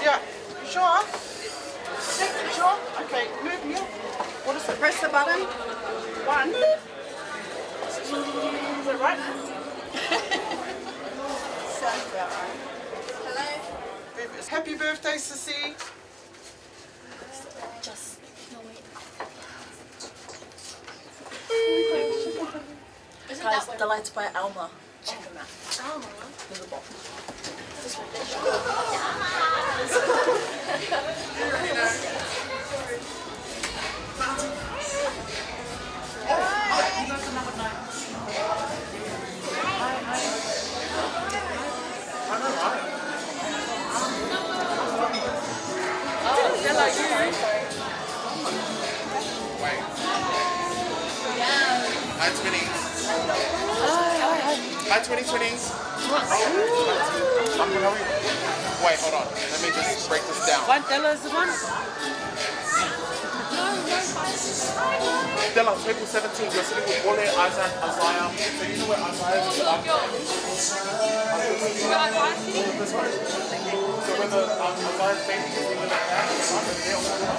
Yeah, you sure? You sure? Okay, move here. What is it? Press the button. One. Is that right? Sounds about right. Hello. Happy birthday, Sissy. Just Guys, the lights by Alma. Check them out. Alma. In the box. Hi, Twinnies. Hi, Twinnies. Wait, hold on. Let me just break this down. Della, table 17. You're sitting with Wale, Isaac, Isaiah. So you know where Isaiah is? This one. So where the Isaiah's baby is, we're like that.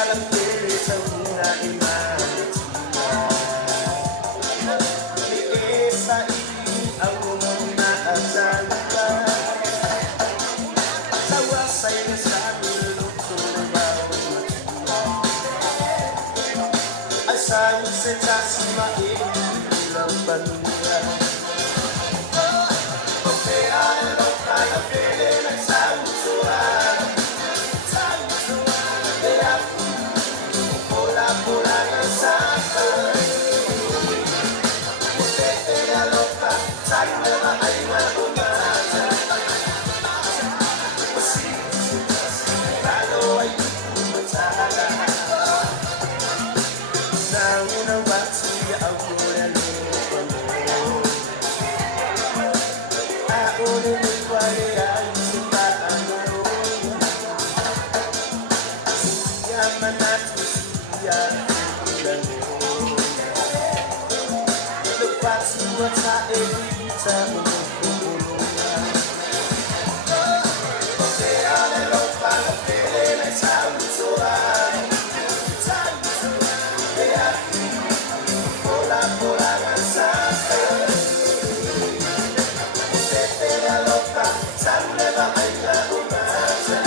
palang pili sa mga iisa ang umuna at salita. Tawa sa'yo sa niluluto ng bawang matina. Asal sa tasi mailang banura. Opean ang kaya pili ng salusuan. Pula-pula ng sakay. Puti-tina loka, sa'yo na ba ay nabumasa? Lalo ay kumataga. Naunawat siya ang mula-lupa mo. Aunin mo'y kwaliyay sitaan mo. Yaman at yan ulan mo. Lupat siwat sa elita mo kumulungan. Kaya nalong palapili na sa lusuan. Kaya pula-pula ng sakay. Tete na loka, saan na ba ay naumasa?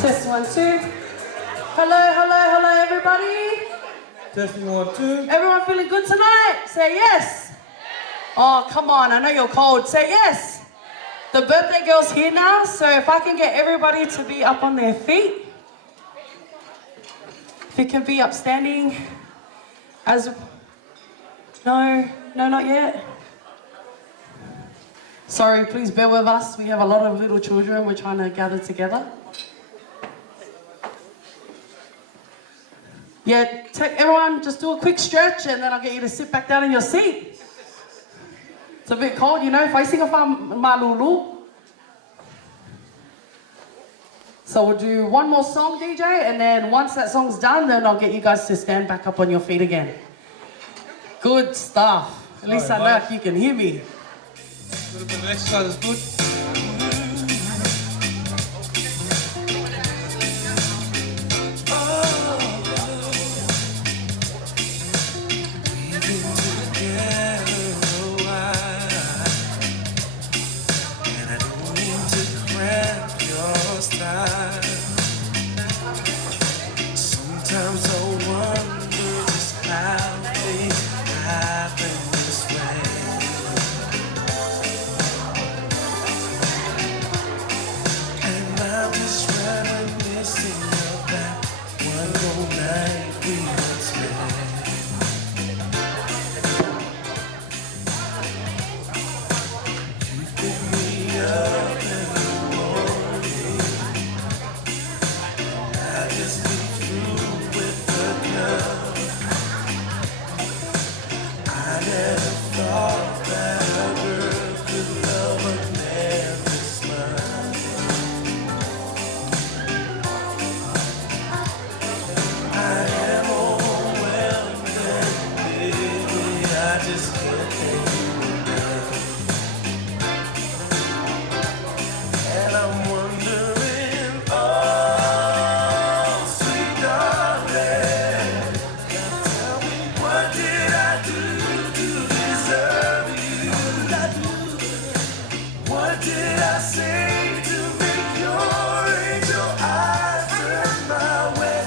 Test 1, 2. Hello, hello, hello, everybody. Testing 1, 2. Everyone feeling good tonight? Say yes. Oh, come on, I know you're cold. Say yes. The birthday girl's here now, so if I can get everybody to be up on their feet. If you can be upstanding as... No, not yet. Sorry, please bear with us. We have a lot of little children. We're trying to gather together. Yeah, everyone, just do a quick stretch and then I'll get you to sit back down in your seat. It's a bit cold, you know, facing off malulu. So we'll do one more song, DJ, and then once that song's done, then I'll get you guys to stand back up on your feet again. Good stuff. At least I know if you can hear me. little bit of exercise is good. We've been together a while, and I don't mean to cramp your style. Sometimes I wonder just how things happen this way. And I'm just reminiscing of that one whole night we once met. You pick me up in the morning, I just leave through with the girl. I never thought that a girl could love a man this much. I am overwhelmed and baby, I just can't take you down. And I'm wondering, oh, sweet darling, tell me what did I do to deserve you? What did I say to make your angel eyes turn my way?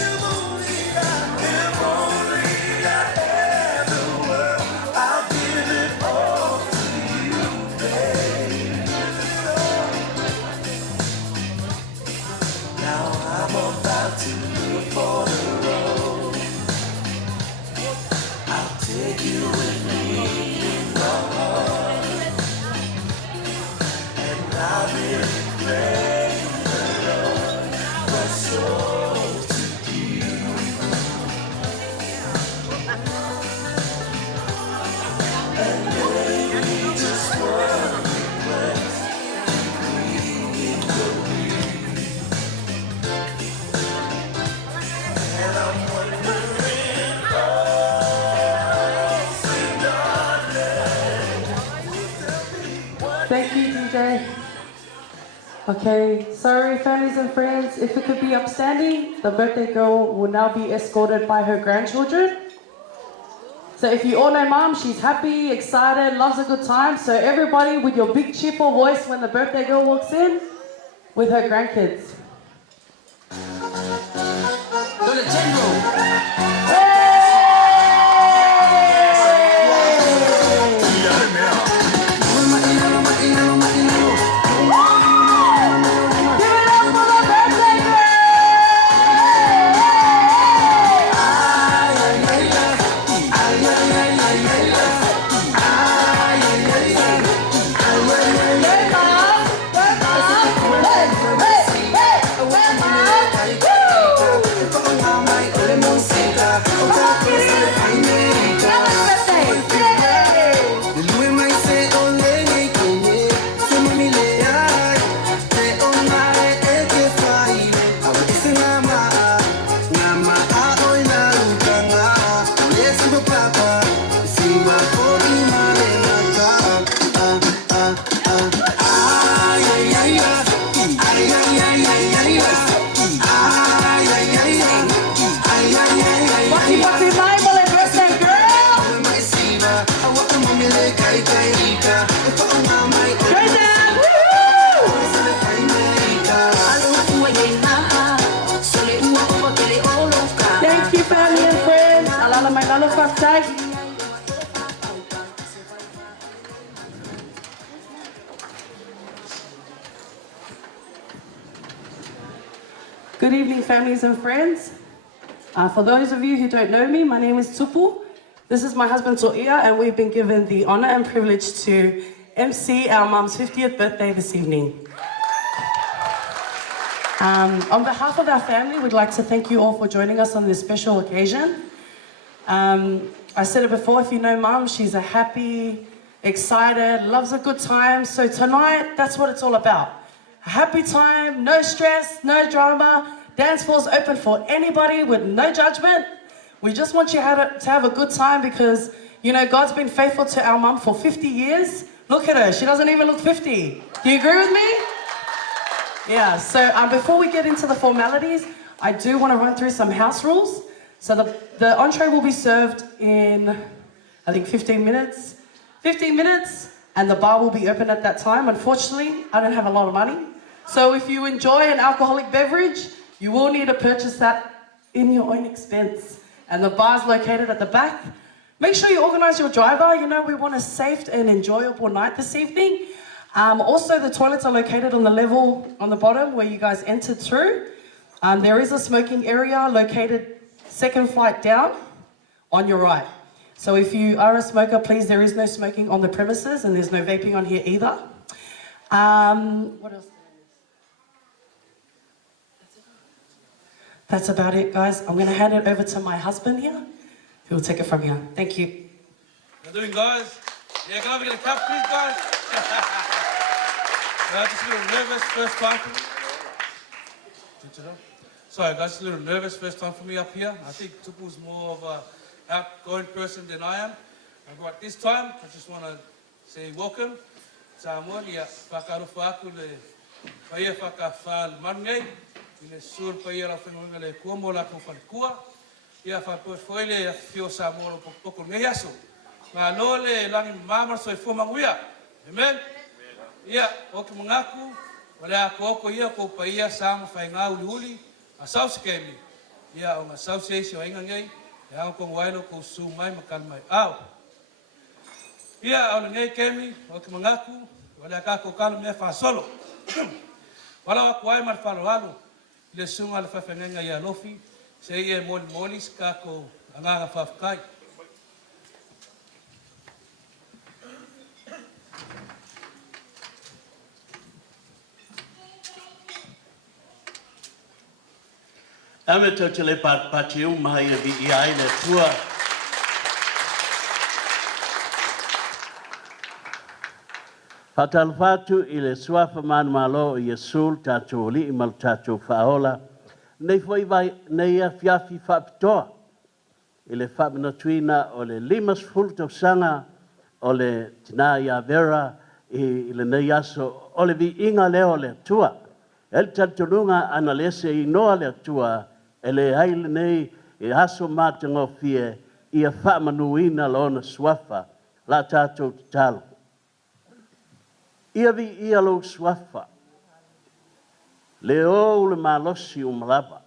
If only I had the world, I'll give it all to you, babe. Now I'm about to leave for the road. I'll take you with me in my heart, and I really pray the Lord my soul to you. And maybe just one request, we go be. And I'm wondering, oh, sweet darling, Thank you, DJ. Okay, sorry, families and friends. If it could be upstanding, the birthday girl will now be escorted by her grandchildren. So if you all know mom, she's happy, excited, loves a good time. So everybody with your big cheerful voice when the birthday girl walks in with her grandkids. Thank you, family and friends. Alala my lalo faktay. Good evening, families and friends. For those of you who don't know me, my name is Tupu. This is my husband To'ia, and we've been given the honor and privilege to MC our mum's 50th birthday this evening. On behalf of our family, we'd like to thank you all for joining us on this special occasion. I said it before, if you know mum, she's a happy, excited, loves a good time. So tonight, that's what it's all about. A happy time, no stress, no drama. Dance floor's open for anybody with no judgment. We just want you to have a good time because You know, God's been faithful to our mum for 50 years. Look at her, she doesn't even look 50. Do you agree with me? Yeah, so before we get into the formalities, I do want to run through some house rules. So the entree will be served in, I think, 15 minutes. 15 minutes, and the bar will be open at that time. Unfortunately, I don't have a lot of money. So if you enjoy an alcoholic beverage, you will need to purchase that in your own expense. And the bar's located at the back. Make sure you organise your driver. You know, we want a safe and enjoyable night this evening. Also, the toilets are located on the level on the bottom where you guys entered through. There is a smoking area located second flight down on your right. So if you are a smoker, please, there is no smoking on the premises and there's no vaping on here either. What else? That's about it, guys. I'm going to hand it over to my husband here, who will take it from here. Thank you. How you doing, guys? Yeah, can I get a cup, please, guys? Just a little nervous first time for me. Sorry, guys, just a little nervous first time for me up here. I think Tupu's more of a outgoing person than I am. But this time, I just want to say welcome. Samoa, ia whakarofa aku le whaia whakawha le manungai. Ile sur paia la whengonga le kua mo la kua whanakua. Ia whapoe le whio Samoa lo poko ngai aso. Ngā loa le langi mamara so e whomanguia. Amen? Ia, oki mangaku, wale ako oko ia ko paia Samoa whai ngā uli uli. A sausi kemi. Ia o ngā sausi eisi o inga ngai. Ia o kong wailo ko su mai makal mai au. Ia au le ngai kemi, oki mangaku, wale a kako kalo mea whasolo. Wala wa kuai mar whaloalo. Le sunga le whawhengenga ia lofi, se ia moli molis kako anganga whawkai. Ame tau te le pati u mai e vi i ai le tua. Patalfatu i le suafa manu malo i Yesul tātou li i mal tātou whaola. Nei foi vai nei a fiafi whapitoa. I le whapina tuina o le limas fultau sanga o le tina ia vera i le nei aso o le vi inga leo le tua. El tantununga ana lese i noa le tua e le haile nei i aso mātango fie i a whamanuina lona suafa la tātou te talo. Ia vi ia lo suafa. Le o le malosi o malapa.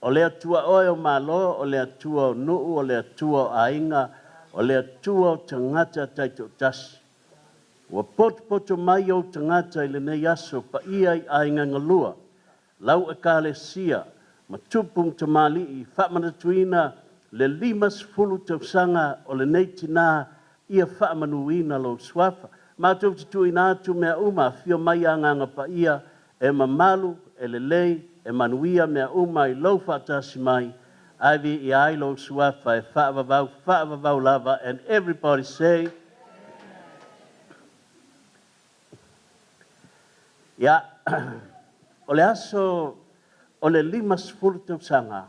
O le atua oe o malo, o le atua o nuu, o le atua o ainga, o le atua o tangata taito tasi. Wa poto mai o tangata i le nei aso pa ia i ainga ngalua. Lau e ka le sia, ma tupum tamali i whamanatuina le limas fulu tausanga o le nei tina ia whamanuina lo suafa. Mātou te tui nātu mea uma, whio mai anganga pa ia, e mamalu, e lelei, e manuia mea uma i lau whatasi mai, aivi i ailo suafa e whaavavau lava, and everybody say, ia, o le aso, o le limas furtau sanga,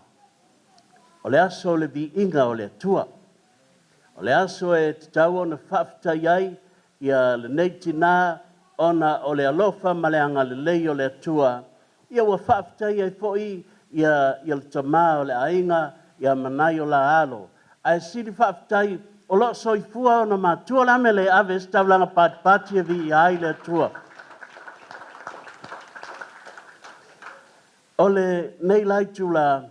o le aso o le vi inga o le tua, o le aso e te tau o na whafta iai, ia le neitina ona o le alofa maleanga le lei o le atua, ia wa whaftai ai foi ia le tamā o le ainga, ia manai o la alo. Ai siri whaftai o lo soifua o na mātua la me le aves taulanga pati e vi ai le atua. O le nei laitu la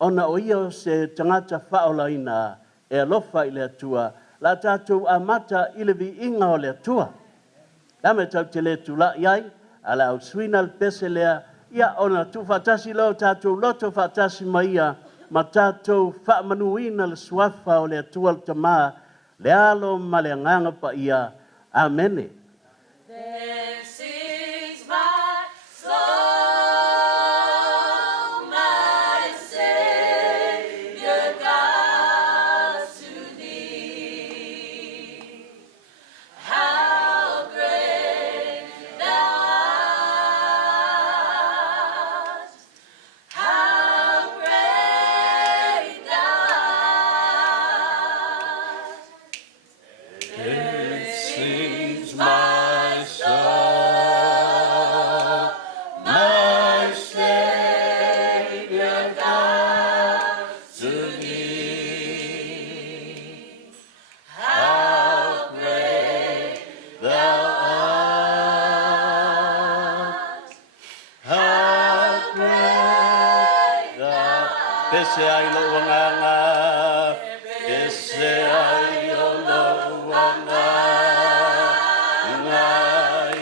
ona o ia se tangata whaolaina e alofa i le atua, la tātou amata i le vi inga o le atua. La me tau te le tula iai, ala au suina le pese lea, ia ona tu whatasi lau tātou loto whatasi maia, ma tātou whaamanuina le suafa o le atua le tamā, le alo ma le anganga pa ia. Amene. This is my soul, my Savior God to thee. How great thou art! How great thou art! se ai lo wanganga, e se ai o lo wanga. Nga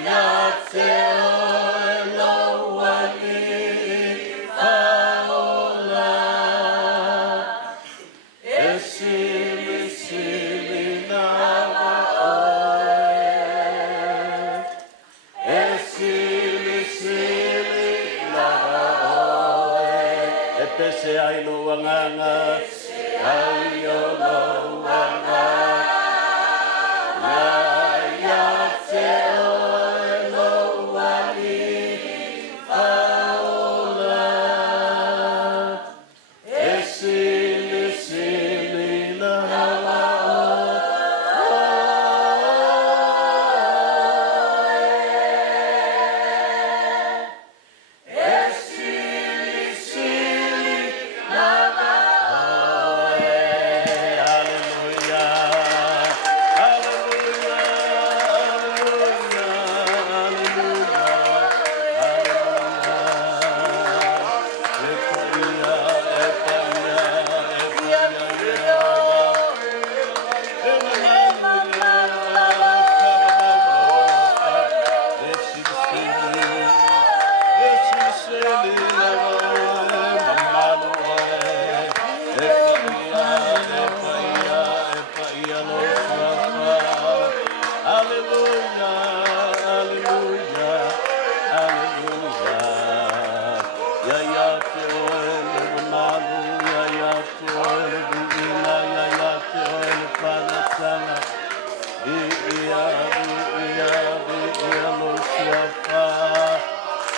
ia te oe lo wani faola. E sili sili nawa oe. E sili sili nawa oe. E pese ai lo wanganga, ai o lo wanga. Nga ia te oe lo wani faola. E sili sili nawa oe. E sili sili nawa oe. Hallelujah. Hallelujah.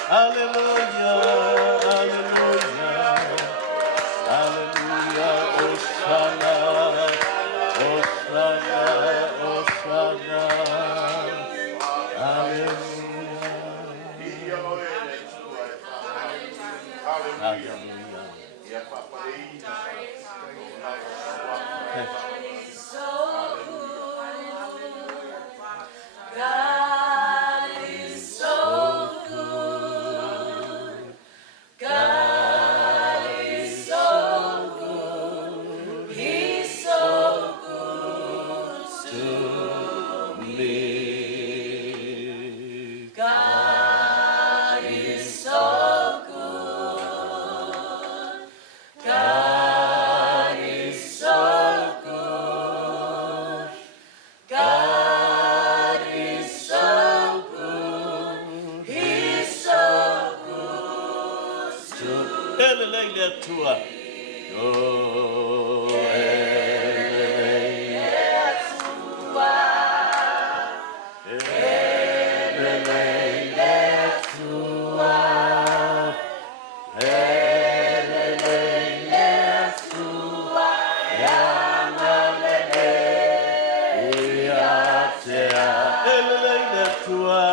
Hallelujah, hallelujah, hallelujah, Hosanna, Hosanna, Hosanna, hallelujah, hallelujah. God is so good. God is so good. He's so good to me. God is so good. God is so good. God is so good. He's so good to Elelele tua. Oh, elelele tua. Elelele tua. Elelele tua. Yangalele iatea. Elelele tua.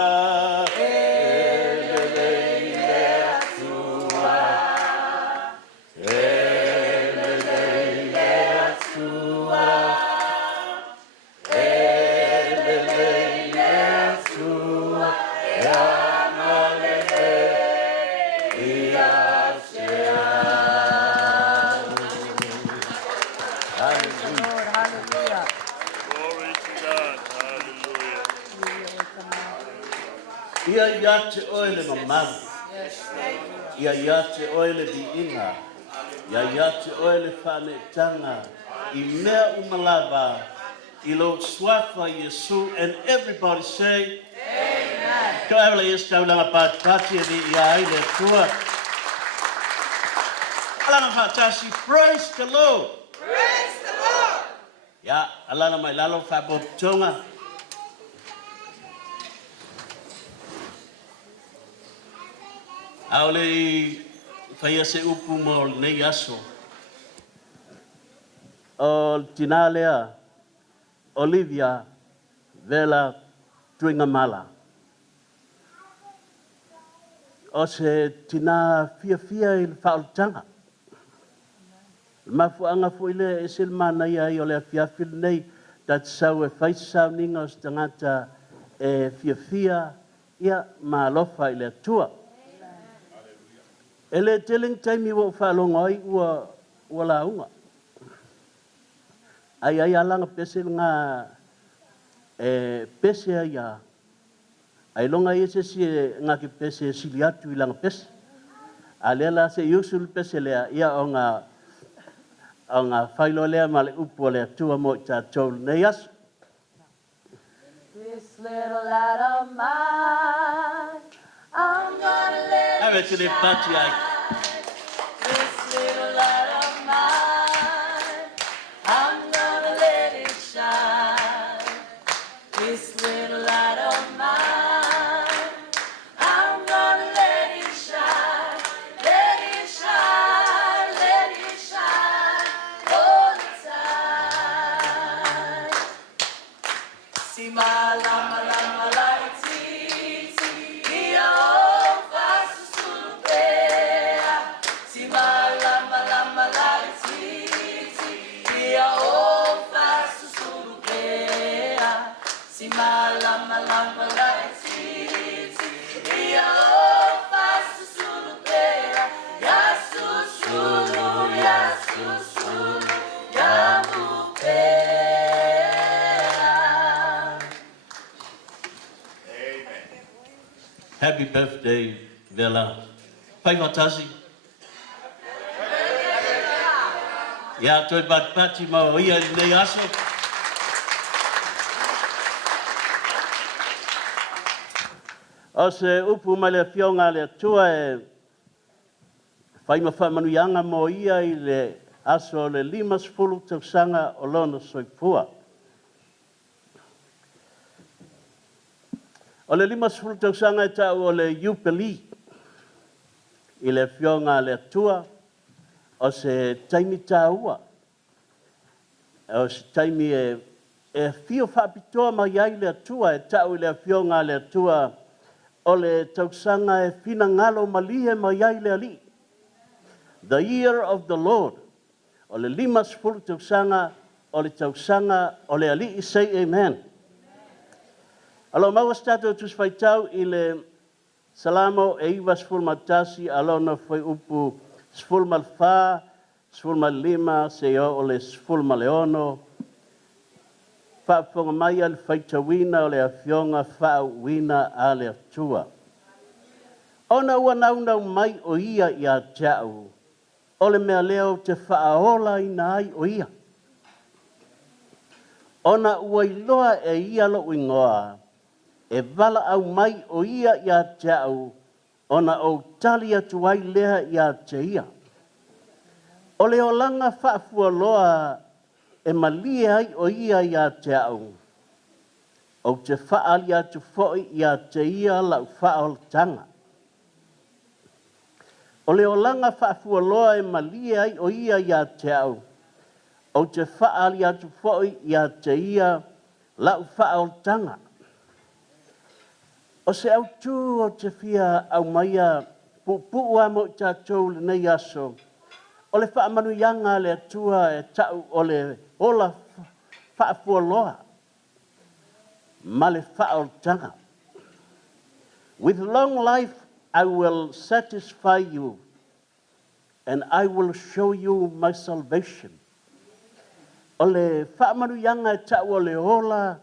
Ia iate oile mamalu. Ia iate oile di inga. Ia iate oile whane tanga. I mea umalava. I lo swafa Yesu. And everybody say, Amen. Ka awala yes kaulanga pātati di ia aile tua. Alanga pātasi, praise the Lord. Praise the Lord. Ya, alanga mai lalo whapotonga. Aole whaia se upu mo nei aso. O tina lea, Olivia Vela Tuingamala. O se tina fia i whaoltanga. Mafuanga fuile e silmana ia i o lea fiafil nei dat sau e whaisau ninga o stangata e fia ia maalofa i lea tua. Ele telling time wo fa long ai ua launga. Ai alanga pese ngā pese ai a. Ai longa i se si ngā ki pese sili atu I langa pese. A lela se iusul pese lea ia o ngā whailo lea ma le upo lea tua mo I tātou nei asu. This little light of mine, I'm gonna let Have it to the party ai. this little light of mine, I'm gonna let it shine. This little light of mine, I'm gonna let it shine. Let it shine all the time. See my lama lama lighty, see all fast super. See my lama lama lighty, see all fast super. See my lama lama lighty, see all fast super. Ya susuru, ya susuru, ya mupera. Happy birthday, Vela. Pai watasi. Ia toi bat pati mau ia I nei aso. O se upu mai le fionga le tua whai mawhamanuianga mo ia I le aso le 50 tausanga o lona soifua. O le 50 tausanga e tau o le Jubilee I le fionga le tua o se taimi tāua. O se taimi e fio whapitoa mai ai le tua e tau I le fionga le tua o le tausanga e fina ngalo malihe mai ai le ali. The year of the Lord. O le 50 tausanga o le tausanga o le ali I say amen. Alo mau stato tu sfaitau I le salamo e iwa sful matasi alo na foi upu sful malfa, sful malima, se o le sful maleono. Whaafonga mai al faitawina o le afionga whaawina a le atua. Ona ua naunau mai o ia I a tau, o le mea leo te whaaola I na ai o ia. Ona ua iloa e ia lo ingoa, e vala au mai o ia I a tau, ona o tali atu ai lea I a te ia. O le olanga whaafua loa e malie ai o ia I a te au. O te whaali atu foi I a te ia lau whaol tanga. O le olanga whaafua loa e malie ai o ia I a te au. O te whaali atu foi I a te ia lau whaol tanga. O se au tū o te whia au maia pupua mo I tātou le nei aso. O le whaamanuianga le atua e tau o le ola whaafua loa. Ma le whaoltanga. With long life I will satisfy you and I will show you my salvation. O le whaamanuianga e tau o le ola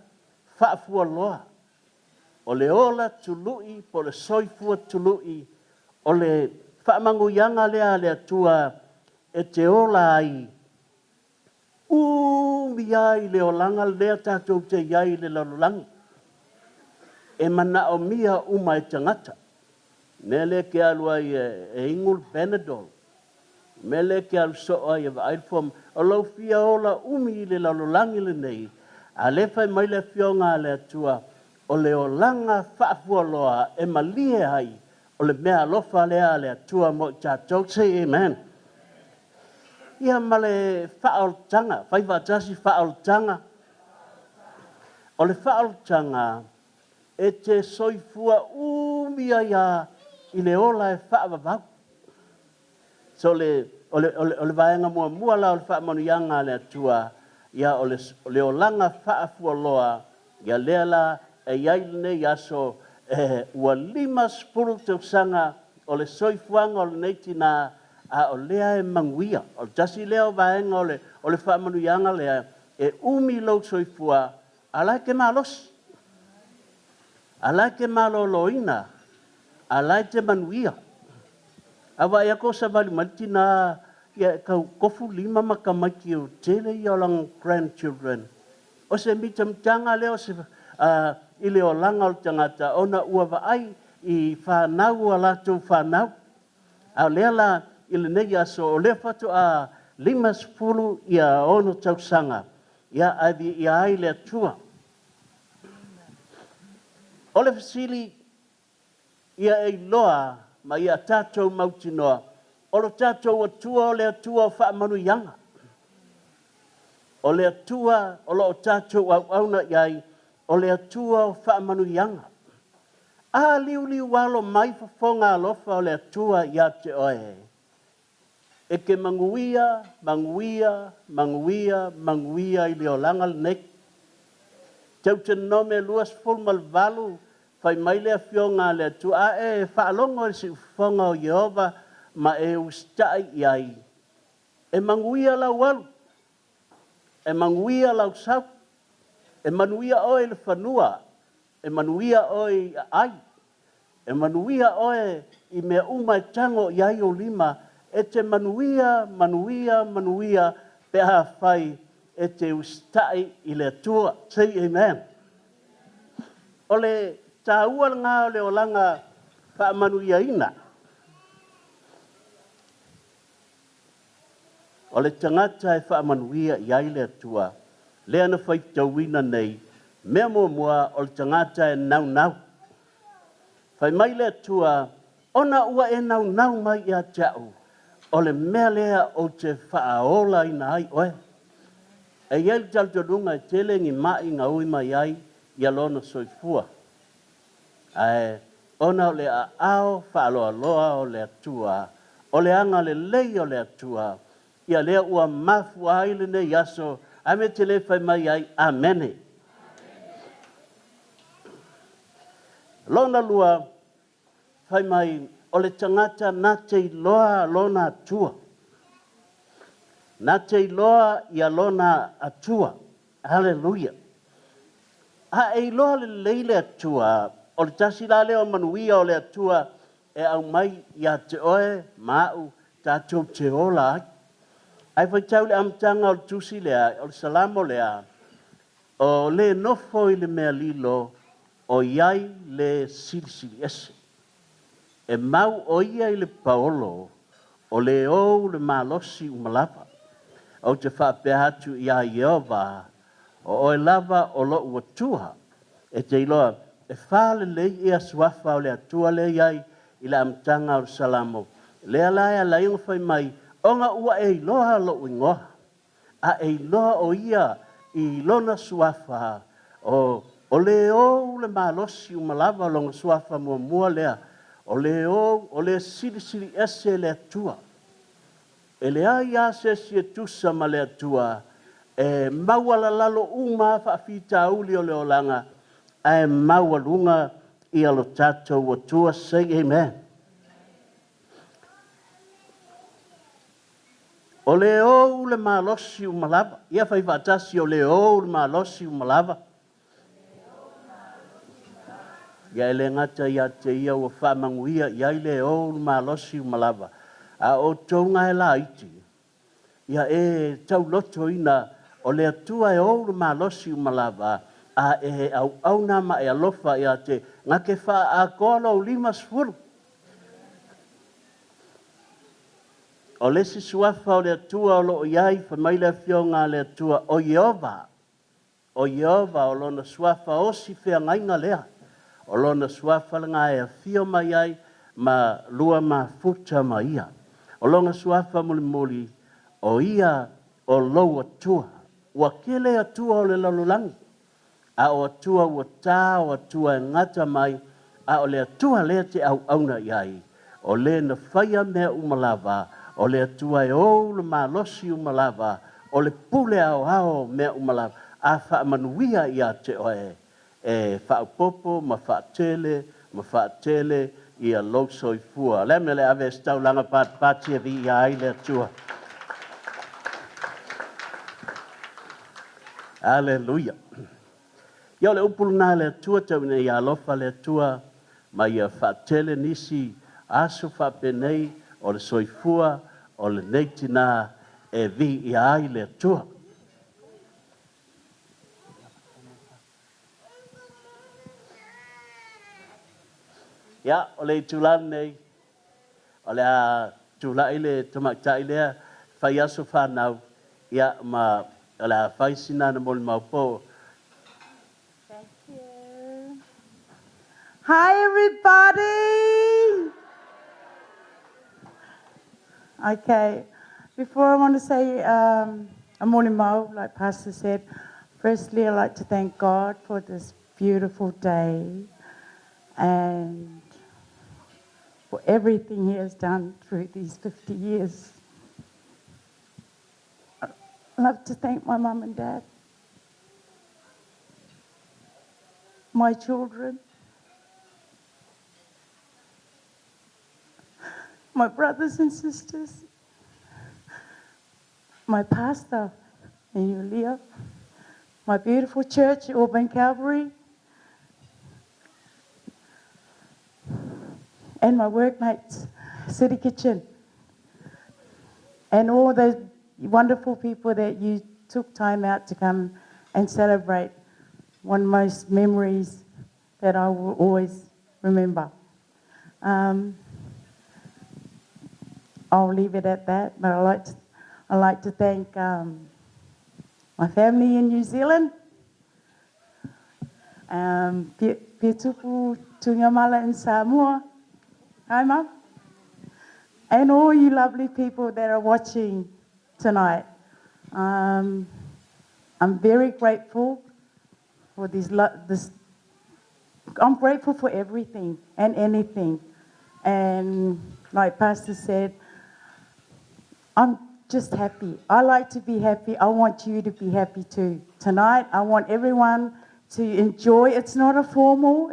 whaafua loa. O le ola tului po le soifua tului. O le whaamanguianga lea le atua e te ola ai. Umi ai le olanga lea tātou te iai le lalulangi. E mana o mia uma e tangata. Mele ke alua e ingul Benadol. Mele ke alu soa e vailfom. O lau fia ola umi le lalulangi le nei. A le fai mai le fionga le atua. O le olanga whaafua loa e malie ai. O le mea lofa lea le atua mo I tātou. Say amen. Ia male whaoltanga, whaiwatasi whaoltanga. O le whaoltanga, e te soifua umia ia I le ola e whaavavau. So o le vaenga mua la o le whaamanianga le atua, ia o le olanga whaafua loa, ia lea la e iaile nei aso ua 50 tausanga o le soifuanga o le neitina a o lea e manguia. O tasi lea o vaenga o le whaamanuianga lea e umi lau soifua a lai ke malos. A lai ke maloloina. A lai te manuia. Awa ia ko sa vali maltina ia kau kofu lima makamaki o tele i o lang grandchildren. O se mitam tanga leo se i leo langa o tangata ona ua vaai i whanau a latou whanau. A lea la i le negi aso o lea fatu a 50 ia ono tausanga. Ia avi ia ai lea tua. O le fasili ia e loa ma ia tātou mautinoa. O lo tātou atua o le atua o whaamanuianga. O le atua o lo tātou au auna iai o le atua o whaamanuianga. A liu walo mai fafonga alofa o le atua ia te oe. E ke manguia i leo langa le nek. Tau te nome luas fulmal valu fai mai lea fionga le atua a e whaalongo e si ufonga o Yehova ma e ustai iai. E manguia lau walu. E manguia lau sau. E manuia oe le whanua. E manuia oe ai. E manuia oe i mea umai tango iai o lima. E te manuia pe ha fai e te ustai i le atua. Say amen. O le tāua ngā o le olanga whaamanuia ina. O le tangata e whaamanuia iai le atua. Lea na whai tauina nei. Mea mua o le tangata e nau. Whai mai le atua. Ona ua e nau mai ia tau. O le mea lea o te whaaola ina ai oe. E iai taltonunga e tele ngi mai ngā ui mai ai ia lona soifua. Ai, ona o le ao whaaloaloa o le atua. O le anga le lei o le atua. Ia lea ua mafu ai le nei aso. Ame te le whai mai ai. Amene. Lona lua whai mai o le tangata nā te iloa lona atua. Nā te iloa ia lona atua. Hallelujah. Ha e iloa le leile atua. O le tasi la leo manuia o le atua. E au mai ia te oe mau tātou te ola ai. Ai whai tau le amtanga o le tusi lea. O le salamo lea. O le nofo i le mea lilo. O iai le silisili ese. E mau o ia i le paolo, o le ou le malosi umalapa. O te whapea hatu i a Yehova, o oe lava o lo ua tuha. E te iloa, e whale lei ia suafa o le atua le iai i le amtanga o salamo. Lea laia la ingo whai mai, onga ua e iloha lo ingoha. A e iloha o ia i lona suafa. O le ou le malosi umalapa longa suafa mua lea. O le siri ese le atua. E le ai ase si e tusa ma le atua. E maua la lalo uma whaafita uli o le olanga. E maua lunga i alo tātou o tua. Say amen. O le ou le malosi umalava. Ia whai whaatasi o le ou le malosi umalava. Ia ele ngata ia te ia ua whamanguia ia ile o malosi umalava. A o tonga e la iti. Ia e tau loto ina o le atua e o malosi umalava. A e au nama e alofa ia te ngake wha a koala o 5 sfuru. O le si suafa o le atua o lo iai whamaila fionga le atua o Yehova. O Yehova o lona suafa o si whea ngainga lea. O lona suafa ngā e fio mai ai ma lua ma futa mai ia. O lona suafa muli o ia o lou atua. Ua kele atua o le lalulangi. A o atua ua tā o atua e ngata mai. A o le atua lea te au auna iai. O le na whaia mea umalava. O le atua e o le malosi umalava. O le pule ao mea umalava. A whaamanuia ia te oe. E whaapopo, ma whaatele ia lo soifua. Le me le ave staulanga pati vi ia ai le tua. Hallelujah. Ia le upuluna le tua tau ne ia alofa le tua ma ia whaatele nisi asu whapenei o le soifua o le neitina e vi ia ai le tua. Ia, o le tulan nei, o le a tulai le tamaktai lea, whai asu whanau, ia ma o le a whaisina na moli maupo. Thank you. Hi, everybody. Okay, before I want to say a morning mo, like Pastor said, firstly, I'd like to thank God for this beautiful day and for everything He has done through these 50 years. I'd love to thank my mum and dad, my children, my brothers and sisters, my pastor, and you, Leah, my beautiful church, Auburn Calvary, and my workmates, City Kitchen, and all those wonderful people that you took time out to come and celebrate one of most memories that I will always remember. I'll leave it at that, but I'd like to thank my family in New Zealand, Pitupu Tungamala in Samoa. Hi, Mum. And all you lovely people that are watching tonight. I'm very grateful for this. I'm grateful for everything and anything. And like Pastor said, I'm just happy. I like to be happy. I want you to be happy too. Tonight, I want everyone to enjoy. It's not a formal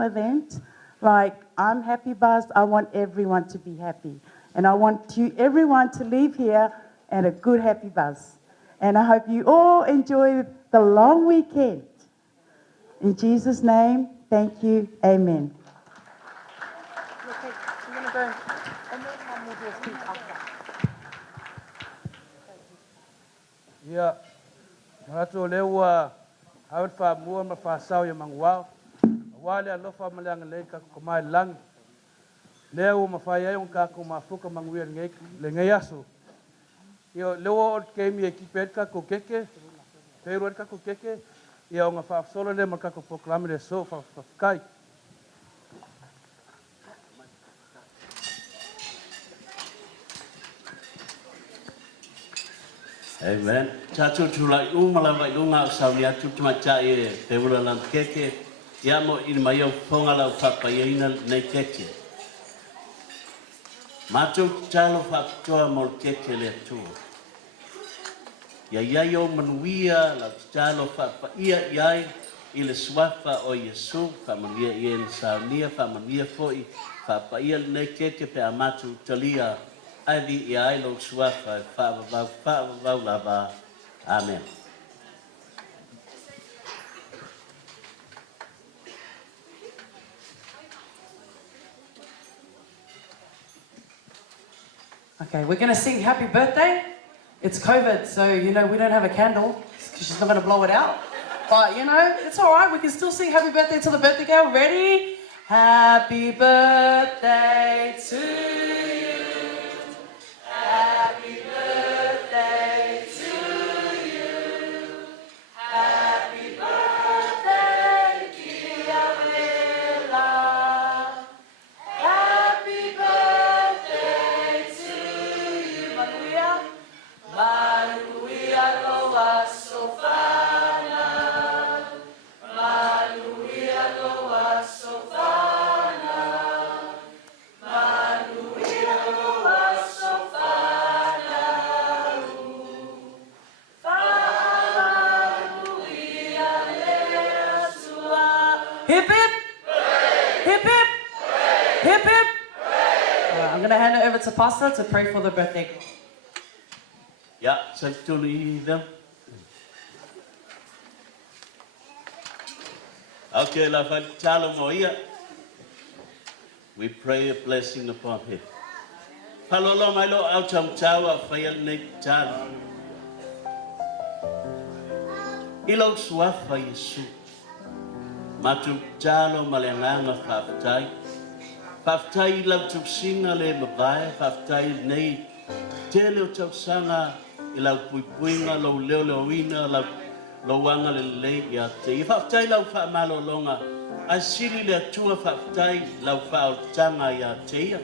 event. Like, I'm happy buzzed. I want everyone to be happy. And I want everyone to leave here at a good happy buzz. And I hope you all enjoy the long weekend. In Jesus' name, thank you. Amen. Ia, marato leu hawat wha mua ma wha sau ia manguao. Wale alofa ma leanga lei ka kumai lang. Leu ma wha iai ka kuma fuka manguia le ngai asu. Ia leu o keimi e kipet ka ko keke. Peiruan ka ko keke. Ia o ngā wha solo le ma ka ko proklame le so wha kai. Amen. Tatu tulai umala vai lunga sauli atu tumacha e te ula lan keke. Ia mo i mai au ponga lau papaina nei keke. Matu talo faktoa mo keke le tu. Ia o manuia la talo papaia iai i le swafa o Yesu famania i en saunia famania foi papaia nei keke pe amatu talia. Adi iai lo swafa fa lava. Amen. Okay, we're going to sing Happy Birthday. It's COVID, so, we don't have a candle because she's not going to blow it out. But, it's all right. We can still sing Happy Birthday to the birthday girl. Ready? Happy birthday to you. Happy birthday to you. Happy birthday, dear Willa. Happy birthday to you. Manuia. Manuia loa sofana. Manuia loa sofana. Manuia loa sofana. Manuia lea sua. Hip hip. Hip hip. Hip hip. I'm going to hand it over to Pastor to pray for the birthday girl. Ya, sa tuli them. Okay, la fa talo mo ia. We pray a blessing upon him. Palolo mai lo au tam tawa fail nei talo. Ilo suafa Yesu. Matu talo malenganga fafatai. Fafatai lau tuksinga le mabaya. Fafatai nei tele o tausanga ilau puipuinga lau leo leoina lau loanga le le ya te. Fafatai lau fa malolonga. Asili le atua fafatai lau fa tanga ya te.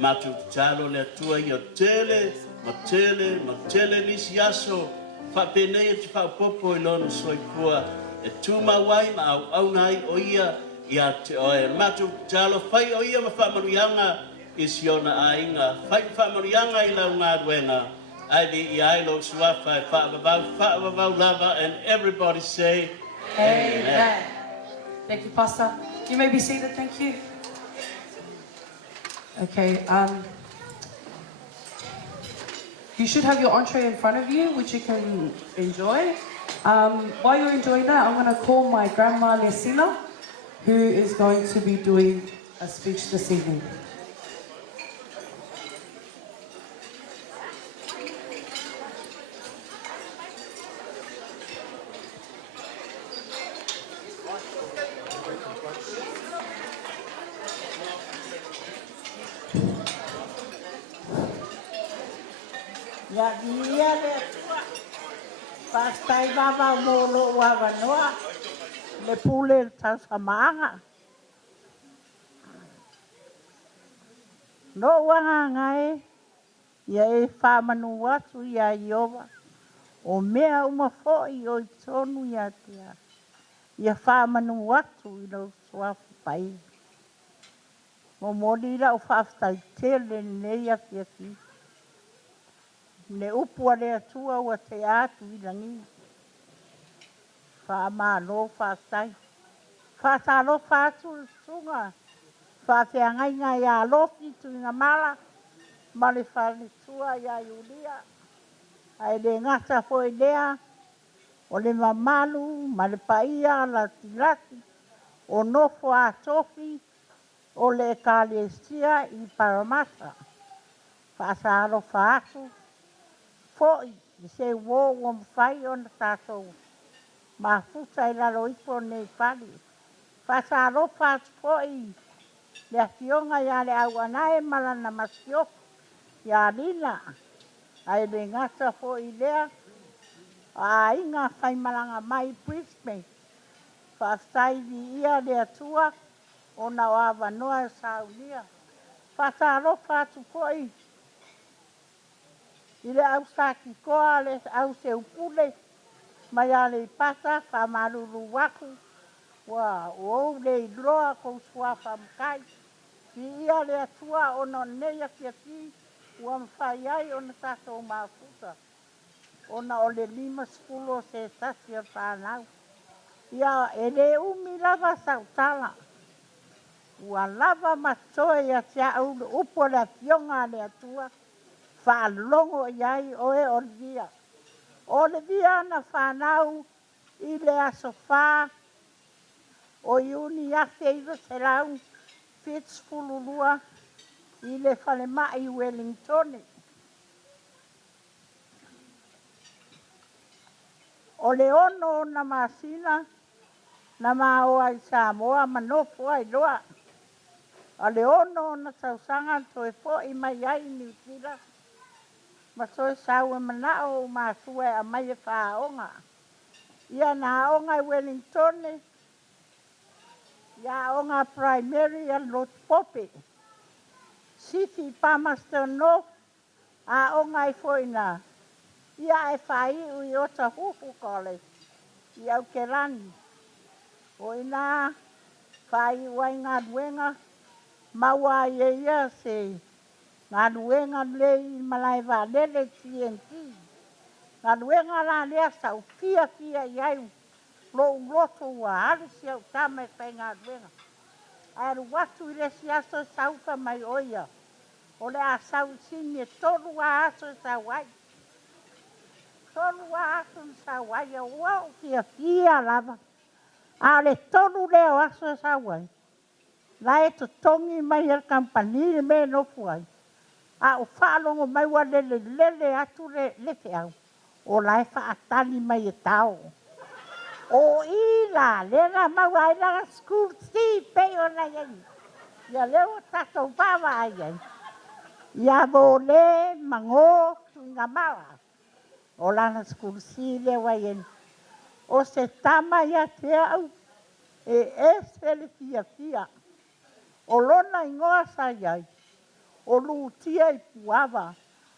Matu talo le atua ya tele, matele nisi yaso. Fa penei te fa popo ilona soipua e tuma wai ma au nai o ia ia te oe matu talo fai o ia ma fa manuianga is yona ainga fai fa manuianga I lau ngā ruenga ai di I ai lo suafa fa babau lava and everybody say Amen. Thank you, Pastor. You may be seated. Thank you. Okay. You should have your entree in front of you, which you can enjoy. While you're enjoying that, I'm going to call my grandma Lesina, who is going to be doing a speech this evening. Ya dia le pastai baba molo wa vanoa le pule ta samanga no wanga ngai ya e fa manu watu ya yova o mea uma foi o tonu ya tia ya fa manu watu I lo swafu pai mo modi la o fa sta tele ne ya kia ki ne upua le atua ua te atu I langi. Wha malo wha sai. Wha talo wha atu sunga. Wha whea ngai ngai a lofi tu ngā mala. Ma le wha le tua ia iulia. Ai le ngata foi lea. O le mamalu, ma le paia, la tilati. O nofo a tofi. O le kalesia I Paramata. Wha talo wha atu. Foi, se wo mawhai o na tātou. Ma futa I lalo ipo nei whali. Whasaro whātu foi. Lea fionga ia le au anae malana masio. Ia lina. Ai le ngata foi lea. A inga whai malanga mai Brisbane. Whasai di ia le atua. O na wawa noa saunia. Whasaro whātu foi. I le au saki koa le au se upule, mai a le pata wha maruru waku, wa o le iloa kou sua whamkai. Ki ia le atua o no neia kia ki, ua mwhai ai o na tātou mafuta. O na o le 5 skulu se tasi o whanau. Ia e le umi lava sautala. Ua lava matoe ia tia upo le fionga le atua. Whaalongo iai oe Olivia. Olivia na whanau I le aso whā o iuni ake I se lau Fitzpulurua I le whalemai Wellington. O le ono na masina na mao ai Samoa manofo ai loa. O le ono na tausanga toe po I mai ai New Zealand. Ma soe sau e manao ma sue a mai e whaonga. Ia na aonga I Wellington, ia aonga primary a Lot Pope. City Palmerston North, aonga I Foina. Ia e whai ui ota huhu college. Ia au ke rani. Foina, whai wai ngā duenga, maua ia se ngā nuenga lei malai wā lele TNT. Ngā nuenga la lea sau kia iai lo uloto wa arisi au tame pai ngā nuenga. Aru watu ile si aso sauka mai oia. O le a sau sini e tolu a aso sa wai. Tolu a aso sa wai a wau kia lava. A le tolu leo aso sa wai. La e to tongi mai al kampanile me no fuai. A o whaalongo mai wa lele atu le te au. O la e whaatani mai e tau. O ila, lera maua ila school si peo na yai. Ia leo tato bawa ai ai. Ia vo le mango ngā mawa. O lana school si leo ai ai. O se tama ia te au. E se le fia. O lona ingoa sa iai. O lutia i puava.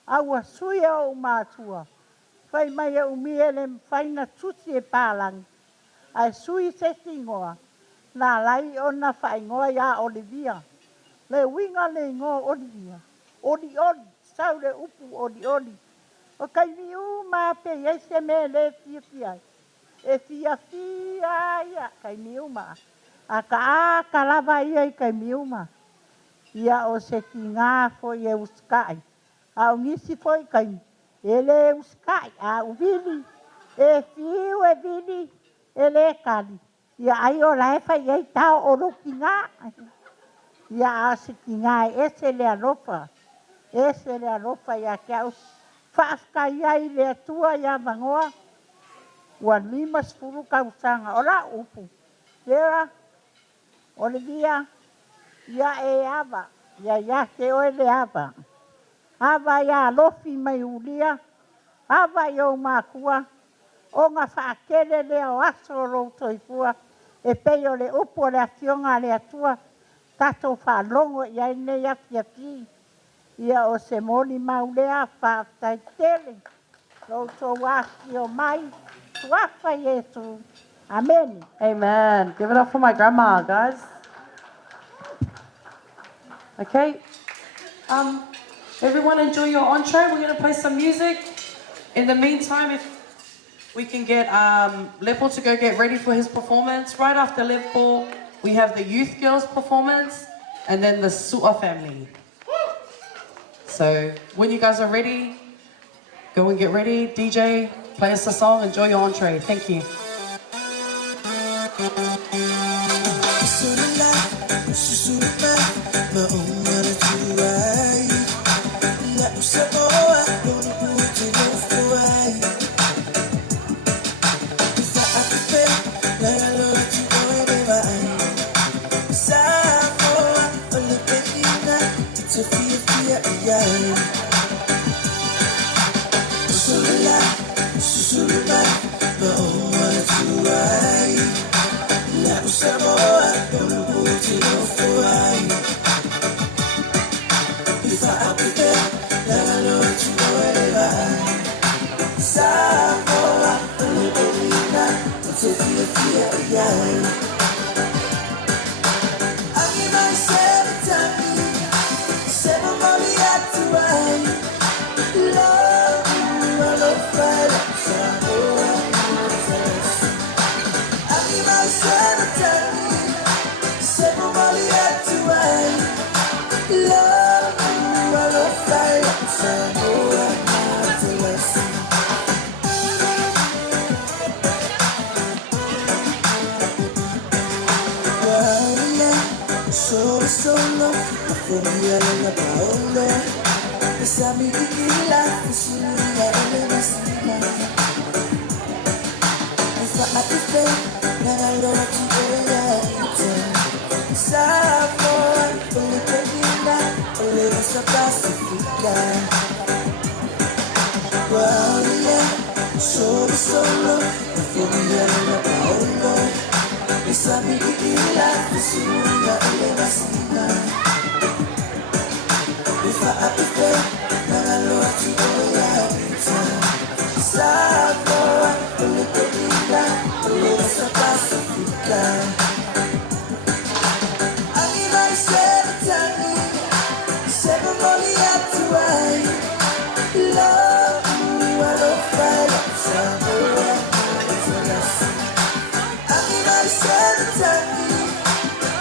Aua suia o mātua. Whai mai e umiele whaina tusi e pālangi. Ai sui se singoa. Nā lai o na whaingoa ia Olivia. Le winga le ingoa Olivia. Oli, sau le upu oli. O kai mi uma pe iei se me le fia. E fia ia kai mi uma. A ka lava ia i kai mi uma. Ia o se ki ngā foi e uskai. A ungisi foi kai. Ele uskai. A uvili. E fiu e vili. Ele kali. Ia ai o lai fai ei tau o luki ngā. Ia a se ki ngā e se le alofa. E se le alofa ia kia us. Whaaska ia i le atua ia mangoa. Ua lima sfuru kausanga. O la upu. Lera. Olivia. Ia e ava. Ia te oe le ava. Ava ia alofi mai ulia. Ava i o mākua. O ngā whaakere lea o aso routo i fua. E peo le upo le afionga le atua. Tato whaalongo ia ine ia fiafi. Ia o se moni maulea whaatai tele. Routo waki o mai. Tuafa Yesu. Amen. Amen. Give it up for my grandma, guys. Okay. Everyone enjoy your entree. We're going to play some music. In the meantime, if we can get Lepo to go get ready for his performance. Right after Lepo, we have the Youth Girls performance and then the Su'a family. So when you guys are ready, go and get ready. DJ, play us a song. Enjoy your entree. Thank you.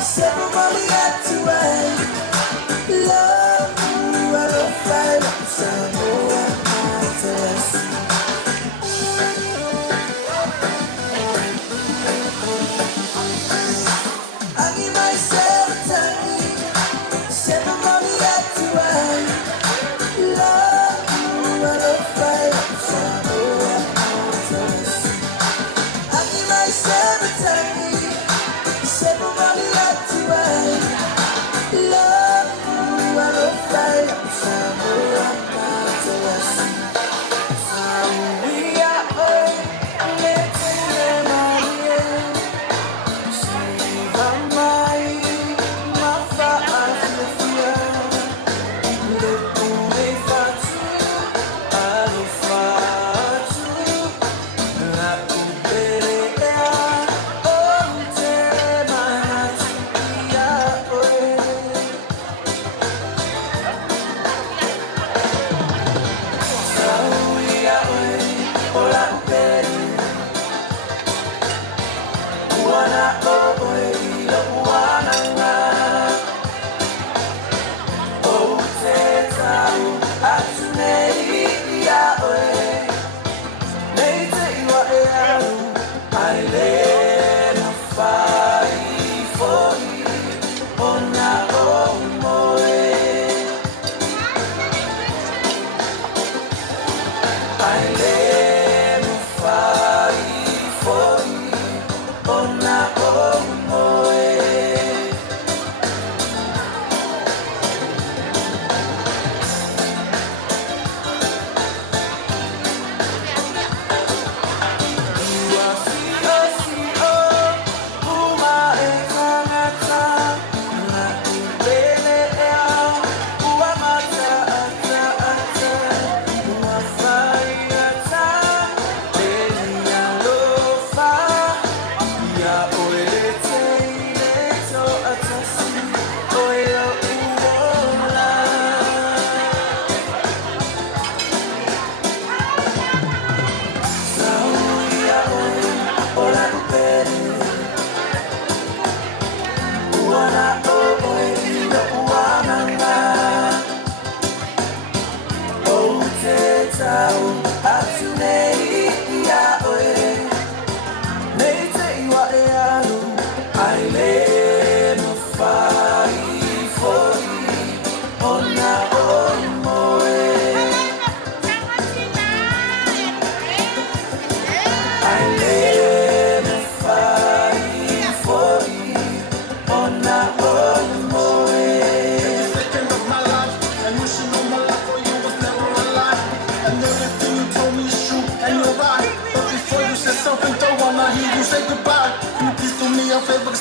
Seven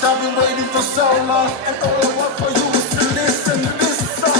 I've been waiting for so long, and all I want for you is to listen to this song.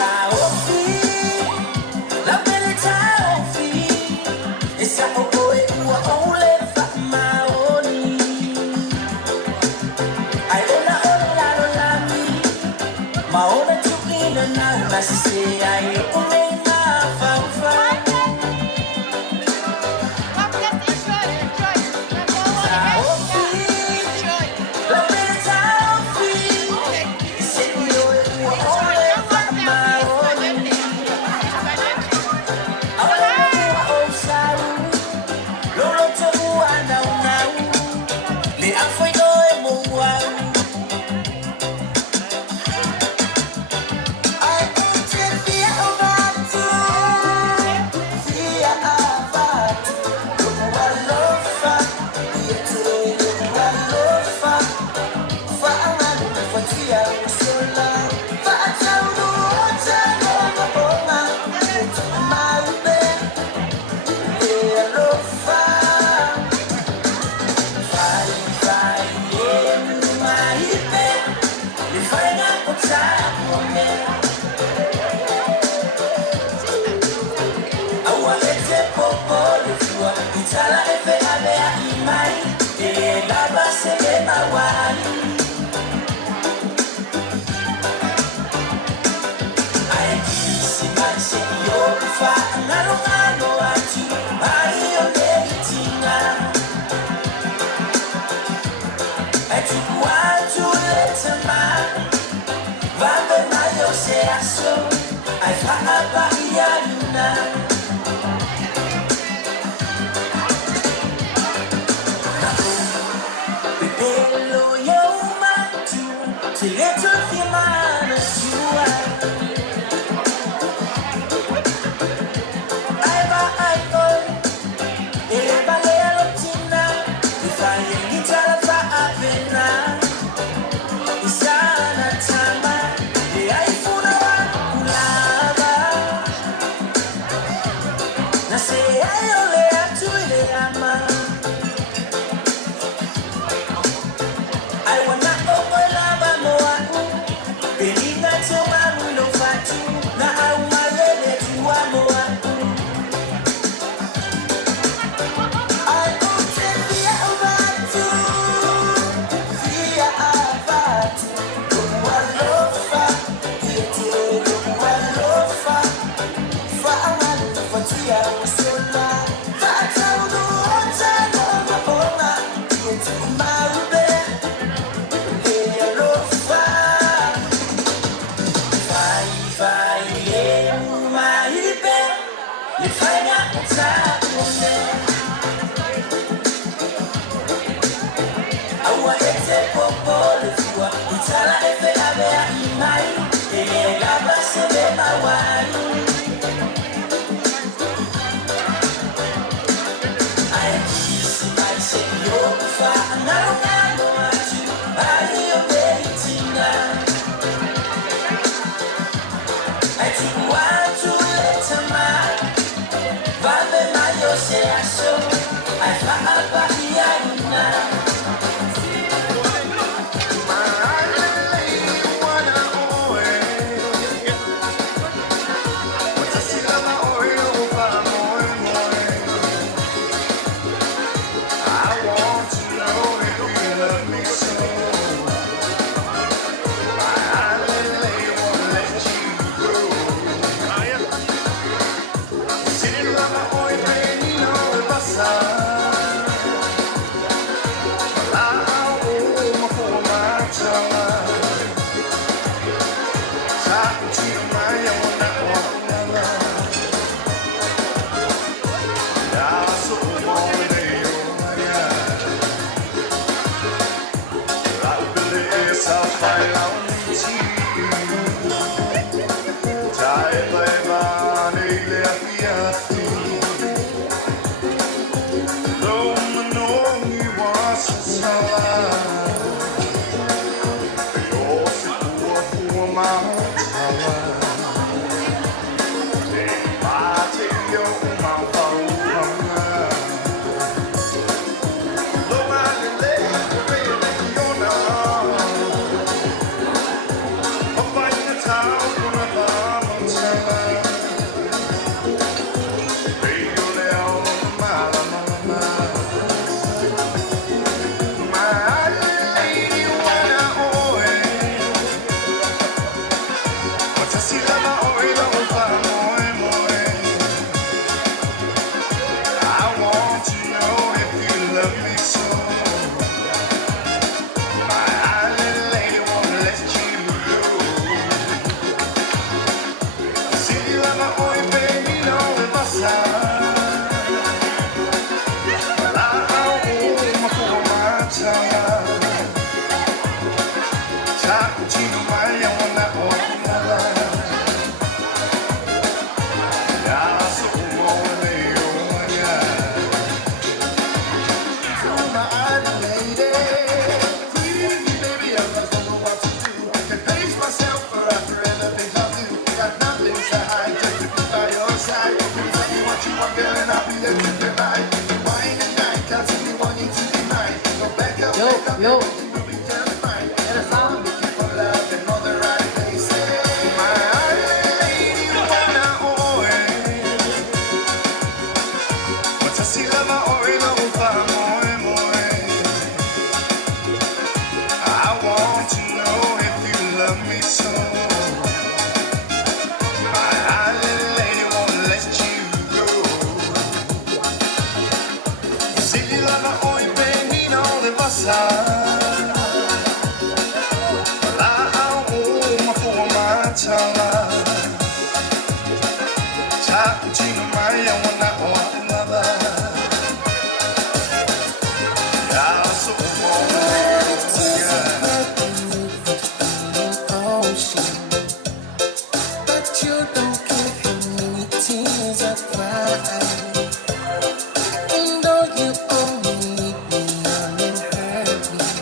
Yo. But you don't give him any tears I cry. And though you only need me, and hurt me.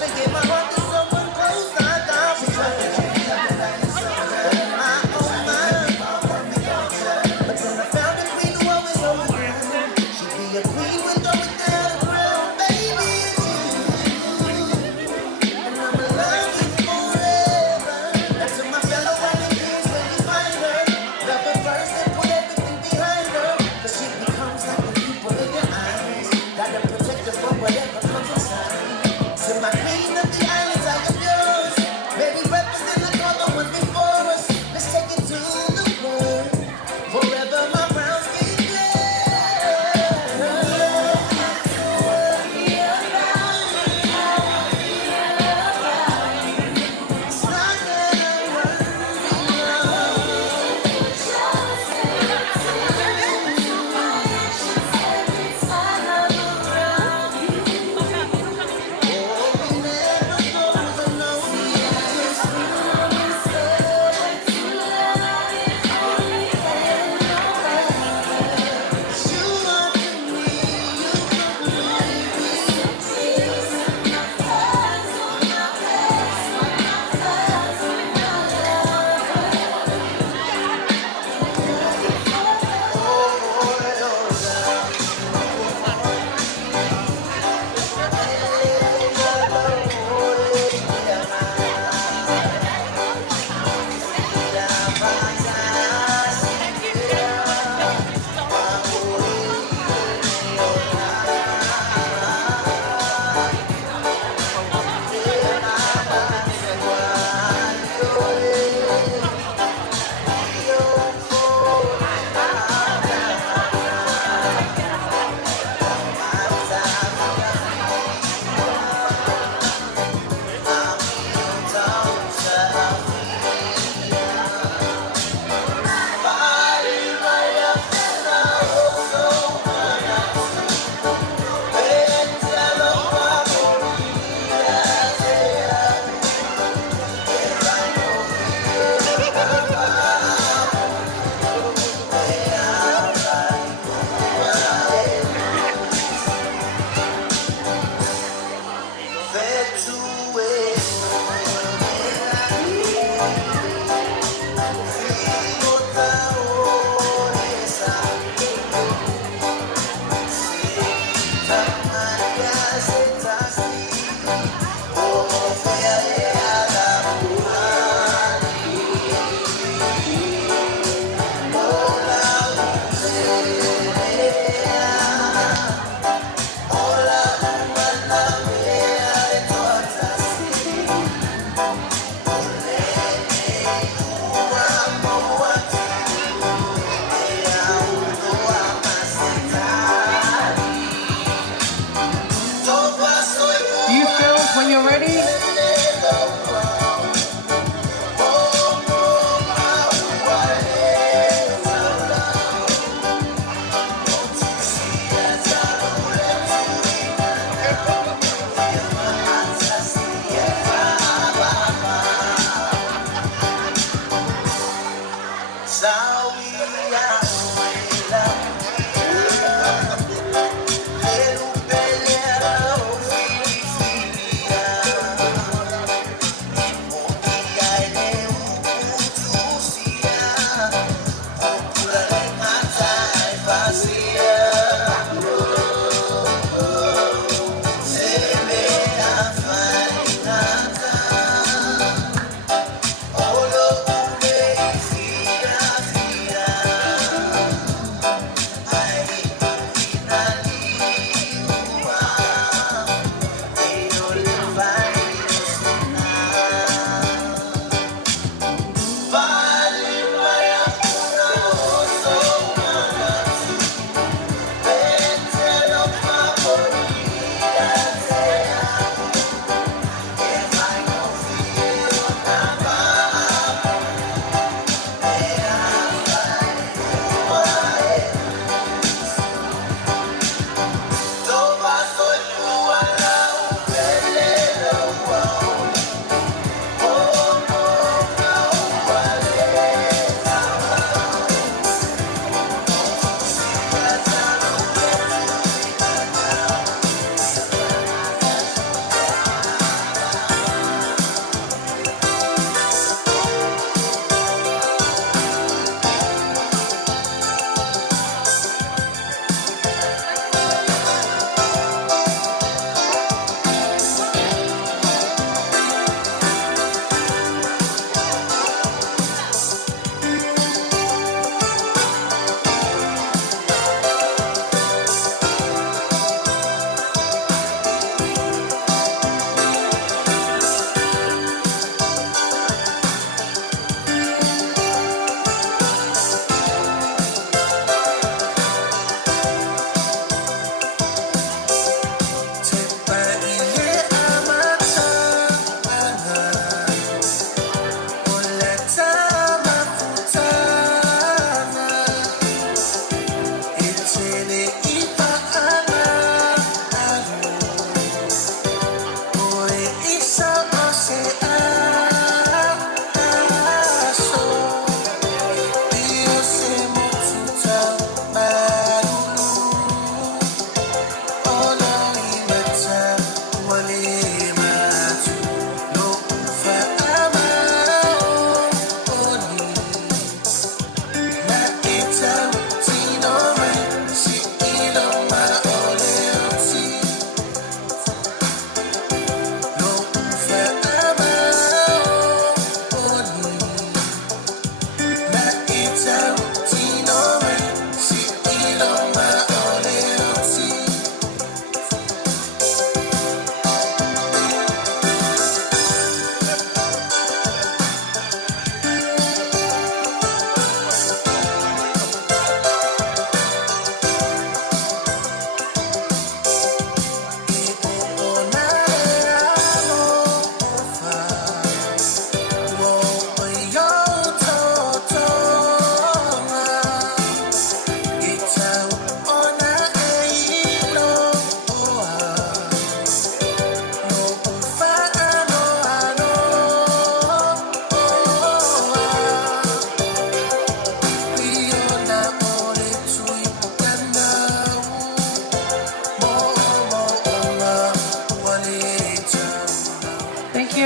Never gave my heart to someone close. I thought we my own mind. But then I found a queen who always on the ground. She'd be a queen with or without a crown. Baby, it's you. And I'ma love you forever. And to my fellow white kids, when you find her, love her first and put everything behind her. Cause she becomes like the people in your eyes. Gotta protect her from whatever comes inside. To my queen of the islands, I am yours. Baby, represent like all the ones before us. Let's take it to the world. Forever my brown skin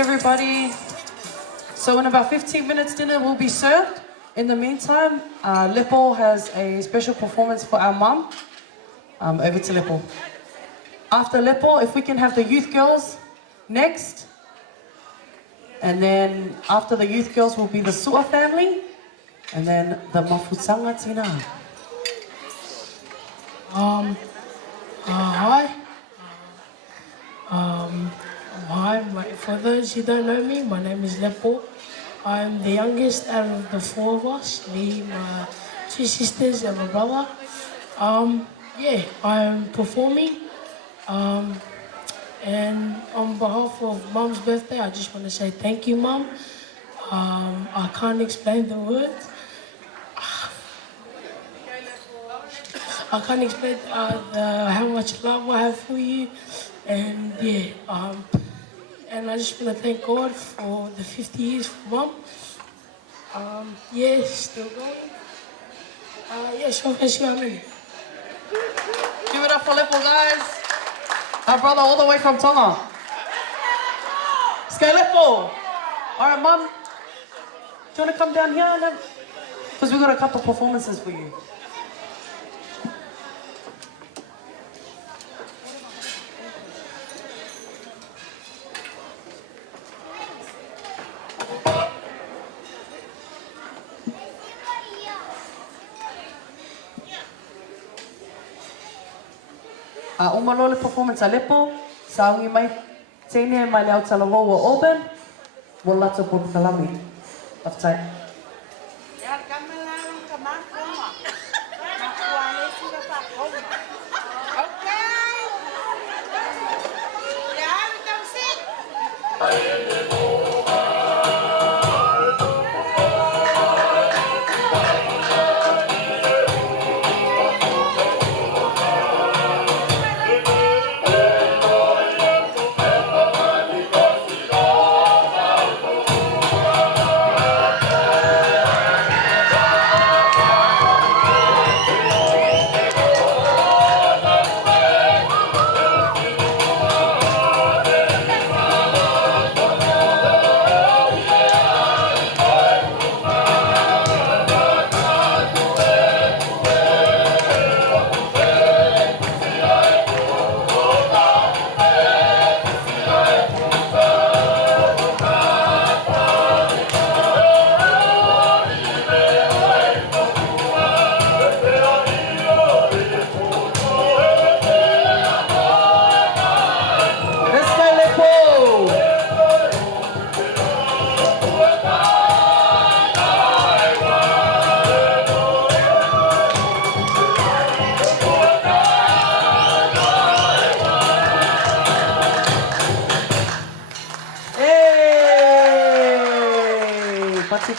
everybody. So in about 15 minutes, dinner will be served. In the meantime, Lepo has a special performance for our mum. Over to Lepo. After Lepo, if we can have the youth girls next. And then after the youth girls will be the Sua family. And then the Mafusanga Tina. Hi. For those who don't know me, my name is Lepo. I'm the youngest out of the four of us, me, my two sisters and my brother. Yeah, I'm performing. And on behalf of Mum's birthday, I just want to say thank you, Mum. I can't explain the words. I can't explain how much love I have for you. And yeah, and I just want to thank God for the 50 years for Mum. Yeah, still going. Yeah, so far, so many. Give it up for Lepo, guys. Our brother all the way from Tonga. Sky Lepo. All right, Mum. Do you want to come down here? Because we've got a couple performances for you. Umalole performance a Lepo, saungi mai tene mai leo talawo o Auburn, wala to put kalami. Of time.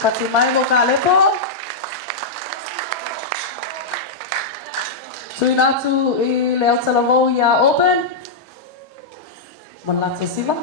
Pati mai mo ka Lepo. Tui natu I leo talavo ia Auburn. Malata siva.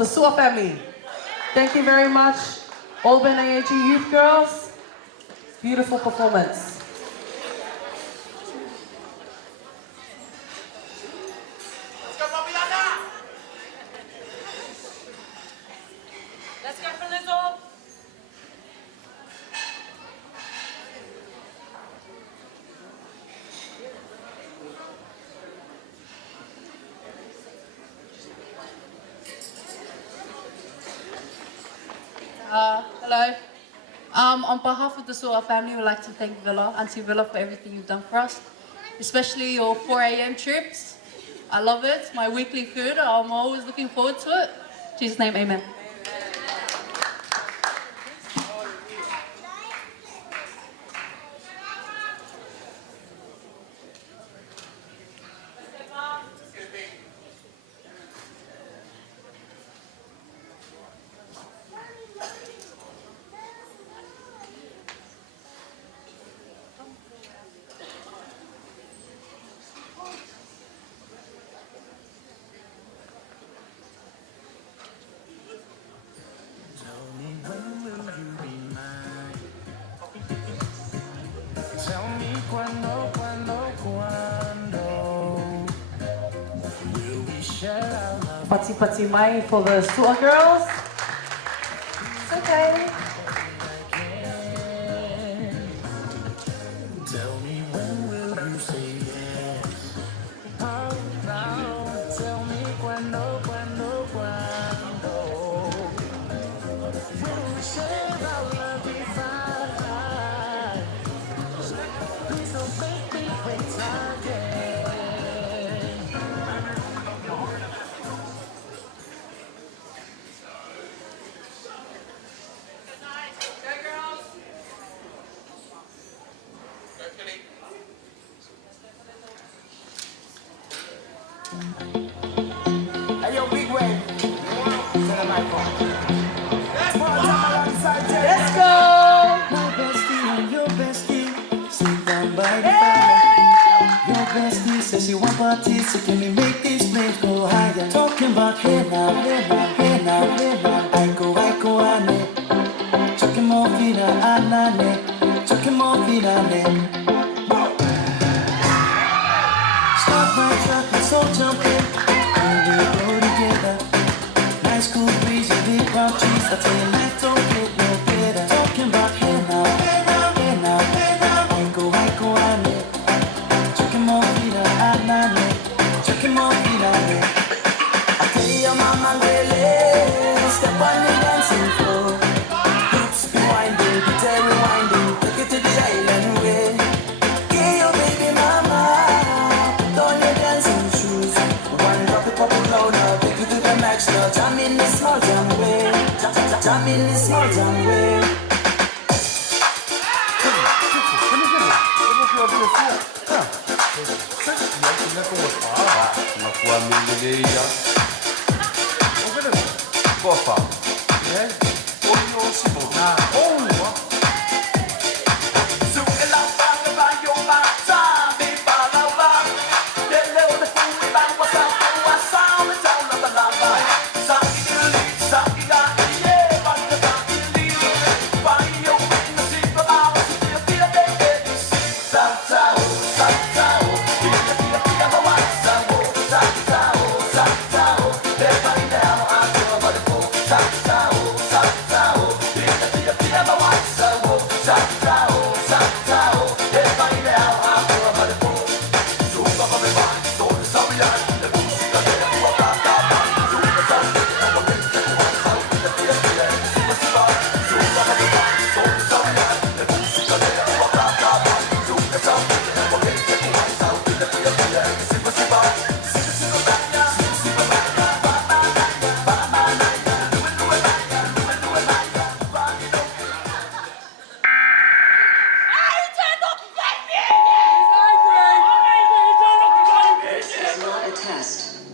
the Sua family. Thank you very much, Auburn AAG Youth Girls. Beautiful performance. Let's go for Lizzo. Hello. On behalf of the Sua family, we'd like to thank Villa, Auntie Villa, for everything you've done for us, especially your 4 a.m. trips. I love it. It's my weekly food. I'm always looking forward to it. In Jesus' name, amen. Pati Pati Mai for the Sua girls. It's okay. Tell me when will you say yes? How now? Tell me cuando. When we share our love divine. Please don't make me wait again. Hey, yo, big way. Let's go. My bestie and your bestie sit down by the fire. Your bestie says she want parties, so can we make these flames go higher? Talking about hey now. I go, ane. Chucking more fina, anane. Chucking more fina, ane. Stop my truck, let's all jump in. And we go together. Nice cool breeze and big palm trees. I tell you, life don't get no better. Talking about hey now. I go, ane. Chucking more fina, anane. Chucking more fina, ane. I tell your mama, really, step on the dancing floor. Hips be winding, guitar rewinding, take it to the island way. Yeah, your baby mama, put on your dancing shoes. One drop it, pop it loud now, take it to the max now. Jam in the small jam way, jam in the small jam way.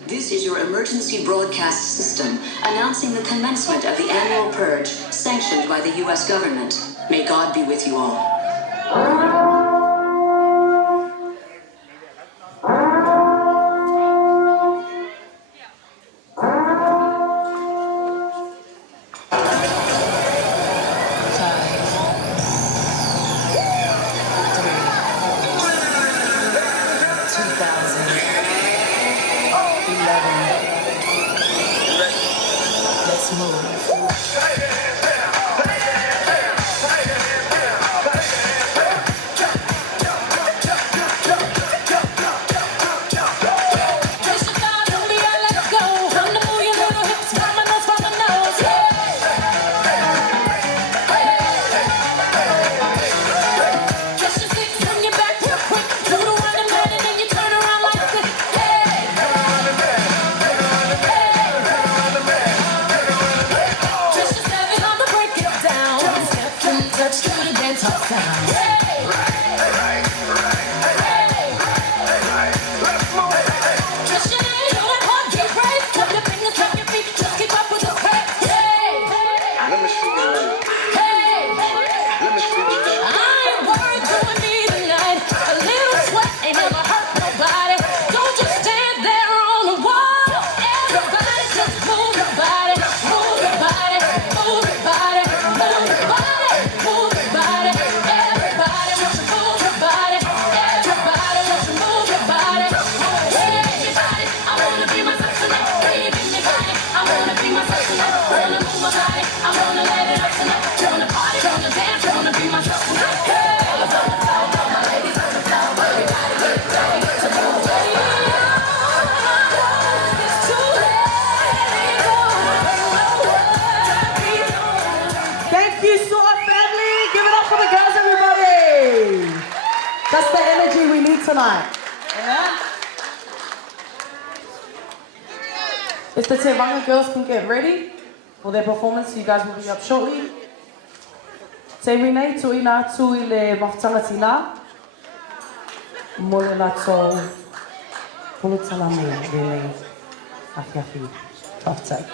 This is your emergency broadcast system announcing the commencement of the annual purge sanctioned by the U.S. government. May God be with you all. Thank you, Soa family. Give it up for the girls, everybody. That's the energy we need tonight. Yeah? If the Tevanga girls can get ready for their performance, you guys will be up shortly. Te minei tui nā tui le mawhatanga tina. Mo le lato pulutala me le awhiawhi toftai.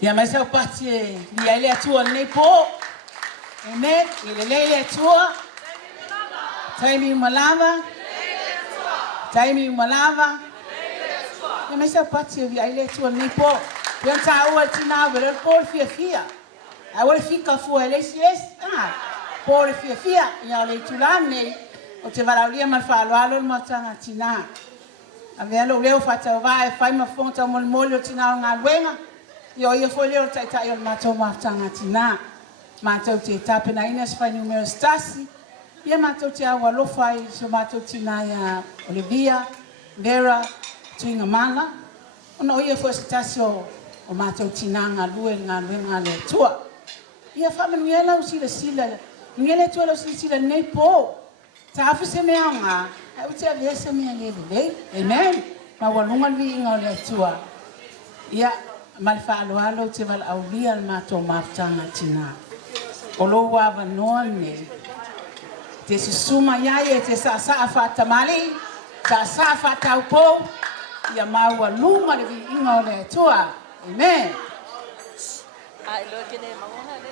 Ia mai sa pati ni ai le atua nei po. Ene, ile le atua. Taimi malava. Taimi malava. Ia mai sa pati vi ai le atua nei po. Ia ta ua tina vere po fia. A ua fika fu ele sies. Ah. Po fia ia le tulane o te varaulia mal fa alo ma tanga tina. Ave alo leo fata vai fai ma fonta mol o tina nga wenga. Yo ia foi leo tai o matou mafutanga tina. Matou te tapena ina sfai numero stasi. Ia matou te awa lofai so matou tina ia Olivia, Vera, tuinga manga. Ono ia foi stasi o matou tina nga lue nga le tua. Ia fama nuela usila sila. Nuela tua usila nei po. Ta afu se mea nga. Au te avese mea le. Amen. Ma walungan vi inga le tua. Ia malfa alo te val aulia al matou mafutanga tina. O lo wava none. Te susuma iae te sa fata mali. Sa fata upo. Ia maua lunga le vi inga o le tua. Amen. Ai lo kene mangoha le.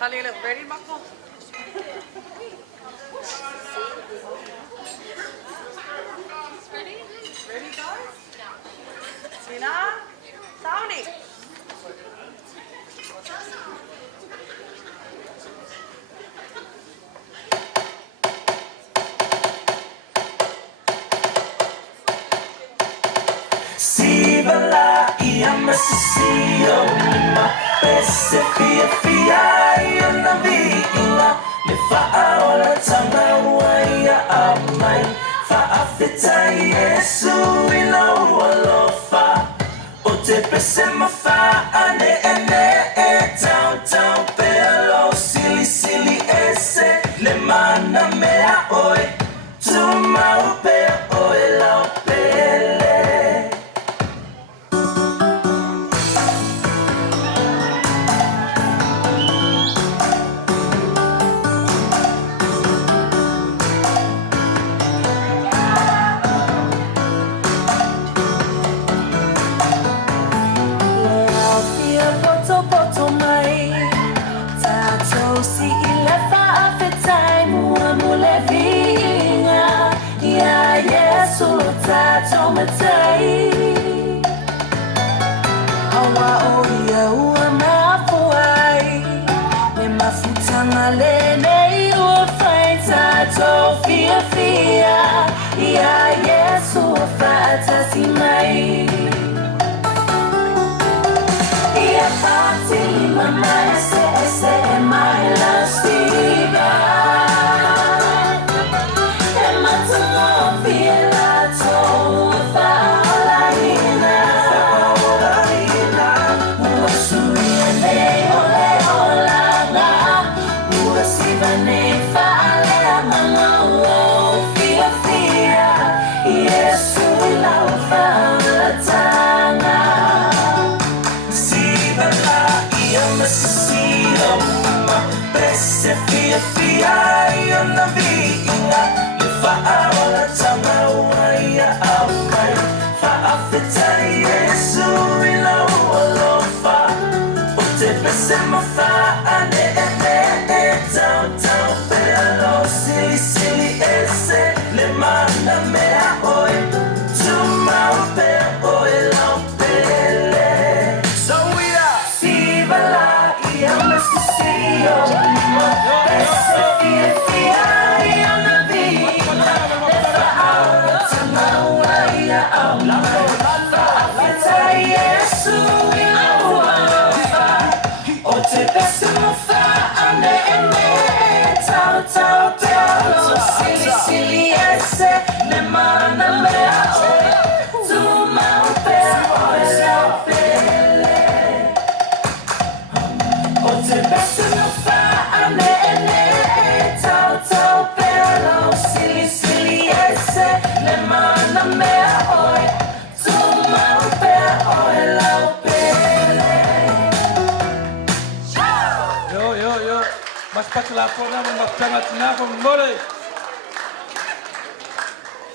Khalil, ready, Marco? Ready? Ready, guys? Tina? Sauni? Sivala ia masisio lima pese fia ia na viila le faa ola tanga ia amai faa fa'afeta Yesu ina ualofa o te pese mafa ane ene tau tau pelo sili sili ese le mana mea oi tu mau pe oi lau pele. Awa o ia ua mafuai me mafutanga lene ua fai tato fia fia ia Yesu fata si mai ia fati mama ese mai la stiga e matungo fia la to fa Fia ia na vinga le fa'aola tama uaia aukai fa'afeta Yesu ina ualofa o te pese mafa ane ene tau tau pelo sili sili ese le mana mea oi tu mau pe oi lau pele so ia sivala ia mesisio Mas patla pona mas tanga tina ko mole.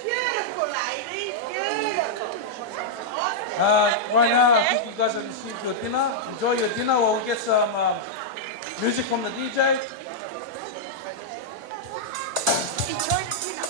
Beautiful lady, beautiful. Right now, I think you guys have received your dinner. Enjoy your dinner while we get some music from the DJ. Enjoy the dinner.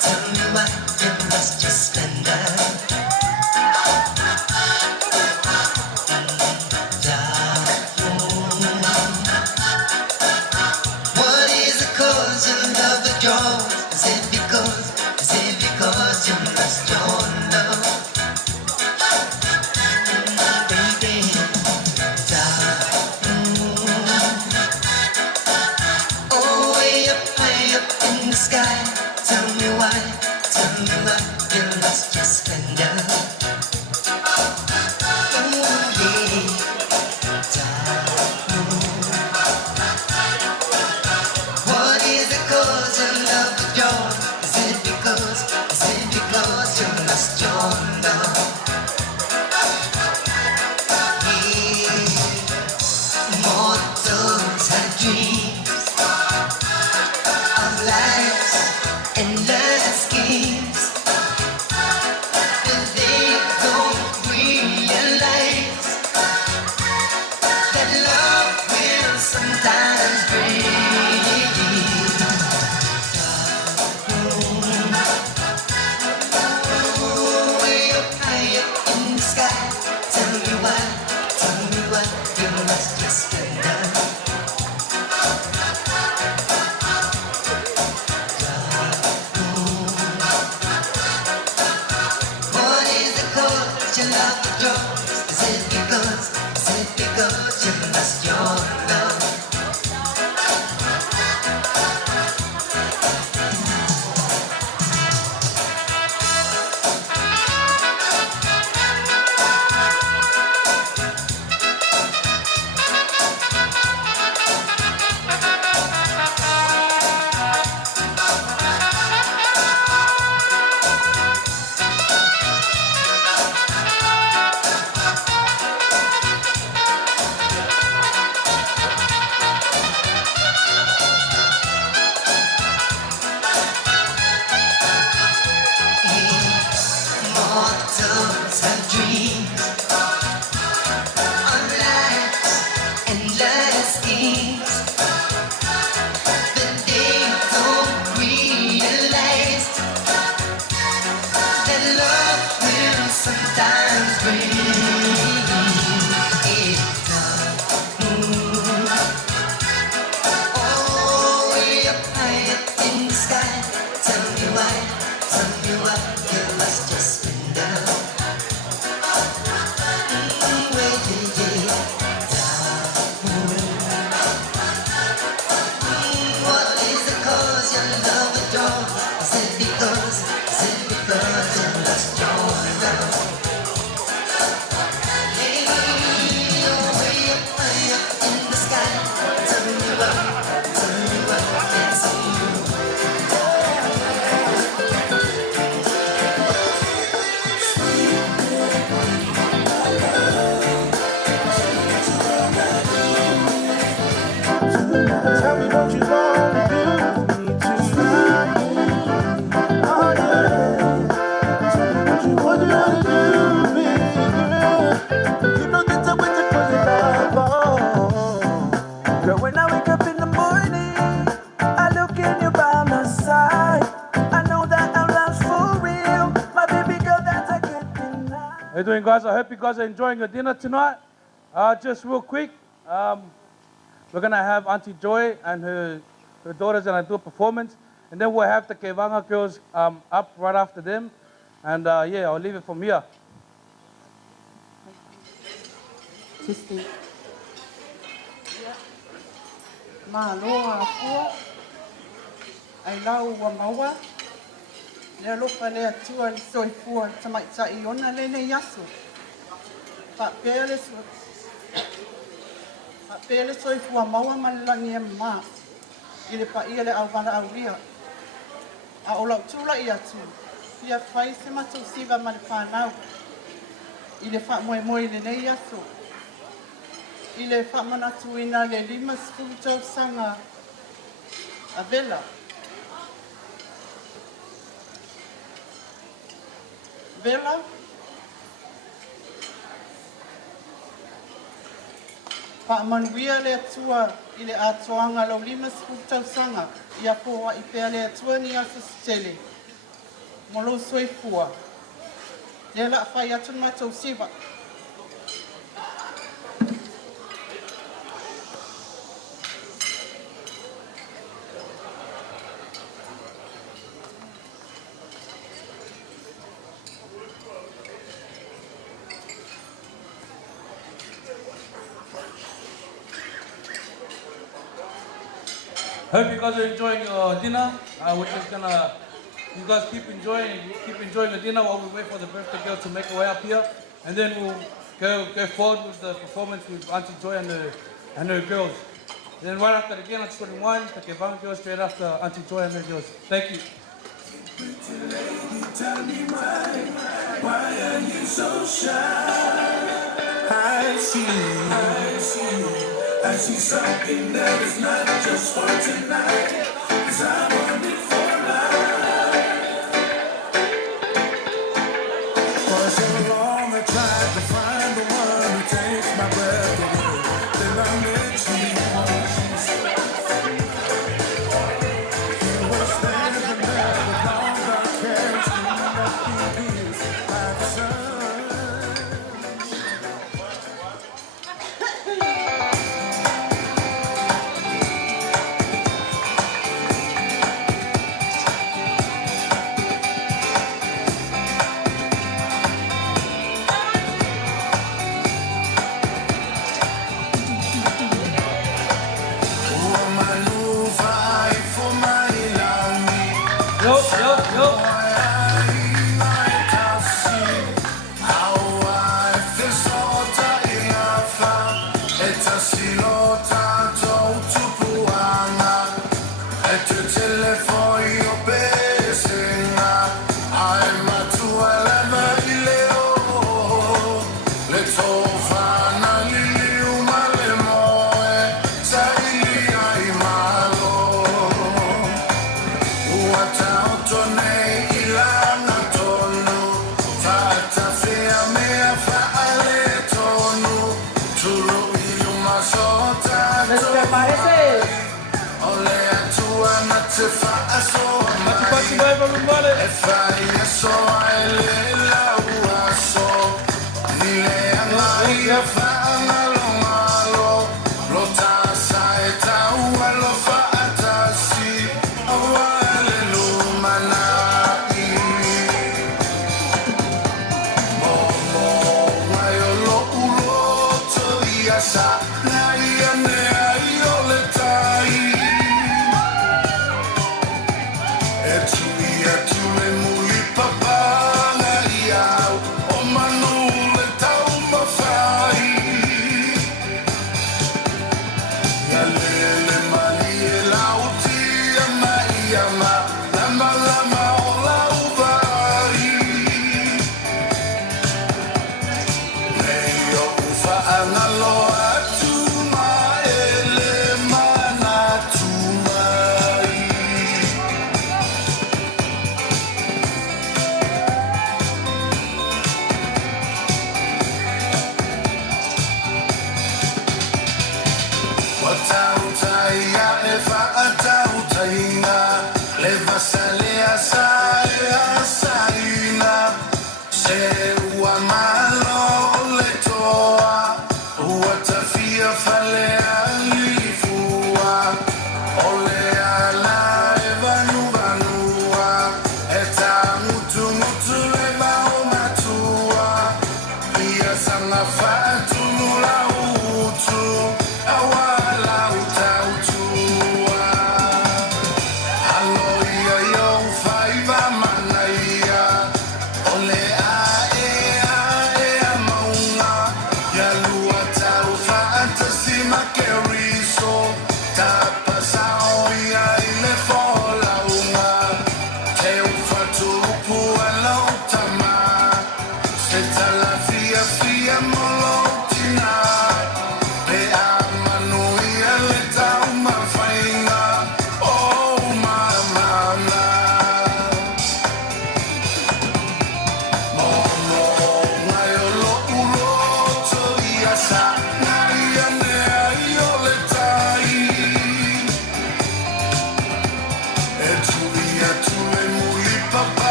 Tell me why you must just spend yours? Is it because you lost your love? Mortals have dreams of life's endless schemes, but they don't realize that love will sometimes bring it down. Oh, way up high up in the sky. Tell me why you lost your spin down. Way down. What is the cause your love withdraws? Is it because you lost your love? Hey, you're way up high up in the sky. Tell me what, yes, you. Tell me what you wanna do with me tonight. Oh yeah. Tell me what you wanna do with me, girl. You know that I'm with you for your love. Oh. Girl, when I wake up in the morning, I look in you by my side. I know that our love's for real. My baby girl, that's a good thing. How you doing, guys? I hope you guys are enjoying your dinner tonight. Just real quick, we're going to have Auntie Joy and her daughters going to do a performance. And then we'll have the Kevanga girls up right after them. And yeah, I'll leave it from here. Sister. Mahaloa apua. Ai lau wa maua. Lea lopa lea tua li soifua tamai ta iona lene yasu. Pa pele so. Pa pele soifua maua malangi e ma. Ile pa ia le au wana au ria. A olau tula ia tu. Ia fai se matu siva ma le whanau. Ile wha moe moe le nei yasu. Ile wha manatu ina le 5 skutau sanga a vela. Vela. Whaamanuia le atua i le atoanga lau 5 skutau sanga ia poa i pea le atua ni asa stele. Molo soifua. Le la whai atu matou siva. Hope you guys are enjoying your dinner. We're just gonna, you guys keep enjoying the dinner while we wait for the birthday girl to make her way up here, and then we'll go forward with the performance with Auntie Joy and her girls. Then right after again, I'm just going to wine, the Kevanga girls straight after Auntie Joy and her girls. Thank you. Tell me why are you so shy? I see something that is not just for tonight, 'cause I want it for life. For so long I tried to find the one who takes my breath away. Then I met you. You were standing there with long dark hair, screaming up through years like the sun.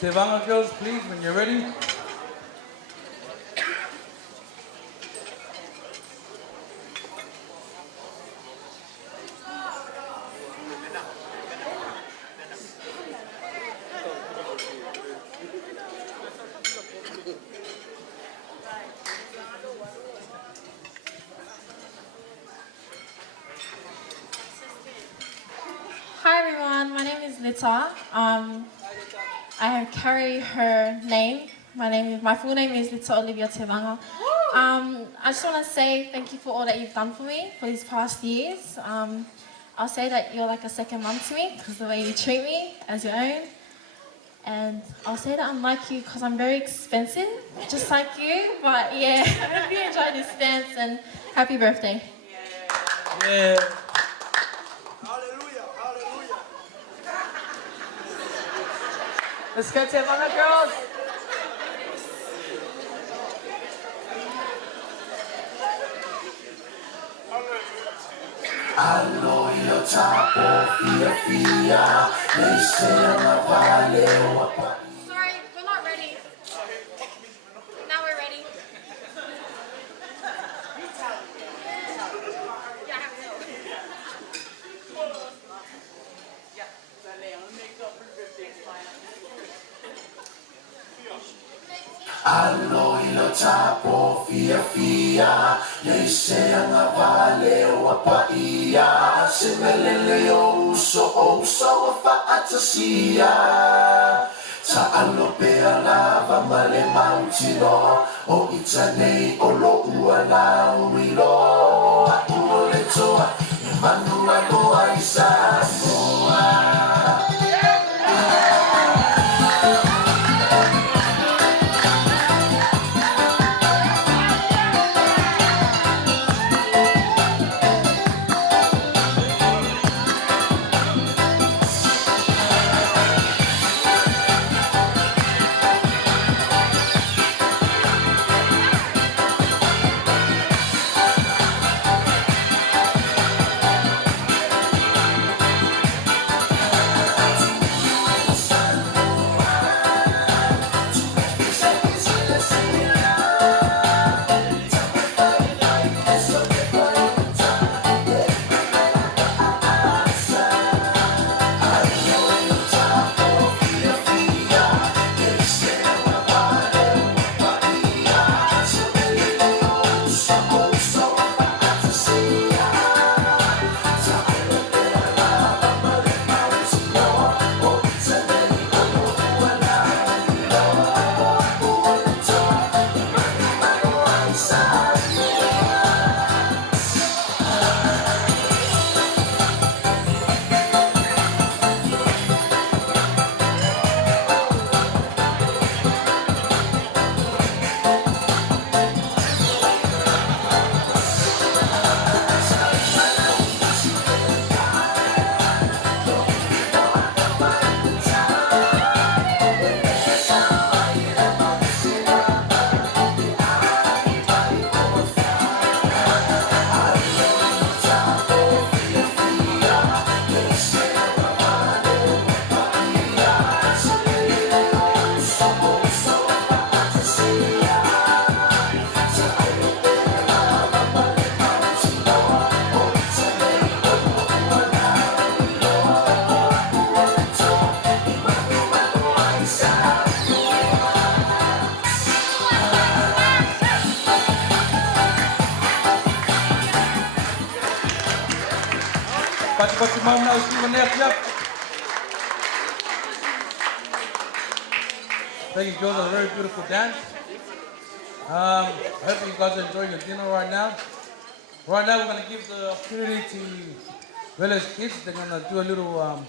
Tevanga girls, please, when you're ready. Hi everyone, my name is Lita. I have carried her name. My full name is Lita Olivia Tevanga. I just want to say thank you for all that you've done for me for these past years. I'll say that you're like a second mum to me because the way you treat me as your own. And I'll say that I'm like you because I'm very expensive, just like you. But yeah, I hope you enjoy this dance and happy birthday. Yeah. Let's go, Tevanga girls. Sorry, we're not ready. Now we're ready. But your mom knows you were there, yep. Thank you, girls, a very beautiful dance. I hope you guys are enjoying your dinner right now. Right now, we're going to give the opportunity to Village Kids. They're going to do a little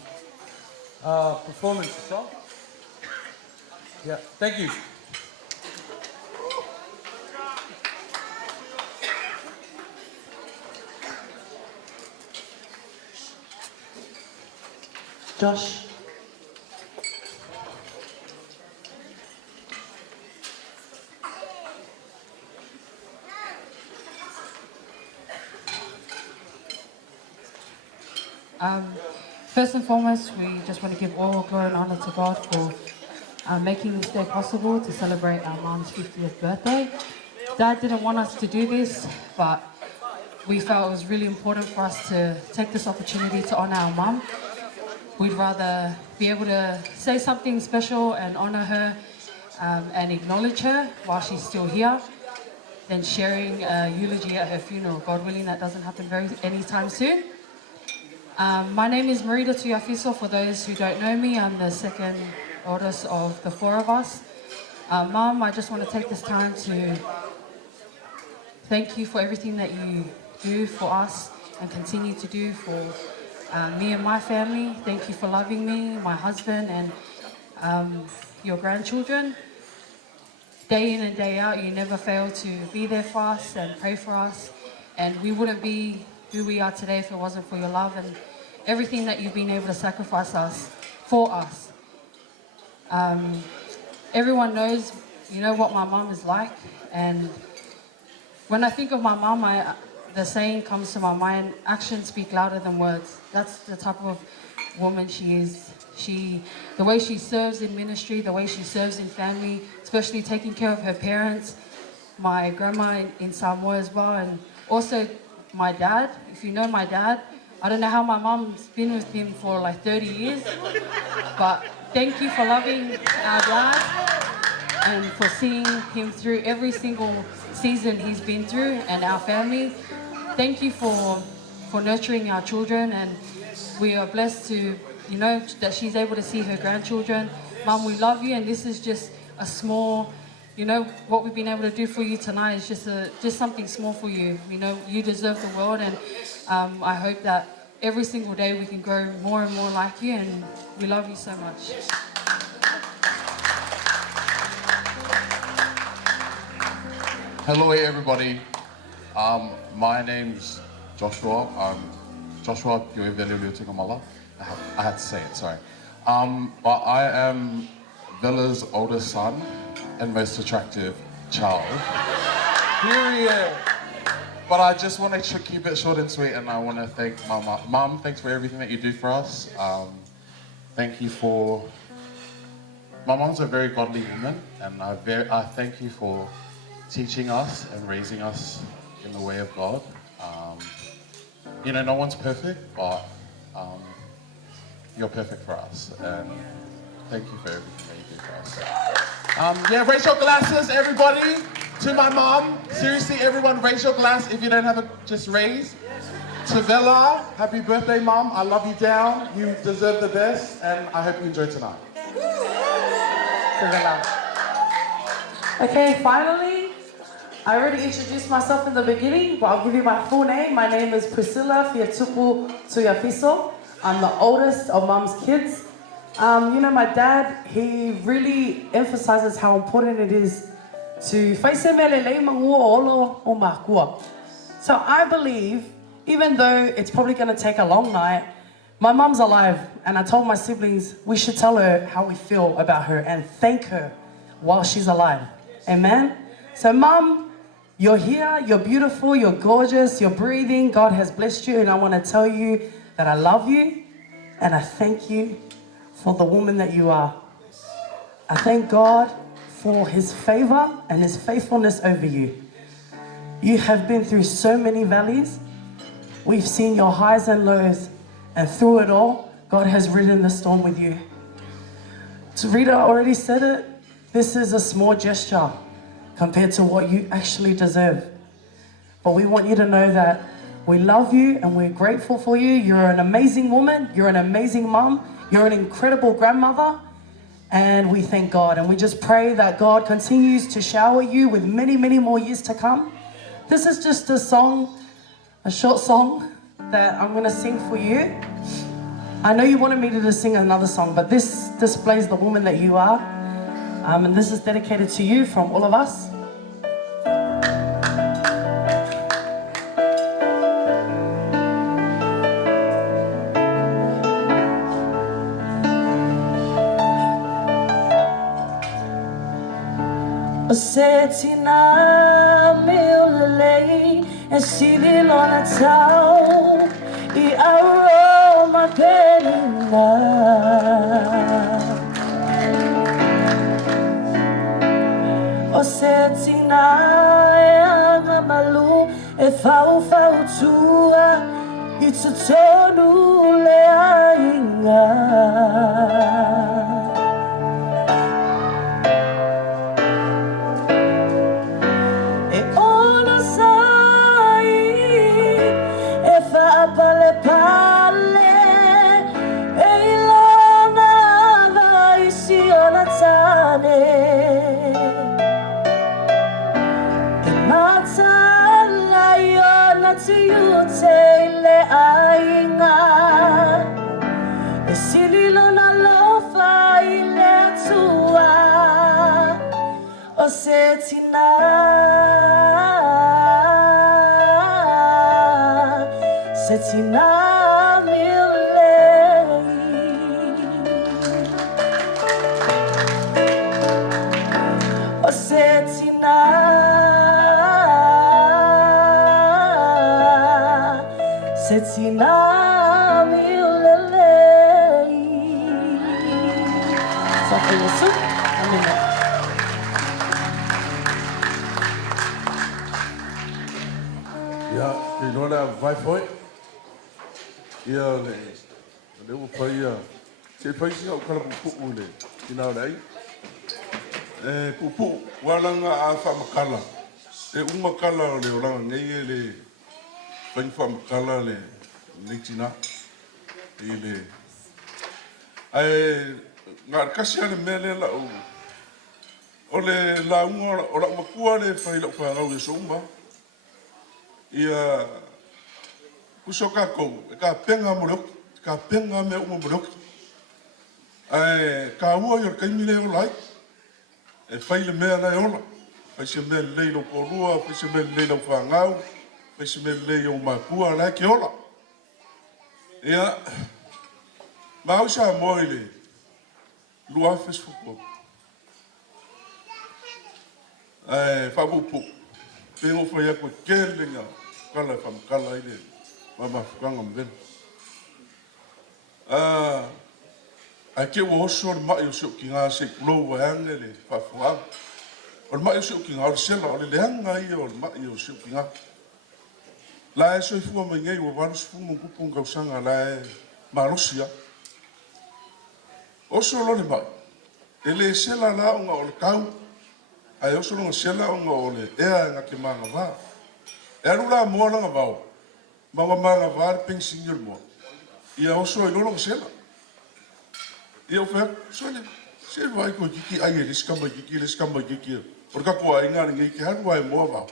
performance as well. Yeah, thank you. Josh. First and foremost, we just want to give all glory and honor to God for making this day possible to celebrate our mom's 50th birthday. Dad didn't want us to do this, but we felt it was really important for us to take this opportunity to honor our mom. We'd rather be able to say something special and honor her and acknowledge her while she's still here than sharing a eulogy at her funeral. God willing, that doesn't happen anytime soon. My name is Marita Tuiafiso. For those who don't know me, I'm the second oldest of the four of us. Mom, I just want to take this time to thank you for everything that you do for us and continue to do for me and my family. Thank you for loving me, my husband, and your grandchildren. Day in and day out, you never fail to be there for us and pray for us. And we wouldn't be who we are today if it wasn't for your love and everything that you've been able to sacrifice for us. Everyone knows, you know what my mom is like. And when I think of my mom, the saying comes to my mind, actions speak louder than words. That's the type of woman she is. The way she serves in ministry, the way she serves in family, especially taking care of her parents, my grandma in Samoa as well, and also my dad. If you know my dad, I don't know how my mom's been with him for like 30 years, but thank you for loving our dad and for seeing him through every single season he's been through, and our family. Thank you for nurturing our children, and we are blessed to, you know, that she's able to see her grandchildren. Mom, we love you, and this is just a small, you know, what we've been able to do for you tonight is just something small for you. You know, you deserve the world, and I hope that every single day we can grow more and more like you, and we love you so much. Hello everybody. My name's Joshua. Joshua Yoeveliliutingamala. I had to say it, sorry. But I am Villa's oldest son and most attractive child. Period. But I just want to keep it short and sweet, and I want to thank my mom. Mom, thanks for everything that you do for us. Thank you for... My mom's a very godly woman, and I thank you for teaching us and raising us in the way of God. You know, no one's perfect, but you're perfect for us, and thank you for everything that you do for us. Yeah, raise your glasses, everybody, to my mom. Seriously, everyone, raise your glass. If you don't have it, just raise. To Vela, happy birthday, Mom. I love you down. You deserve the best, and I hope you enjoy tonight. Okay, finally, I already introduced myself in the beginning, but I'll give you my full name. My name is Priscilla Fiatupu Tuiafiso. I'm the oldest of Mom's kids. You know, my dad, he really emphasizes how important it is to so I believe, even though it's probably going to take a long night, my mom's alive, and I told my siblings we should tell her how we feel about her and thank her while she's alive. Amen? So Mom, you're here, you're beautiful, you're gorgeous, you're breathing, God has blessed you, and I want to tell you that I love you, and I thank you for the woman that you are. I thank God for His favor and His faithfulness over you. You have been through so many valleys. We've seen your highs and lows, and through it all, God has ridden the storm with you. So Rita already said it, this is a small gesture compared to what you actually deserve. But we want you to know that we love you and we're grateful for you. You're an amazing woman, you're an amazing mom, you're an incredible grandmother, and we thank God. And we just pray that God continues to shower you with many, many more years to come. This is just a song, a short song that I'm gonna sing for you. I know you wanted me to sing another song, but this displays the woman that you are. And this is dedicated to you from all of us. O se tina miulelei e sili lona tau I aroma pelina O se tina e anga malu e fau tua I tutonu le ainga E ona sai e fa pale pale e ilona vai si ona tane Matala yona tiyute le ainga E sililo na lofa ile tua O se tina milei O se tina Setina milelei Só foi isso? Amém. Ia, e nona vai foi. Ia le o pai ia. Se pai si o kala pupu le. Ina dai. Pupu walanga a fa makala. E uma kala le olanga nei le pai fa makala le nitina. Ile. Ai ngar kasi ale mele la o. Ole la unga ora makua le fa ila fa ngau so umba. Ia kusoka ko ka penga molok ka penga me umo molok ai ka ua yo ka mile o lai e fai le mea lai ola fai se me le lo korua fai se me le lo fangau fai se me le o makua la ke ola ia mau sa moile lua fes fuko ai fa bupu pero foi a quelinga kala fam kala ile mama kanga mben ake wo so ma yo so kinga se klo wa angele fa fa o ma yo so kinga o se la le hanga yo ma yo so kinga la so fu mo ngai wo van fu mo ku punga usanga la ma rusia o so lo le ma ele se la la nga o kau ai o so lo se la nga o le e nga ke manga va e rula mo la nga va manga var pensingur mo ia o so lo se la ia fa so le se vai ko kiki ai le skamba kiki por ka ko ai nga ngai ki han vai mo va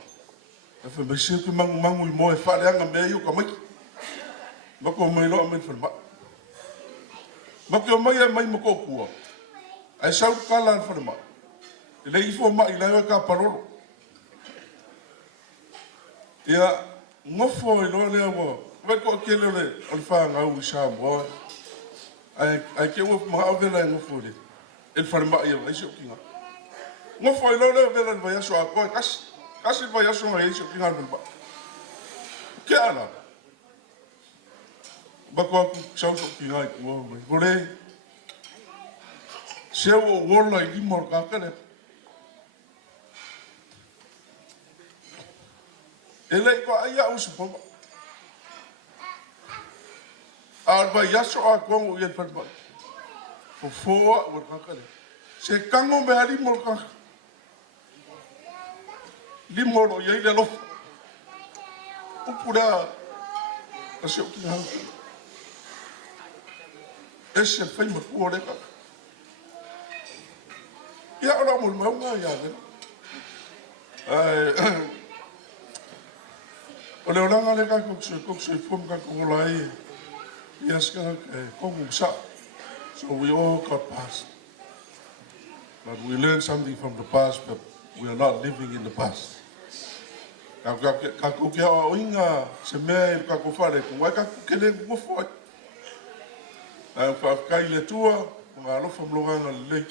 e fa me se ku mangu mo e fa le nga me yo ka mai ma ko mai lo me fa ma ko mai mo ko ku ai sa ka la fa ma le ifo ma ila ka parolo ia ngofo lo le wo va ko kele le alfa nga u sa mo ai ke wo ma ave la ngofo le el farma ia vai so kinga ngofo lo le ve la vai so a ko kas vai so nga so kinga ba ke ala ba ko sa so kinga ko mo le se wo wo la i mo ka ka ele ko aya usu po arba yaso a ko mo yen pat fo wo ka se kango me ali mo ka li mo lo ye le lo o pura aso ki ha ese fai mo ko re ka ya ora mo ma nga ya o le oranga le ka ko se fom ka ko lai yes ka ko sa so we all got past but we learned something from the past but we are not living in the past ka ko ke o inga se me ka ko fare ko ka ke le mo fo fa ka ile tua nga lo fom lo nga le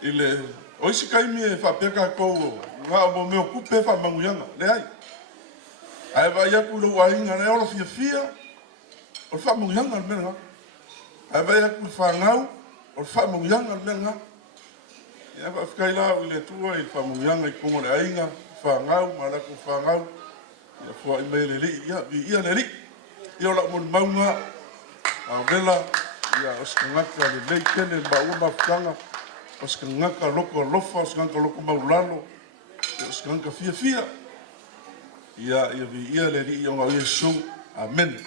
ile O isi kaimi e whapeka kou ngā o meo kupe whamanguyanga, le ai. Ai vai aku lo wainga ne ora fia, o whamanguyanga al mena. Ai vai aku whangau, o whamanguyanga al mena. Ia whafkai lau i le tua i whamanguyanga i kongo le ainga, whangau, marako whangau. Ia fua i mei le li, ia le li. Ia ola mon maunga, a vela, ia oskangaka le lei tene maua mafutanga. Oskangaka loko lofa, oskangaka loko maulalo. Oskangaka fia. Ia vi ia le li, ia ngau Yesu. Amen.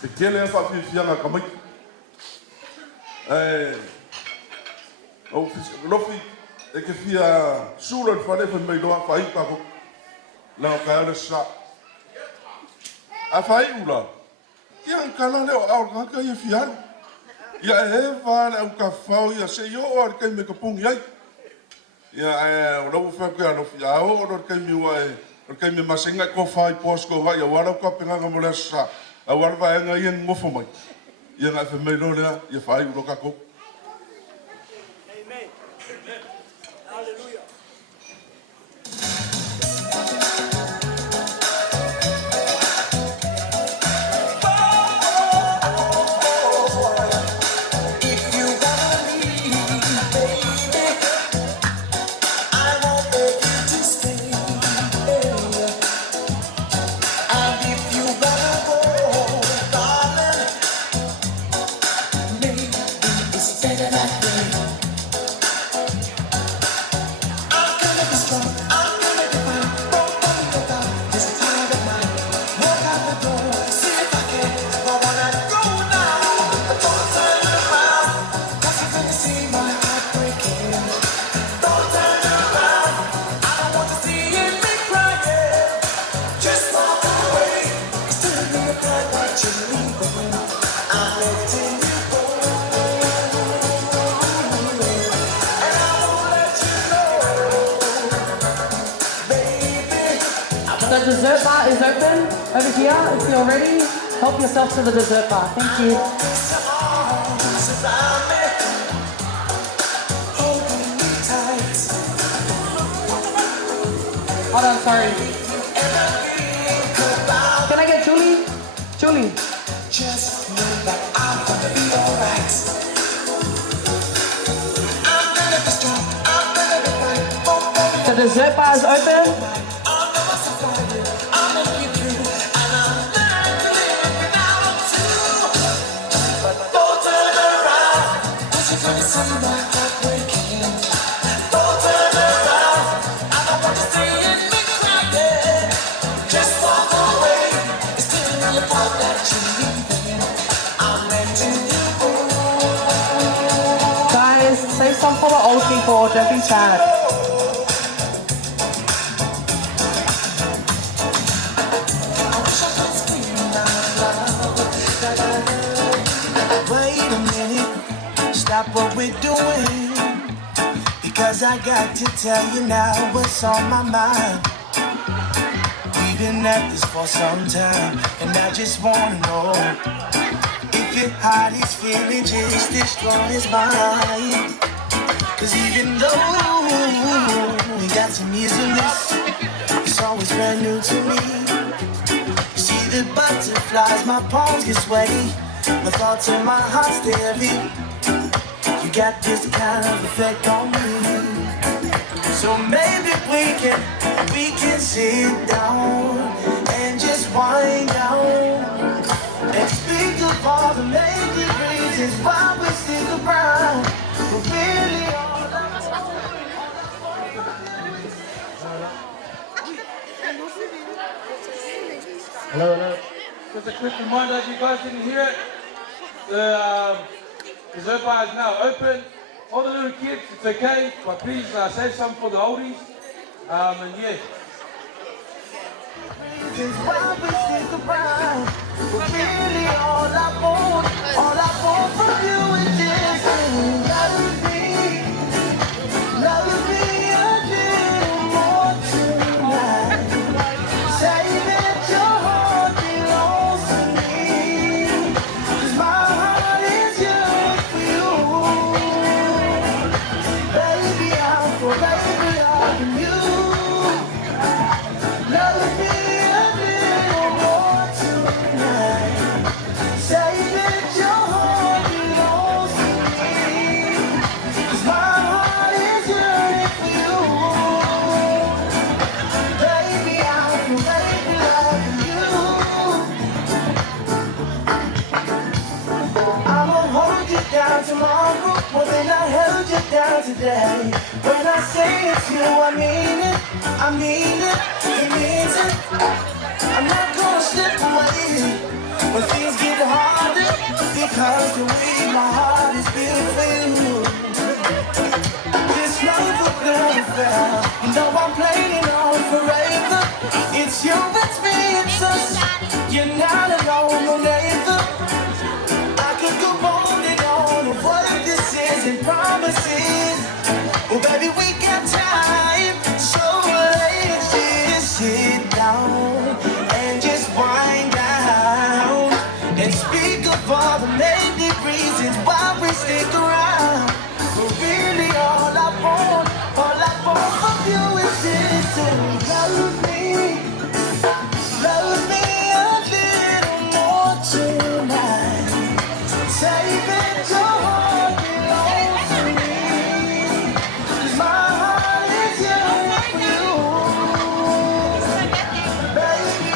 Te kele a whawhiwhianga ka mai. O lofi, e ke whia sūra ni whare whai mei loa whai kako. Lao ka ala sa. A whai ula. Ia ang kala leo au kaka ia whiaru. Ia e whare au ka whau ia se yo o ar kai me ka pungi ai. Ia o lau whakea lofi a o ar kai mi ua e. Ar kai me masenga ko whai posko hai a warau ka penganga mo lea sa. A warwa e nga ia ngofo mai. Ia nga wha mei lo lea, ia whai ula kako. The dessert bar is open over here. If you're ready, help yourself to the dessert bar. Thank you. Hold on, sorry. Can I get Julie? Julie. Just know that I'm gonna be alright. I'm gonna be strong. I'm gonna be fine. The dessert bar is open. Guys, save some for the old people. Don't be sad. Wait a minute, stop what we're doing, because I got to tell you now what's on my mind. We've been at this for some time, and I just wanna know if your heart is feeling just as strong as mine. Cause even though we got some years in this, it's always brand new to me. You see the butterflies, my palms get sweaty, my thoughts and my heart stay heavy. You got this kind of effect on me. So maybe we can sit down and just wind down and speak of all the major reasons why we stick around. But really all Hello. Just a quick reminder, if you guys didn't hear it, the dessert bar is now open. All the little kids, it's okay, but please save some for the oldies. And yeah. reasons why we stick around. But really all I want from you is just to love me. down today. When I say it's you, I mean it. I mean it. He means it. I'm not gonna slip away when things get harder, because the way my heart is built for you. This love will never fail. You know I'm playing it on forever. It's you, it's me, it's us. You're not alone, no neither. I could go on and on of what this is and promises. Well, baby, we got time, so let's just sit down and just wind down and speak of all the many reasons why we stick around. But really, all I want from you is just to love me a little more tonight. Say that your heart belongs to me, 'cause my heart is yours for you. Baby,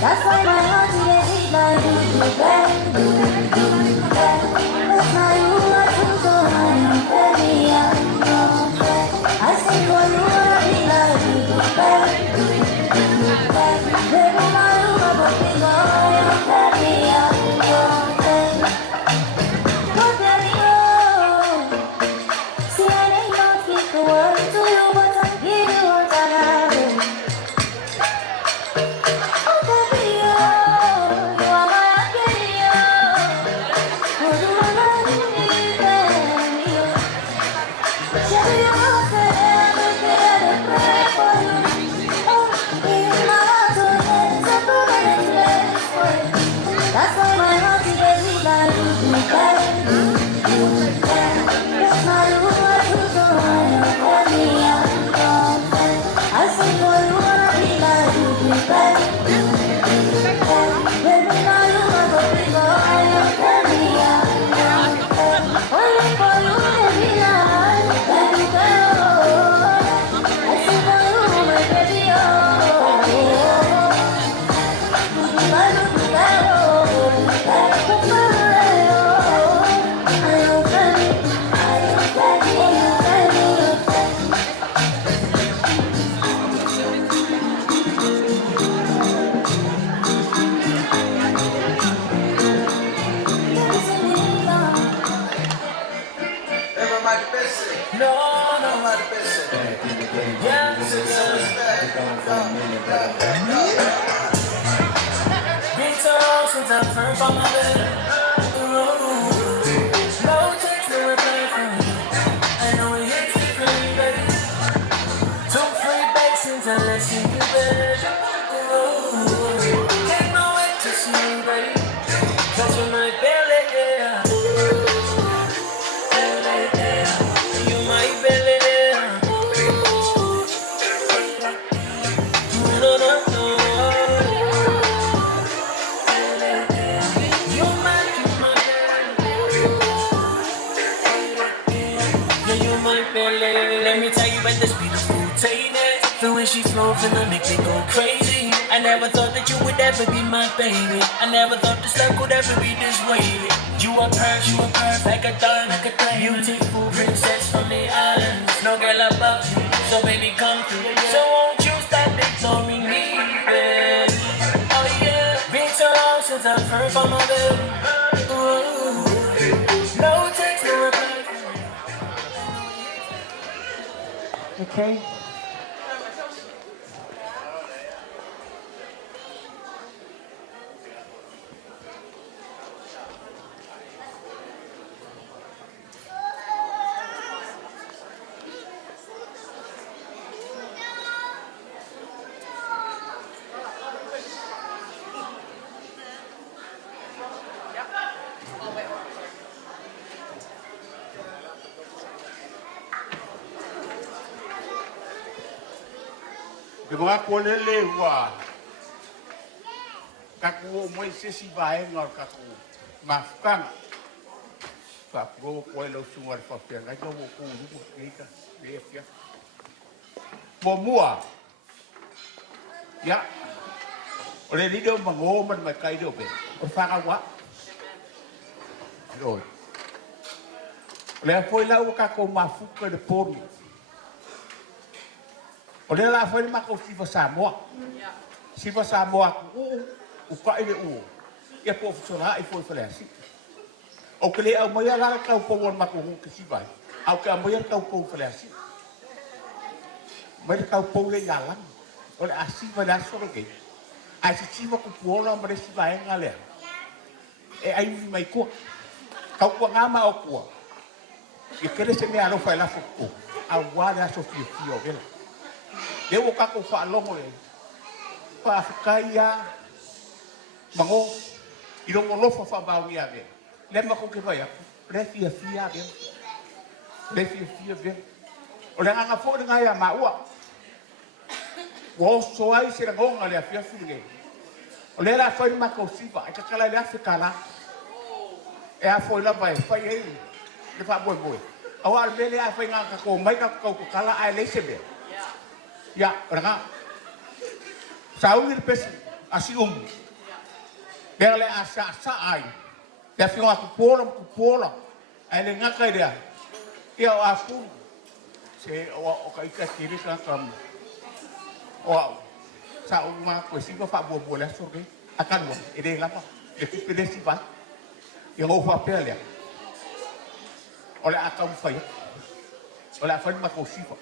That's why my heart is like that's why you are too so baby, I say for you, I be like baby, my No, no, yeah, been so long since I've heard from my baby. No text, no reply from you. I know it hits differently, baby. Took free basins and let you baby. Can't no wait to see you, baby. Touching my belly, yeah. Belly, yeah. You my belly, yeah. No, no, no. You my yeah, you my belly. Let me tell you about this beautiful lady. The way she flows and I make me go crazy. I never thought that you would ever be my baby. I never thought this love could ever be this way. You are perfect, like a diamond, beautiful princess from the islands. No girl above you, so baby come through. So won't you stop ignoring me, baby? Oh yeah, been so long since I've heard from my baby. Ooh. No text, no reply. Okay. Ke mga kolele wa kaku mo sesi bae ngor kaku mafkang fa go ko lo sungar fa pe ga jo ko du ka ya mo mua ya ole ni do mango man ma kai do be o fa ka wa rồi le foi la o ka ko mafuka de porno. Oleh lah foi mak o sifa Samoa. Sifa Samoa o ka ile o. Ya po fsora e foi falasi. O que le au mai ala ka po won mak o ke sifa. Au ka mai ka po falasi. Mai ka po le yalan. Oleh asifa da so ke. Ai si sifa ko po la mai sifa en ale. E ai mai ko. Ka ko ngama o ko. E kere se me alo fa la fo. Awada so fio vela. Eu o kako fa longo e fa afkaia mango i longo lofa fa ba wi ave le ma ko ke vai le fia ave le fia ave o le anga fo de ngai ma ua wo so ai se ngo nga le fia fuge o le la fa ma ko siva e ka kala le afkala e a fo la vai fa ye le fa boy awal le le a fa nga ka ko mai ka ko kala ai le sebe ya, orang saungir pes asium. Dia le asa ai. Dia fiong aku pola. Ai le ngakai dia. Dia aku se o ka ika kiri kan kam. O sa uma ko si ko fa bo la sorge. Akan mo ide lapa. De pede si ba. Yang o fa pele. Oleh akam fa. Oleh fa ma ko si fa.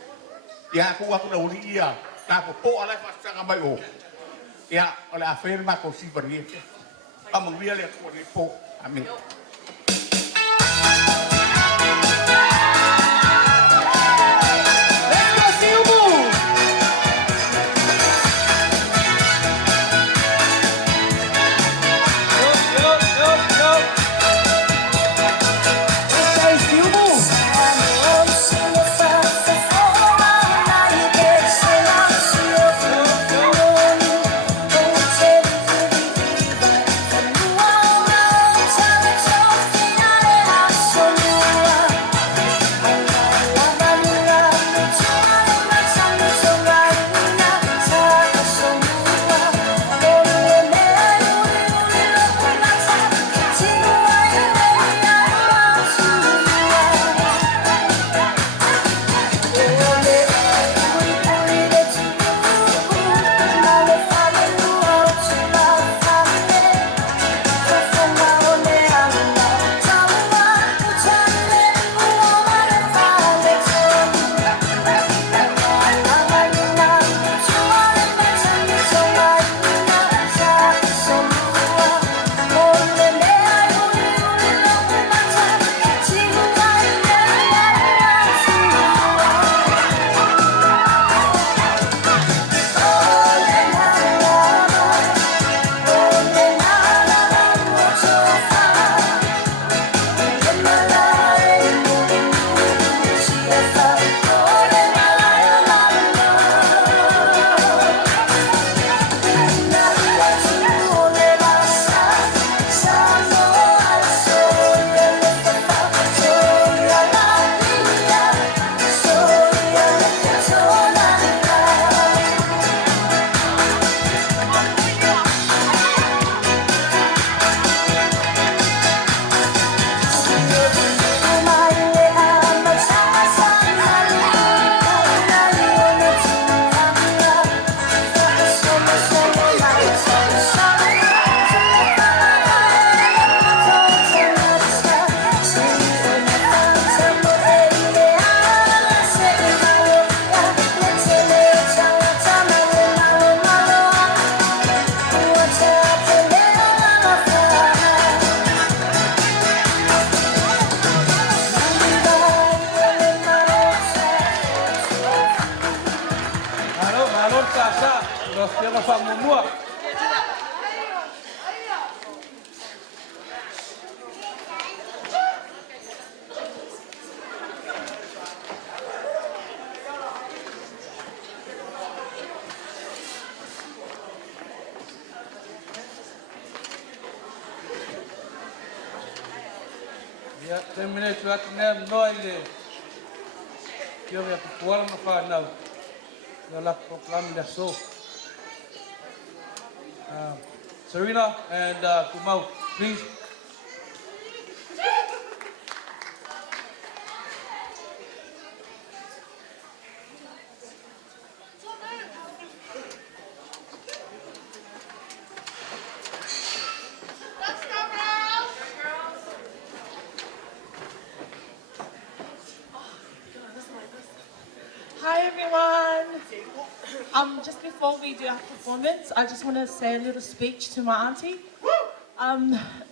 Ya aku na uli ia ta po ala fa sanga mai o ya ola afirma ko si beri among dia le ko ni po amin Time Tos kia ka whamumua. Ia, 10 minutes wak nem noi le. Kia wea pupuala na whanau. Ia la proklami na so. Serena and Kumau, please. Hi everyone. Just before we do our performance, I just want to say a little speech to my auntie.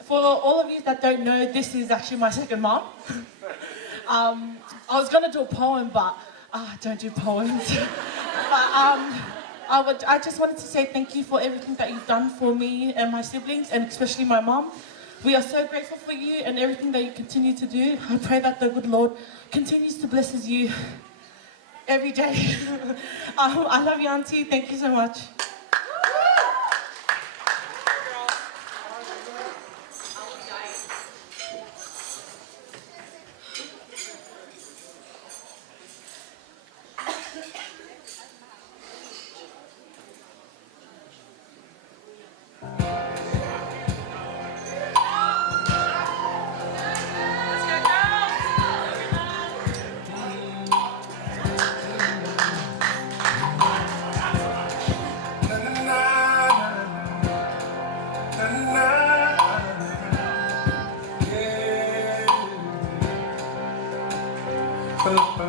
For all of you that don't know, this is actually my second mom. I was gonna do a poem, but I don't do poems. But I just wanted to say thank you for everything that you've done for me and my siblings, and especially my mom. We are so grateful for you and everything that you continue to do. I pray that the good Lord continues to bless you every day. I love you, Auntie. Thank you so much. Thank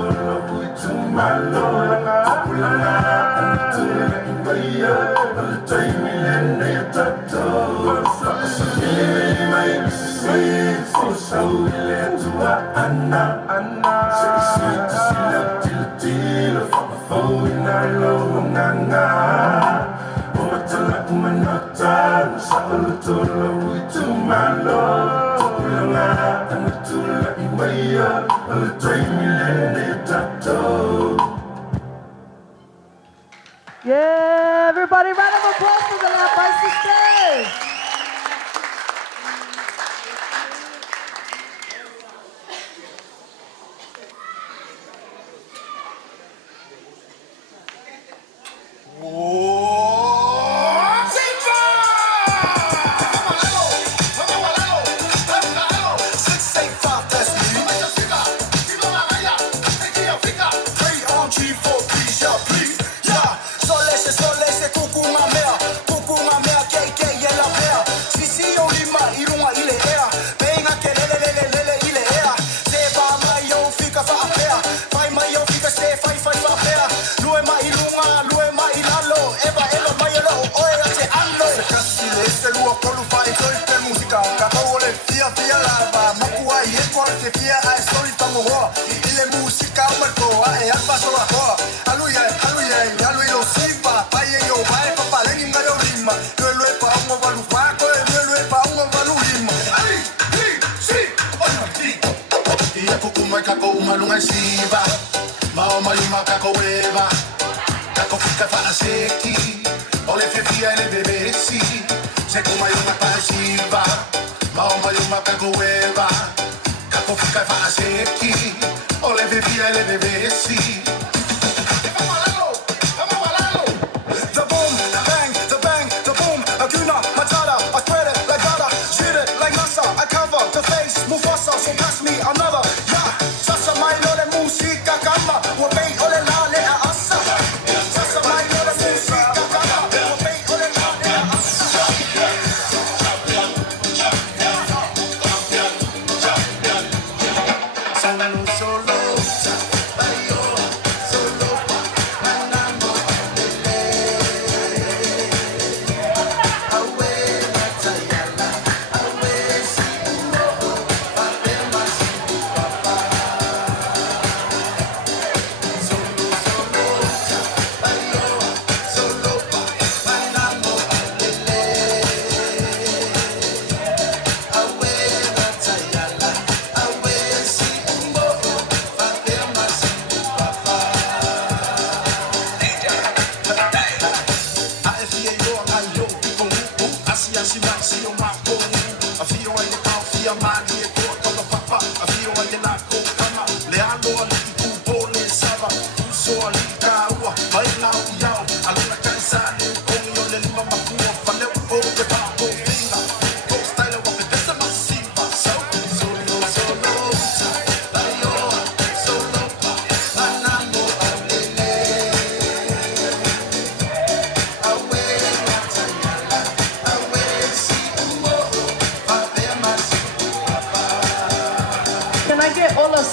you. Yeah, everybody, round of applause for the Love by Sisters.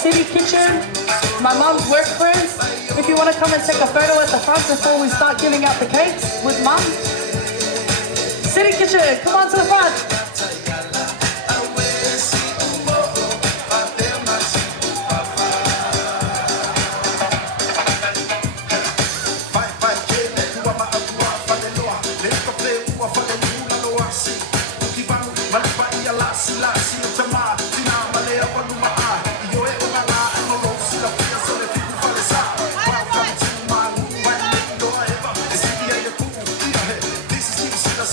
City Kitchen, my mom's work friends. If you want to come and take a photo at the front before we start giving out the cakes with mom. City Kitchen, come on to the front.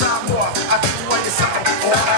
Samoa, I do what you say.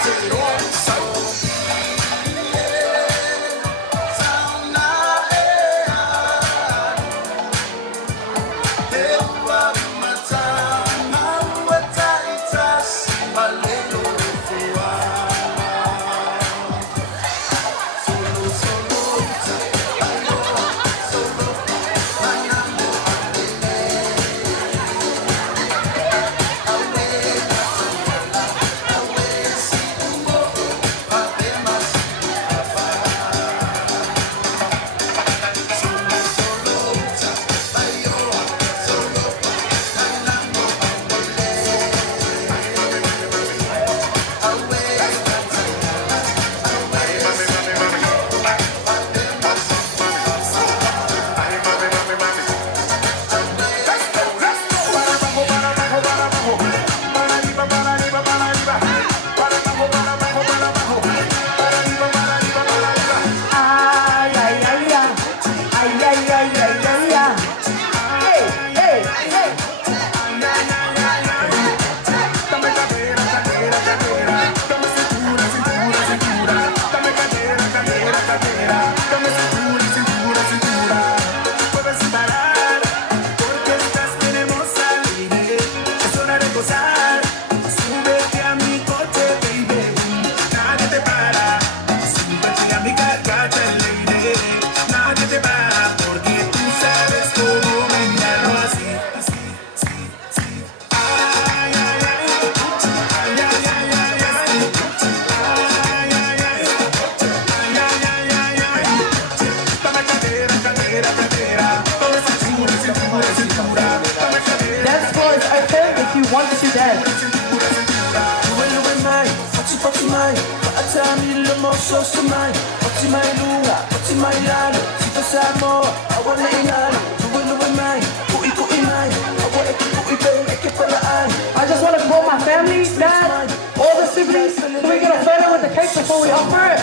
my love, si tu samo, awan na ingan, tuwin mai, kui mai, awan kui eke palaan. I just want to call my family, dad, all the siblings. Can we get a photo with the cake before we offer it?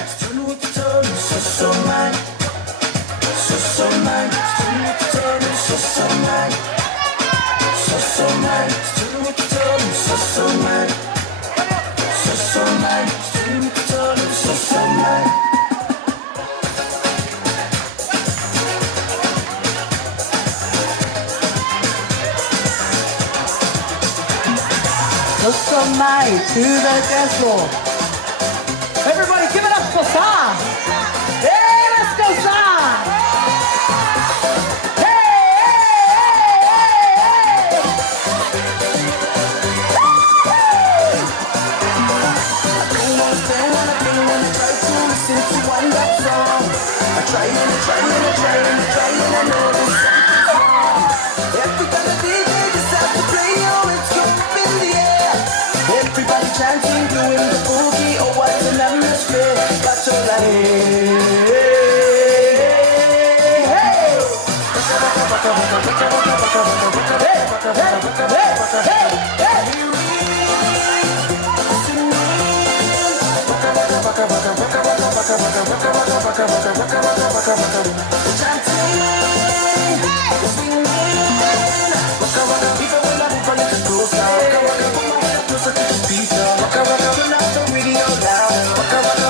So mine, so mine, so mine, so mine, so mine, so mine, so mine. So mine to the dance floor. Everybody give it up for Sa. Hey, let's go Sa. Everybody chanting, doing the boogie, oh what an atmosphere. That's all I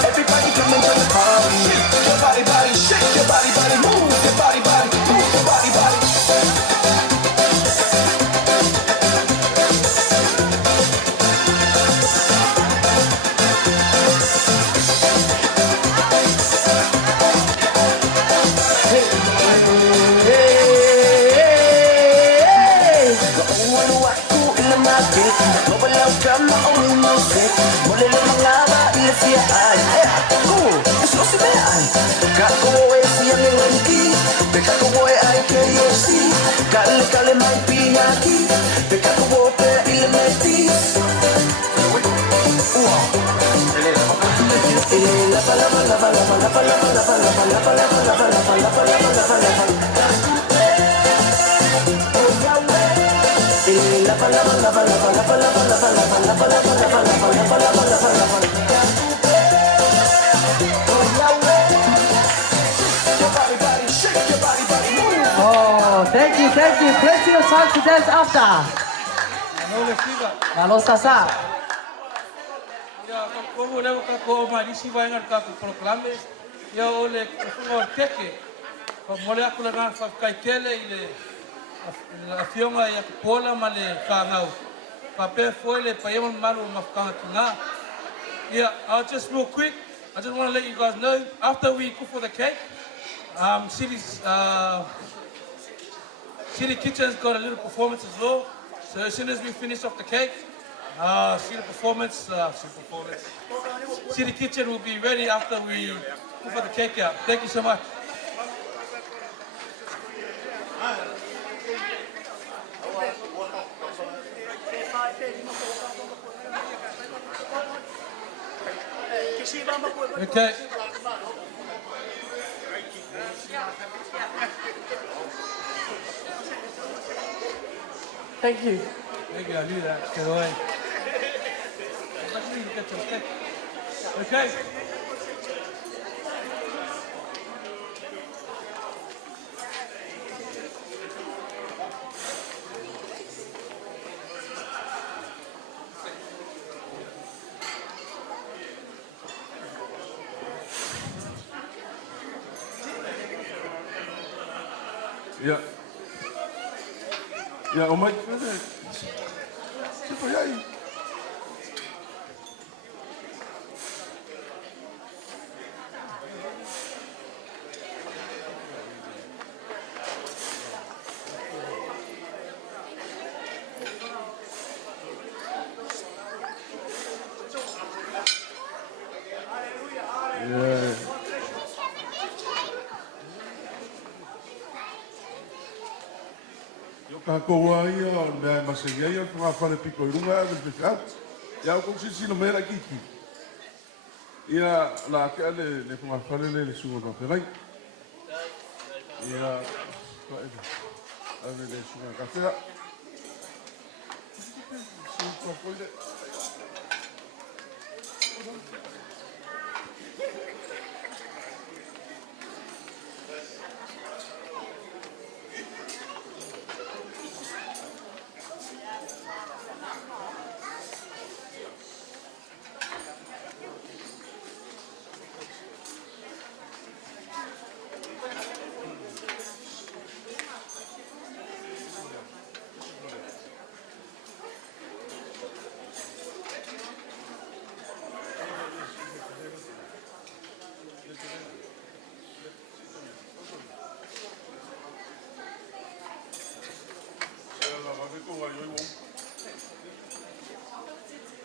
Everybody come and join the party. Shake your body, body, shake your body, body, move your body, body, move your body, body. Kale mai pinaki, peka ko pe ile metis. Wow. La la la la la la la la la la Oh, thank you. Plenty of time to dance after. Malo Sasa. Como levo ka ko ma disi vai ngar ka ko proclame ya ole ko teke ko mole aku la fa kai kele ile la fionga ya pola male ka ngau pa pe foi pa yema malu ma ka tuna. Yeah, I'll just real quick. I just want to let you guys know after we cook for the cake, City Kitchen's got a little performance as well. So as soon as we finish off the cake, City Kitchen will be ready after we put the cake out. Thank you so much. Okay. Thank you. Maybe I'll do that straight away. Okay. Yeah. Yeah, oh my goodness. Super yay. Yeah. Kakoa ia na masega ia fa fa le piko runga de pescat. Ya ko si no mera kiki. Ia la que le fa fa le suo pa perai. Ia, whaere. Ave le sunga ka whea. Sunga koile.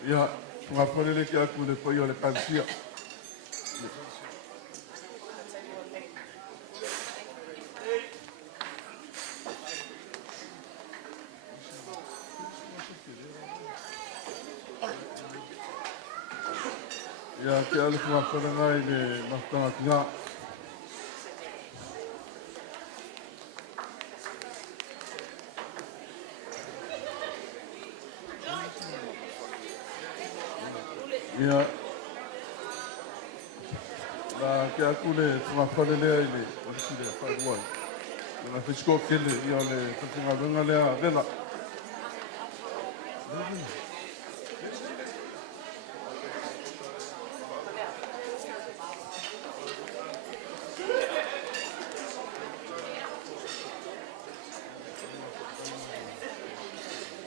Ia, nga whanere ki aku le whai o le kansia. Ia, ke ale nga whanenga i le mahtanga ki ngā. Ia, la ke aku le whangawhane lea i le oriki le whaeruai. Nga whisko kele ia le whakinga runga lea rena.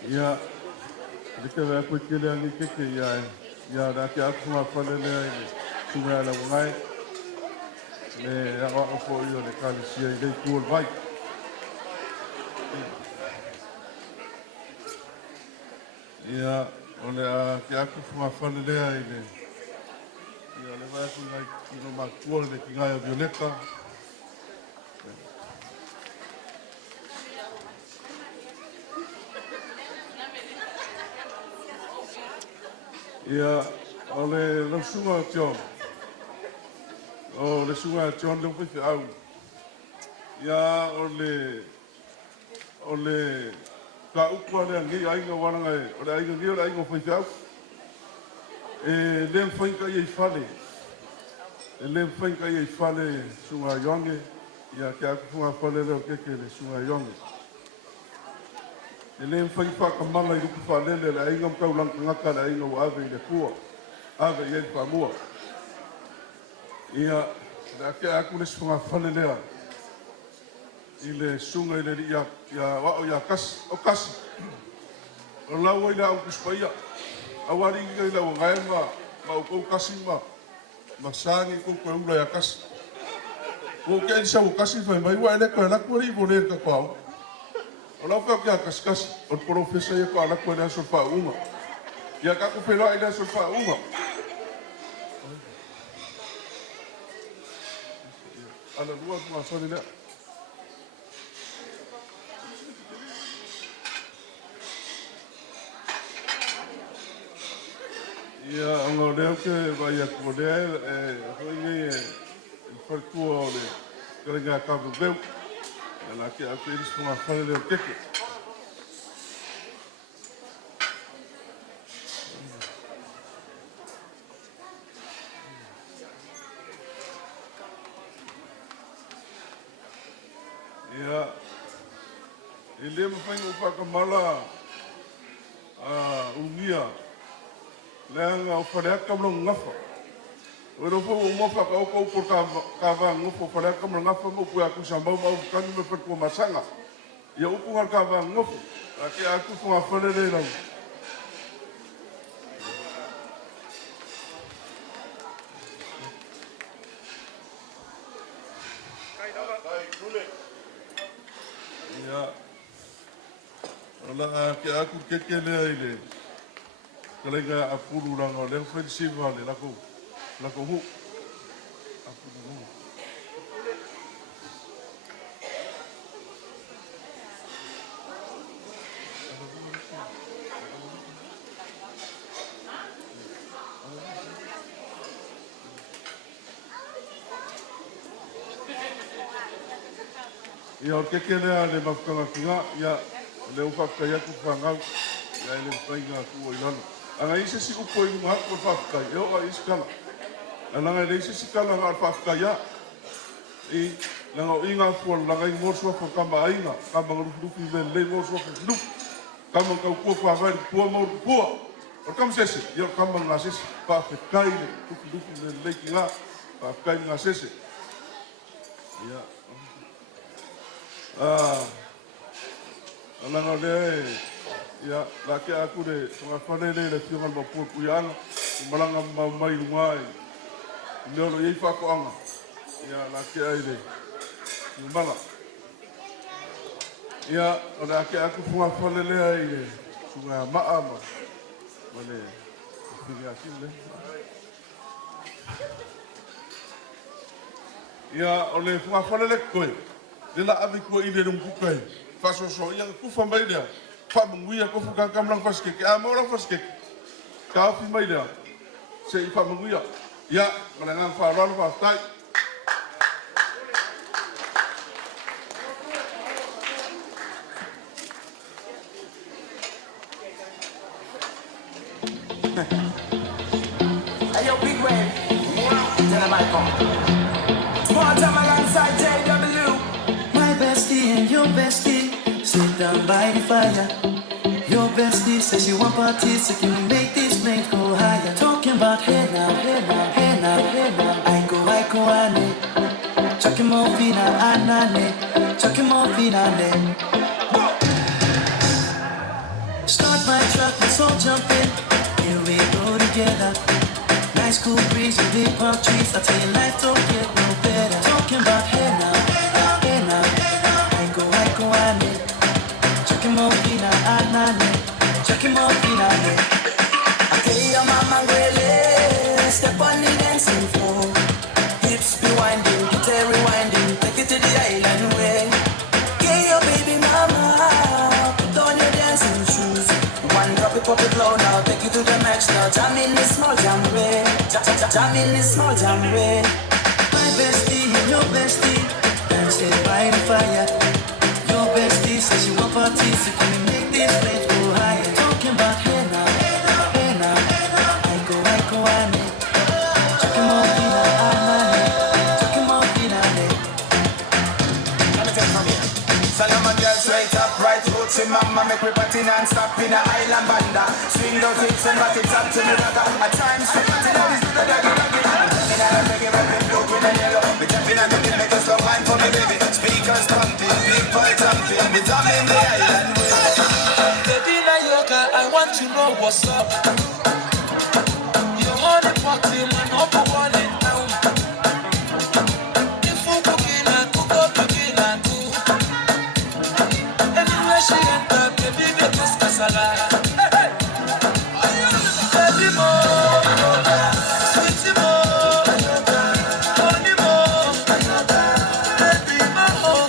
Ia, dika wea koe kele angi keke ia e. Ia, da ke aku whangawhane lea i le sunga ala wangai. Le awa afo i o le kalisia i le kuol vai. Ia, o le a ke aku whangawhane lea i le. Ia, le vai aku ngai kino makua le ki ngai a Violeta. Ia, o le lausunga o John. O le sunga o John le upiwhi au. Ia, o le ka ukua lea ngi ainga waranga e. O le ainga ngi o le ainga upiwhi au. E le mwhainka i whale. E le mwhainka i whale sunga yonge. Ia, ke aku funga whale leo keke le sunga yonge. E le mwhai whakamala i ruku whalele le ainga mkaulanka ngaka le ainga o ave i le kua. Ave i e whamua. Ia, le ake aku le sunga whale lea. I le sunga i le ria, wao ia kasi, o kasi. O laua i le au kuspaia. Awari i le au ngai ma o kou kasi ma sangi kou koe ula ia kasi. O ke ni sa o kasi whai mai wa ele koe laku ri vole ka pao. O lau whao kia kasi, o profesa ia koe laku ele aso wha unga. Ia kaku wheloa i le aso wha unga. Ala lua mga whare lea. Ia, anga o leo ke vai a kua lea e hoi ngai e wharkua o le karenga kapu veu. Ala ke ake iris mga whare leo keke. Ia, e le mawhainga whakamala ungia. Leanga o whareaka mro ngafa. O rofo o mofa ka oko upo ka wa ngofo whareaka mro ngafa mo pui aku sa mau kani me whakua masanga. Ia upo ngar ka wa ngofo. Ake aku whunga whanere rau. Ia. Ola ke aku keke lea i le. Kalenga a puru ranga o leo whensiva le lako hu. A puru ranga. Ia o keke lea le mafukanga kinga, ia le uwhakakai aku whangau, ia le whainga kua ilana. Anga ise si upo i mga hako whakakai, e oa isi kala. Ananga le ise si kala ngā whakakai ia, I langa o inga fua langa I morsua kwa kama ainga, kama ngarufurufi me le morsua kwa kilup, kama kau kua kwa vai pua mauru pua. O kama sese, ia kama ngā sese, whakakai le, rufurufi me le ki ngā, whakakai ngā sese. Ia. Alanga le, ia, la ke aku le, mga whanele le whiongan mapua kuianga, malanga mai rungai, leolo iei whakoanga. Ia, la ke ai le, mala. Ia, o la ke aku funga whanele ai le, sunga maama, mane, whiri asin le. Ia, o le funga whanele koe, le la avi kua I le rumpukai, whasoso, ia kufa mai lea, whamunguia kofu kakamlang whaskeke, a maura whaskeke, ka awhi mai lea, se I whamunguia. Ia, mana ngang wharalo whastai, Hey, yo, big wave. Tell them I come. Small time alongside JW. My bestie and your bestie sit down by the fire. Your bestie says she want parties, so can we make this flame go higher? Talking about hey now, hey now, hey now, hey now. I go, ane. Chucking more fina, anane. Chucking more fina, ane. Start my truck, let's all jump in. Here we go together. Nice cool breeze with big palm trees. I tell you, life don't get no better. Talking about hey now, hey now. I go, ane. Chucking more fina, anane. Chucking more fina, ane. I tell you, mama, really step on the dancing floor. Hips be winding, guitar rewinding. Take it to the island way. Get your baby mama, put on your dancing shoes. One drop it, pop it low now, take you to the max now. Jam in this small jam way, jam in this small jam way. My bestie and your bestie, dancing by the fire. Your bestie says she want parties, so can we make this place go higher? Talking about hey now, hey now, I go, ane. Chucking more fina, anane. Chucking more fina, ane. Let me take it from here. Salaman girls right up, right roots in mama, make me party non-stop in a island banda. Swing those hips and rock it up to the ragga. At times, we party now is the doggy. I'm jumping out and reggae, rapping blue, green and yellow. We jumping out and make us slow wine for me, baby. Speakers pumping, big boy jumping. We jumping the island way. Baby Nayoka, I want to know what's up. You're on the party, man, up for one and down. If you cooking and cook up, cooking and do. Anywhere she enter, baby, make us casala. Hey, baby, more, sweetie, more, honey, more, baby, more,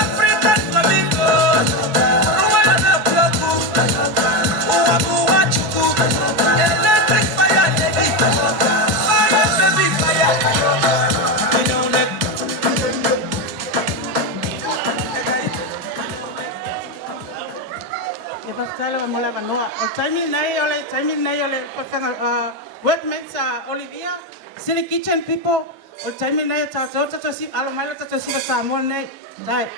African flamingo, Rwanda, Plaku, Uwabu, Wachuku, electric fire, baby, fire, baby, fire. You know that. E whakatele wa mole wanoa. O taimi nei ole whakanga workmates Olivia, Silly Kitchen people. O taimi nei tato si alo maila tato si wa Samoa nei. Tai. Hey,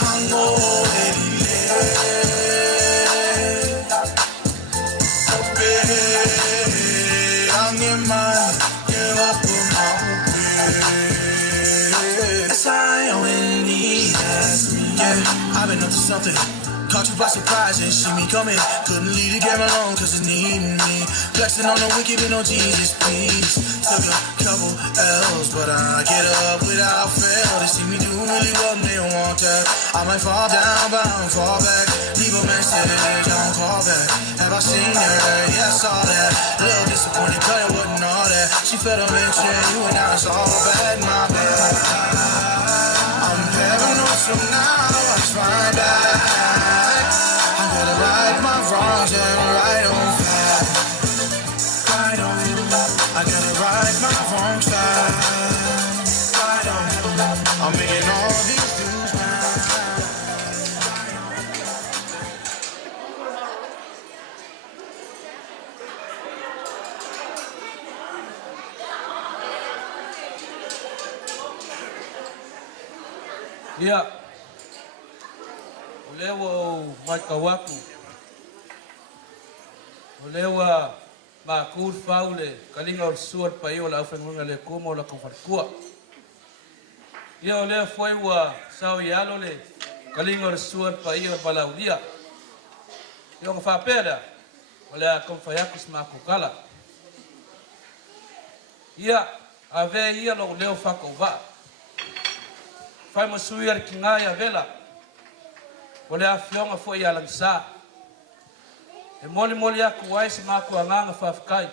hango erile Ope angeman Yewa kuma upe Yes, I am in need, that's me, yeah I've been up to something Caught you by surprise and see me coming. Couldn't leave the game alone cause it's needing me. Flexing on the wicked and no Jesus, please. Took a couple L's, but I get up without fail. They see me do really well and they don't want that. I might fall down, but I don't fall back. Leave a message, I don't call back. Have I seen her? Yeah, I saw that. A little disappointed, but it wasn't all that. She felt a mention, you and now it's all bad, my bad. I'm paranoid, so now I try back. Right my wrongs and right on fast. Right on, I gotta right my wrongs fast. Right on, I'm making all these dudes mad. Yeah. Lewa Maikawaku. Lewa Makur Faule, Kalinga or Sword Payola, Fenunga Le Como, La Confarcua. Yo le foi wa Sao Yalole, Kalinga or Sword Payo Balaudia. Yo fa pera, Ola Confayakus Makukala. Ia, ave ia lo leo Fakova. Fai Masuir Kingaya Vela. Ole a fionga foi ia lansa. E moli aku wai se maku anganga faafkai.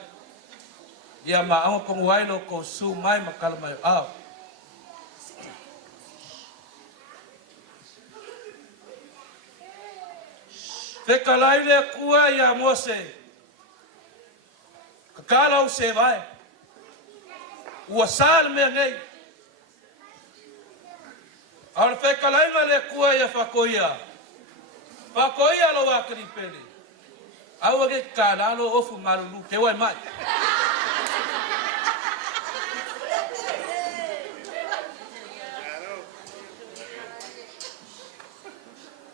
Ia maanga kong wai lo ko su mai makala mai au. Fekalai le kua ia mose. Kakala o se vai. Ua sal me nei. Aure fekalai le kua ia fakoia. Fakoia lo wakari pele. Awa ke kalalo ofu malulu ke wai mai.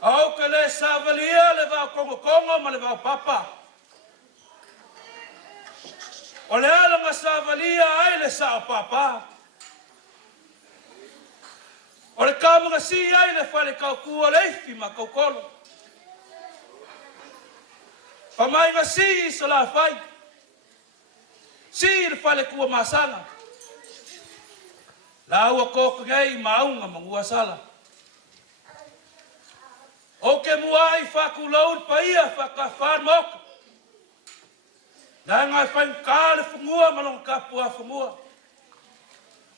Au ke le savalia le va kongo ma le va papa. O le ala ma savalia ai le sa papa. O le kamunga si ai le fale kau kua leifi ma kau kolo. Pamai nga si sa la fai. Si le fale kua masanga. La ua koko ngai maunga mangua sala. O ke muai whakulaun pa ia whakawhan moka. Nā ngai whankāle whungua malong kapua whungua.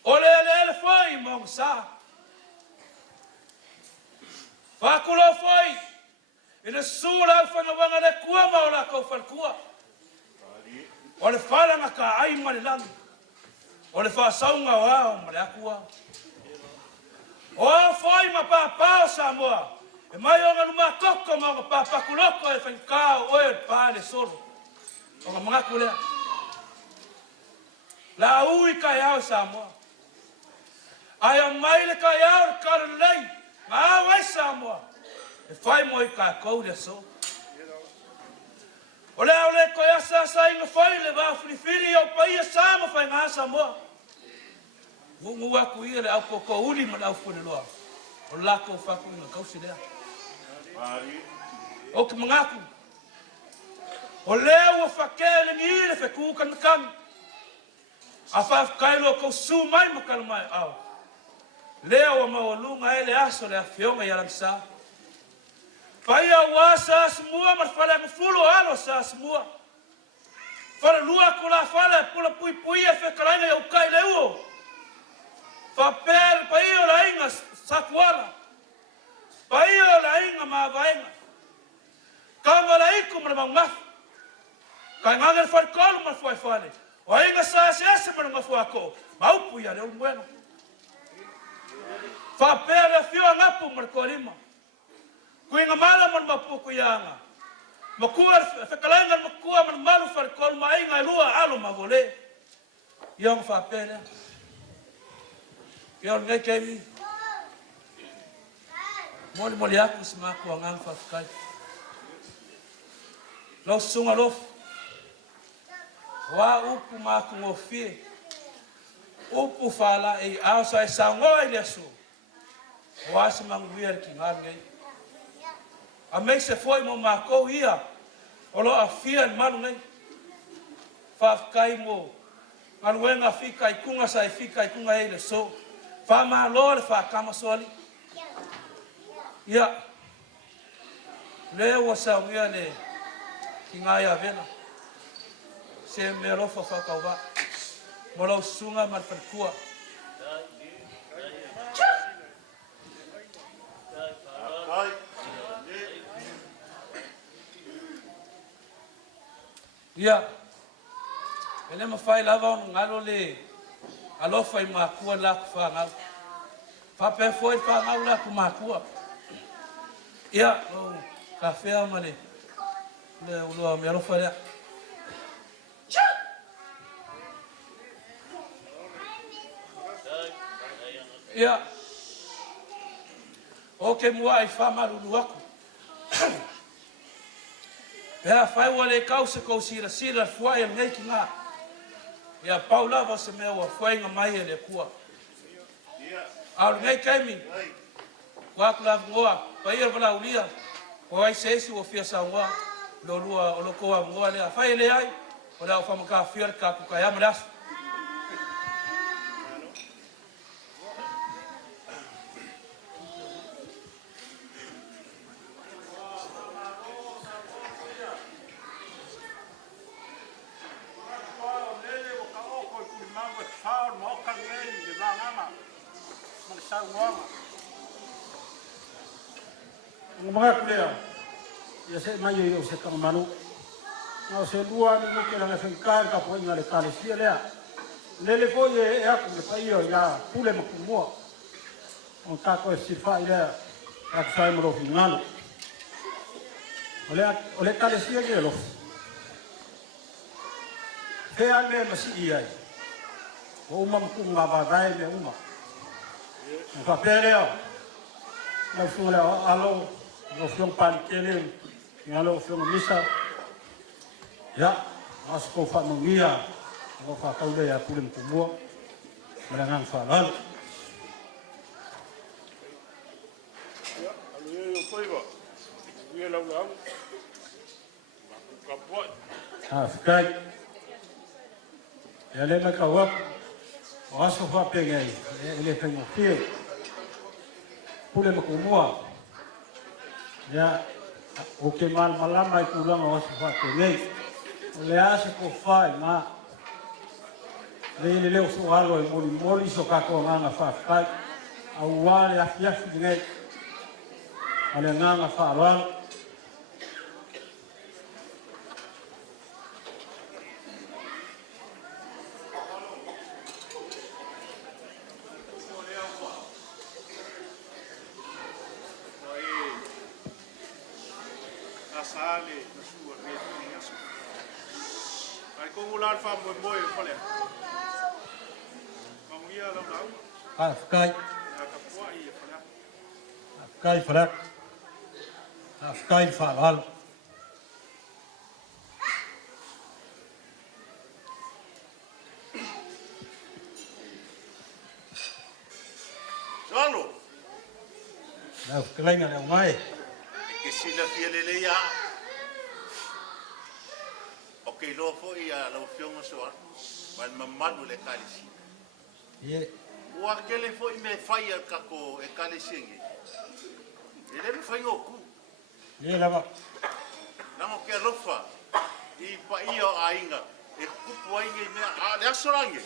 O le whai mong sā. Whakulau whai. I le sūlau whangawanga le kua maola kau whankua. O le whalanga ka ai mani langi. O le whasaunga wao mani akua. O whai ma pāpāo sa moa. E mai o ngā numa koko ma o papakuloko e whankao oe pāle soro. O ngā mga kulea. La ui kai au sa moa. Ai o mai le kai au karulei. Ngā au ai sa moa. E whai mo i ka kouria so. O le au le koe asa sa inga whai le wā whiriwhiri o paia sa mo whai ngā sa moa. Ngungu aku ia le au koko uli ma lau whune loa. O lako whaku inga kausi lea. O ke mangaku. O leo o whakele ngire whekukan kan. A whafkailo kou su mai makala mai au. Leo o maolunga e le aso le a whionga i alang sa. Paia wa sa semua marfale ang fulo alo sa semua. Fale lua kula fale pula pui pui e whekarainga i ukai leo. Whapel paio la inga sakuala. Paio la inga maa vaenga. Kama la iku mana mangafu. Kai nganga le wharekolu ma fuai whale. O inga sa ese mana ngafu ako. Maupu ia reo mwena. Whapea le whio ngapu mana korima. Kuinga mala mana mapuku ianga. Makua whekalainga makua mana malu wharekolu ma inga lua alo ma vole. Iong whapea lea. Iong ngai keimi. Moli moli aku semaku angang fakai. Lo sunga lof. Wa upu maku ngofie. Upu fala e ausa e sangoi lesu. Wa semang wir ki ngai. A me se foi mo mako ia. Olo a fia manu ngai. Fakai mo. Manuenga fika ikunga sa fika ikunga ele so. Fa ma lor fa kama soli. Ya. Le wasa mia le. Kinga ya vena. Se me rofa fa kauba. Molo sunga mal perkua. Ya. Ele ma fai lava un ngalo le. Alo fai makua la fa ngalo. Fa pe foi fa ngalo la ku makua. Ya, oh, café amane. Le ulo me alo fa ya. Ya. Okay, mua ai fa maru aku. Ya, fai wale kausa ko sira fuai ngai ki nga. Ya Paula você meu foi nga mai ele kua. Au ngai kaimi. Wa kula ngoa, pa ia bala ulia. Ko ai sesi o fia sa ngoa. Lo lua o lo koa ngoa le fai le ai. O la fa maka fiar ka ku ka ya mras. Mga kulea, ya se mayo yo se kang manu. Ngau se lua ni mo kela ngafengkar ka po ngale kale sia lea. Lele po ye aku le paio ya pule makumua. On ka ko si fa ile ak sai mo fi ngalo. Ole kale sia ge lo. He ane masi ia. O mam ku ngaba dai le uma. Fa peleo. Na fula alo no fiong palikele ngalo fiong misa ya asko fa mangia no fa kaule ya pulim kumua merangang fa lal ya alu yo koiba ye lau lau kapoi skai ya le ma kawak asko fa pengai ele pengo fie pulim kumua ya o ke mal malama i kulang o sa fa nei o le ase ko fai ma le le so alo e moli so ka ko nga fa fai au wale afia fi nei ale nga fa ran sale na sua rede ai como lá fa mo mo e fale vamos ia lá lá skai na kapua ia fale skai frak skai fa lal Salo na sklenga le mai que si la fielele ya okay lo fo ia lo fiong so ban mamadu le kalisi ye wa kele fo me fai ka ko e kalisi ngi ele me fai oku ye lava namo ke rofa i pa io ainga e kupu ainga me a le asorange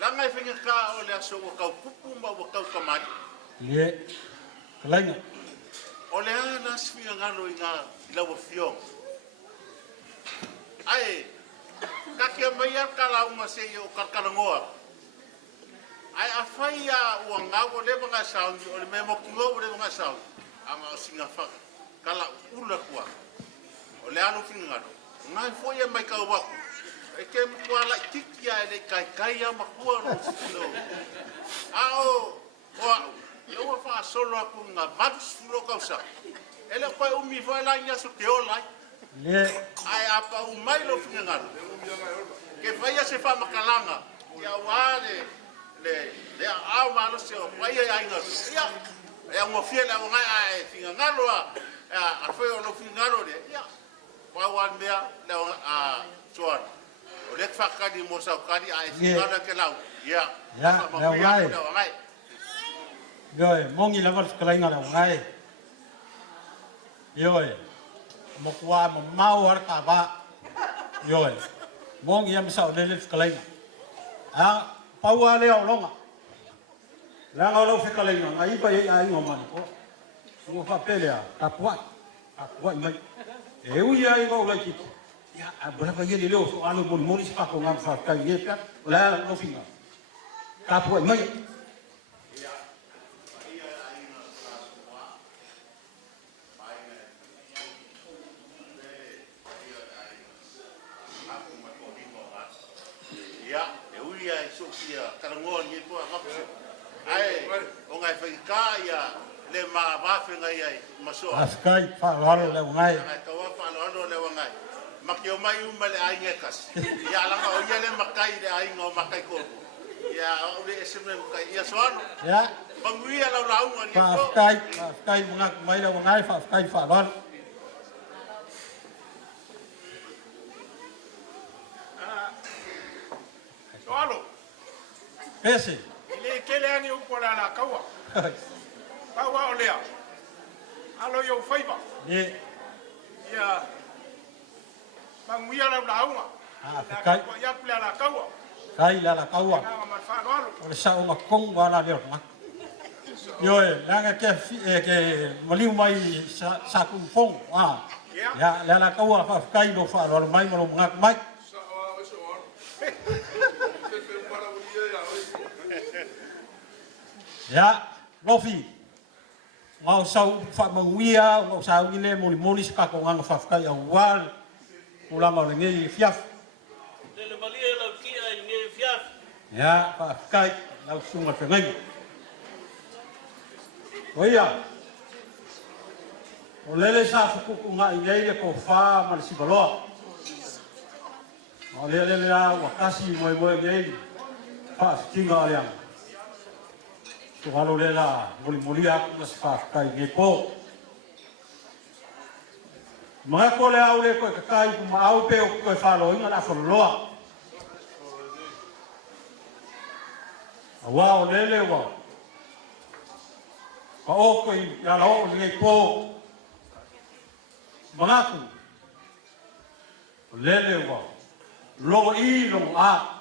langa e fenga ka o le aso ka kupu ma o ka kamani ye sklenga o le ana sfinga ngalo inga la wo fiong ai ka ke mai ka la uma se yo ka ngoa ai a fai a o ngago le mga sao o le memo kingo le mga sao anga singa fa kala ula kwa o le anu finga ngalo ngai foi e mai ka wa e ke mo ala tikia le kai kai ama kwa no a o Eu vou falar solo com a vários furo causa. Ele foi o me foi lá em aso que olá. Le Ai apa o mai lo fingar. Que vai se fa makalanga. Ya wale le au malo se o vai ai nga. Ya é uma fiel ao ngai ai fingar lo a foi o no fingar o de. Ya. Wa wan dia le a soan. O le fa kadi mo sa kadi ai fingar ke lau. Ya. Ya, le ngai. Rồi, mong gì là vật cái này là ngay. Rồi, một qua một mau ở cả ba. Rồi, mong gì em sao lên cái này. À, bao qua leo luôn à. Là ngao lâu phải cái này, ai bây ai ngom mà có. Ngô pháp bê à, tập quậy mấy. Nếu như ai ngao lại chỉ, ya, berapa cái gì leo, so alo bun moni sepak ngam pháp cái gì cả, là ngao phình à. Tập quậy mấy. Karangon itu apa? Ai, orang Afrika ya le ma ba fe ngai ai masuk. Askai fa lalu le ngai. Kau fa lalu le ngai. Makio mai umale ai ngekas. Ya lang au ya le makai de ai ngo makai ko. Ya au de esme makai ya soan. Ya. Bangui ya lau ngon Fa askai mengak mai le ngai fa askai fa lalu. Soalo. Pese. Ile kele ani upola la kawa. Kawa olea. Alo yo faiba. Ni. Ya. Bangui ya lau. Kai. Ya pula la kawa. Kai la kawa. Na ma fa lalu. Ole sa o makong wala le mak. Yo langa ke maliu mai sa ku fong ah. Ya la kawa fa kai do fa lalu mai mo ngak mai. Ya, Lofi. Ngau sau fa manguia, ngau sau ile moni ska ko ngang fa ka ya wal. Ulang ngau ngi fiaf. Le malia la kia ngi fiaf. Ya, fa kai lau sunga fa ngai. Oia. O lele sa fu ku ngai ile ko fa mal si balo. O lele la wa kasi moi ngai. Fa tinga aliang. Tu kalau lela muli aku nasfaf kai gepo. Mga ko le au le ko kai ku mau pe ko falo inga na folo. Wa o lele wa. Ka o ko ya lo le ko. Mga ku. Lele wa. Lo i lo a.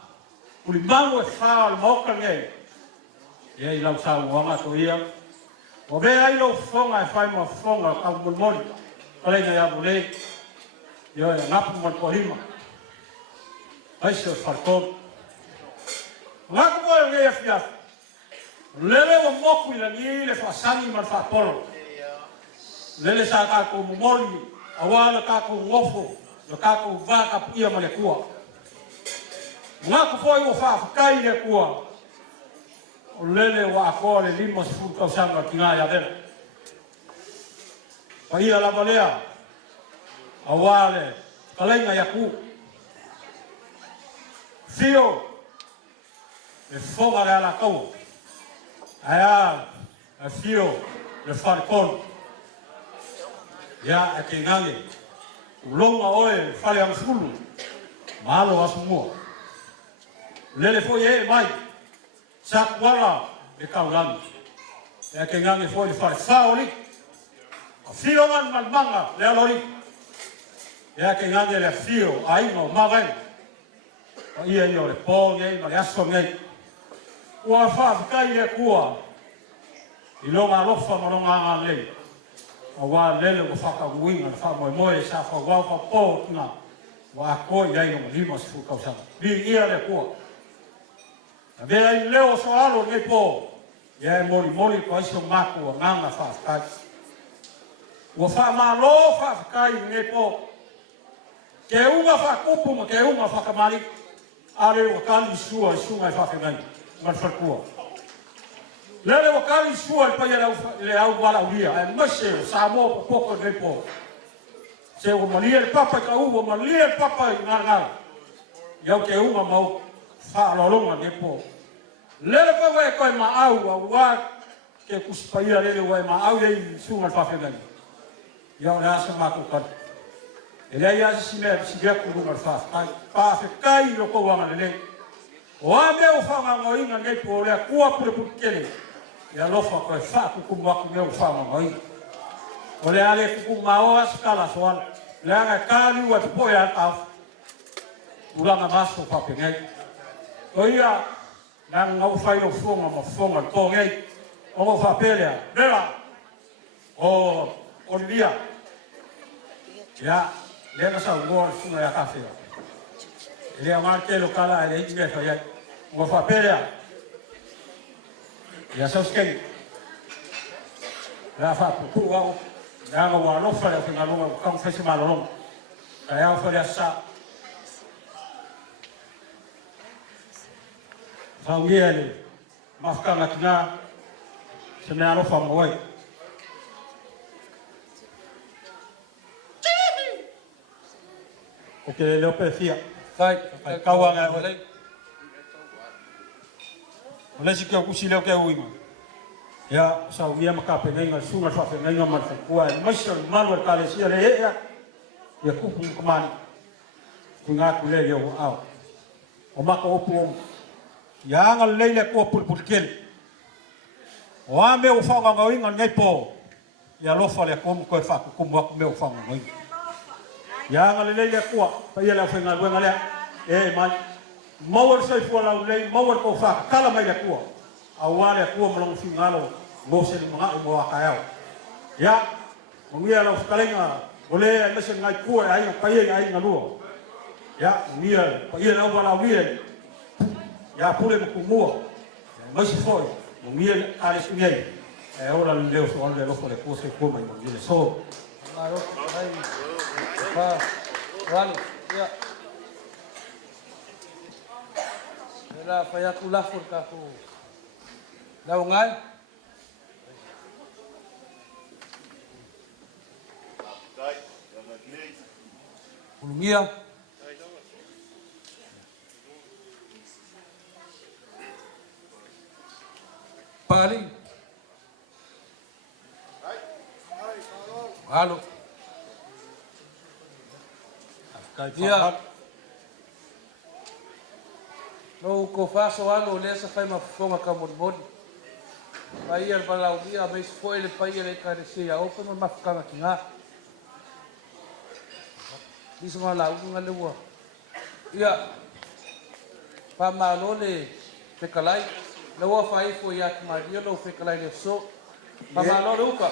Uli mau fa mo ka nge. Ya ilau sa wanga to ia. O be ai lo fonga fai mo fonga ka mo moni. Kale na ya bule. Yo ngap mo ko hima. Ai se farko. Ngap mo nge ya fia. Lele mo mo ku la ni le fa sani ma fa polo. Lele sa ka ko moni. Awala ka ko ngofo. Lo ka ko va ka pia ma le kua. Ngap foi o fa kai le kua. O lele wa ko le limo fu ka sanga kinga ya dela. Pa ia la balea. Awale, kalenga ya ku. Fio. Le foga la kau. Aya, a fio le falcon. Ya ake ngange. Ulonga oe fale am fulu. Malo asumua. Lele foi e mai. Sakwala e kaulang. E ke ngange foi fa saoli. Fio man malmanga le alori. E ke ngange le fio ai no magai. O ia yo le po ngai ma aso ngai. Ua fa kai e kua. I longa lofa ma longa ngai. O wa lele ko fa ka winga fa mo mo e sa fa wa fa po na. Wa ko ia no limos fu kausa. Bi ia le kua. Vea i leo so alo ne po. Ia e mori ko aso maku o nganga fa kai. Ua fa malo fa kai ne po. Ke unga fa kupu ma ke unga fa kamari. Ale o kali sua sunga fa ngai. Ma fa kua. Lele wakali sua pa ya le au wala ulia. Ai mase samo poko de po. Se o malia le papa ka u o malia le papa nga. Yau ke uma mau fa lolonga de po. Lele pa wa ko ma au wa ke kuspaia lele wa ma au le sunga fa fegani. Yau la sa ma ko ka. Ele ia si me si ga ku ma fa. Pa fe kai lo ko wa le. O ame o fa nga inga ngai po le ku pure kele. Ya lofa ko fa ku ma ku me o fa ngai. O le ale ku ma o skala soal. Le nga kali wa po ya ta. Ulanga maso pa pengai. O ia nang ngau fai o fonga ma fonga ko ngai. O fa pelea. Bela. O dia. Ya, le nga sa ngor funga ya kafe. Ele ama ke lo kala ele inge fa ya. O fa pelea. Ya sa skeng. La fa ku wa nga wa lo fa ya nga lo ka fa si ma lo. Kaya fa ya sa. Fauiele, mafkanga tina, semeano famoi. Ok, leo perfia. Sai, kawanga ole. Ole si kau kusi leo ke uima. Ya, sauia makape ngai sunga fa ngai ngama kwa, masha malu kale si le ya. Ya kupu kumani. Kunga kule yo au. O maka opu ya ngal leile ko pulpulkel o ame o fanga ngoi ngai po ya lo fa le ko fa ko mo me o fanga ngoi ya ngal leile ko pa ya la fa ngal ngale e ma mawar sai fo la le mawar ko fa kala mai le ko awale ko mo long fingalo mo se mga mo akaya ya ngia la skalenga ole me se ngai ko ai pa ye ai ngalu ya ngia pa ye na wala wi ya pule mkumua mais foi o mia ale sungai ora leo so ande lo fole ko se ko mai ngile so maro ai pa ran ya era pa ya kula for ka ko daw ngai ulumia Pali. Halo. Dia. No ko faso ano le sa fai mafonga ka mon. Pai al balau dia mais foi le pai le carecia open ma mafkanga kinga. Diso ma lau nga lewa. Ia. Pa malole te kalai. Lawa fai fo ya maria lo fe kala le so mama lo luka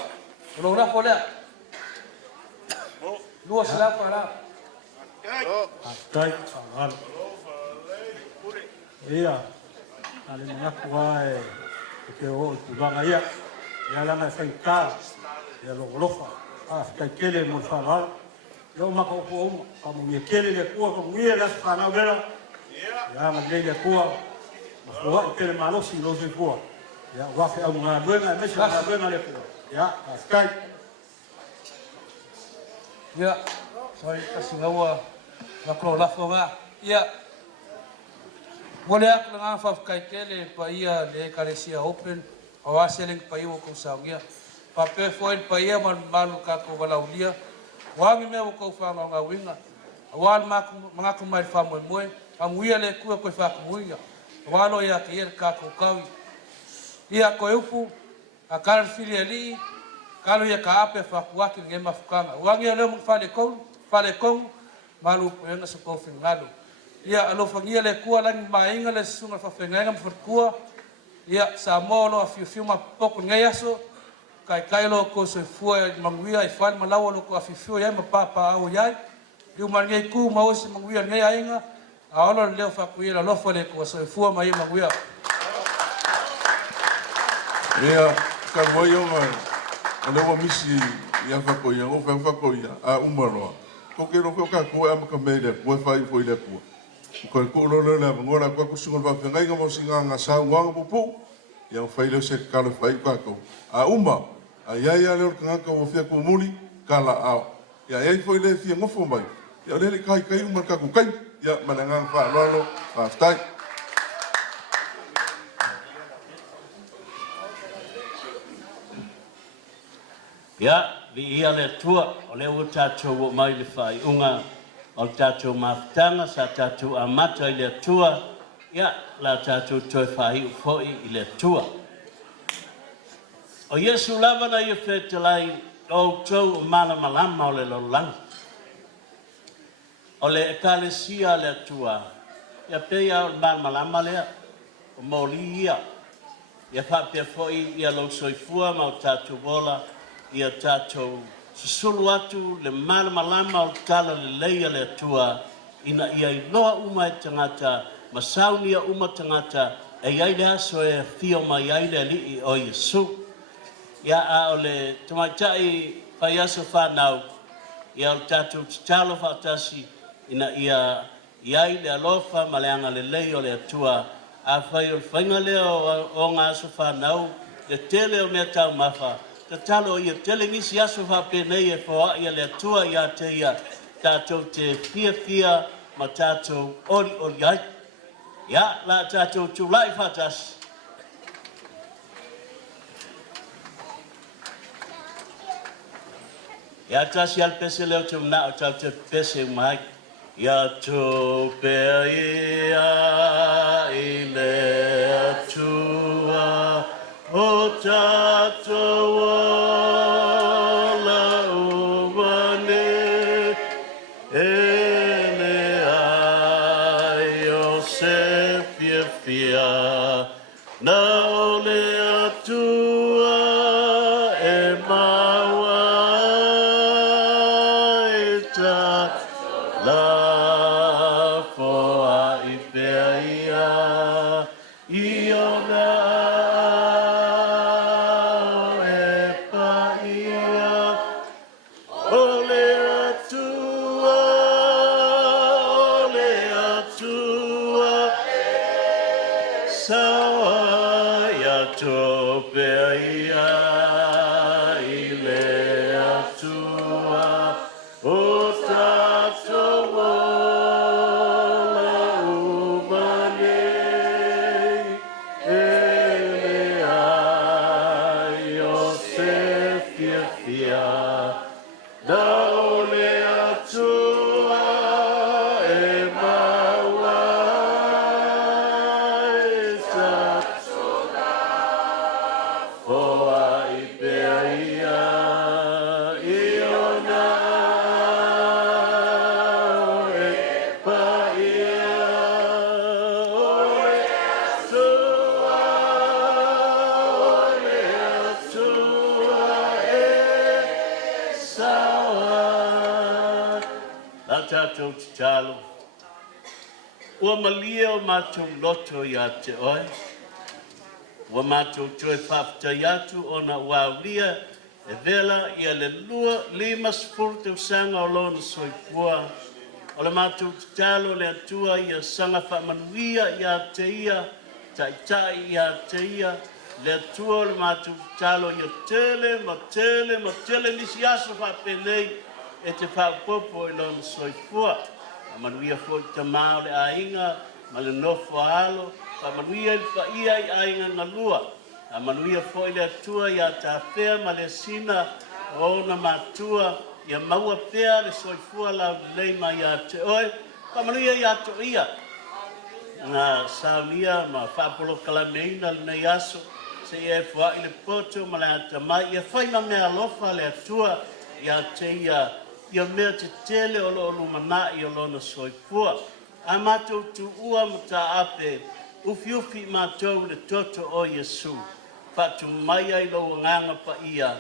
lo na fo le lo sala para kai angal iya ali mga kuai ke o tubanga ya ya la na sai ka ya lo lofa kai kele mo fagal lo ma ko po ka mo ye kele le ko ko ye la sana vela ya ma le ko o que el malo si no se puede ya va a hacer una buena mesa una buena le puedo ya sky ya soy casi agua la cola foga ya boleh aku dengan faf kai kele pa ia le carecia open awa selling pa iwo ko saugia pa pe foi pa ia man malu ka ko bala ulia wangi me ko fa nga winga awal mak mga kumai fa mo amuia le ku ko fa muia walo ya kier ka ko kawi ia ko upu a kar fili ali kalu ya ka ape fa kuaki nge mafukanga wangi le mo fale kong malu ko nga so ko fingalo ia alo fangia le ku lang mainga le sunga fa fenga mo furkua ia sa molo afiu ma poko nge yaso kai lo ko so fua manguia I fal malawo lo ko afiu ya ma papa au ya diu mangi ku mau si manguia nge ainga ahora leo fa kuira lo fole ko so fua mai maguia ya ka voyo ma lo misi ya fa ko ya o fa ko ya a umaro ko ke ro ka ko am ka me de ko fa foi de ko lo la ngora ko sunga fa ngai ngo singa nga sa wang pupu Ia o whaile o se kala whai kākou. A uma, a iai a leo kangaka o whia kua muni, kala ao. Ia iai whaile whia ngofo mai. Ia o lele kai kai umar kākou kai. Ia manangang wha lolo, wha stai. Ia, vi ia le tua, o le ua tātou o mai le whai unga, o tātou mawhitanga, sa tātou amata i le tua, ia, la tātou toi whahi u fhoi i le tua. O Yesu lavana i whetalai, o tau o mana malama o le lolang. O le ekalesia le tua, ia peia o mana malama lea, o moli ia, ia whapea fhoi ia lau soifua ma o tātou wola, ia tātou susulu atu le mana malama o tala le leia le atua ina ia iloa uma e tangata ma saunia uma tangata e iai le aso e fio mai iai le alii o Yesu. Ia a o le tamaitai pai aso whanau ia o tātou talo whaatasi ina ia iai le alofa ma le anga le leia o le atua a whai o whainga leo o ngā aso whanau le tele o mea tau mawha te talo ia tele ngisi aso whapenei e whaua ia le atua ia te ia tātou te fia ma tātou ori ai. Ia, la tātou tūlai whatasi. Ia tasi al pese leo te mna o tau te pese mai. Ia tō pea ia i le atua o tātou ala uwane e le ai o se fia na o le atua e maua e ta la foa i pea ia i o na talo. Ua malia o mātou loto i a te oi. Ua mātou tue whaptai atu o na waulia e vela i a le lua lima spuru te usanga o lona soifua. O le mātou talo le atua i a sanga whamanuia i a te ia, taitai i a te ia, le atua o le mātou talo i a tele, ma tele nisi aso whapenei e te whapopo i lona soifua. Manuia fo te mao le ainga, ma le nofo alo, pa manuia i pa ia i ainga na lua. Manuia fo i le atua i a ta whea ma le sina o na matua, i a maua pea le soifua la leima i a te oi, pa manuia i a to ia. Ngā saunia ma whapolo kalameina le nei aso, se i e fua i le poto ma le ata mai, i a whaina mea lofa le atua i a te ia, ia mea te tele o lo mana i o lona soifua. A mātou tu ua ma ta ape, ufi mātou le toto o Yesu. Whatu mai ai lo nganga pa ia.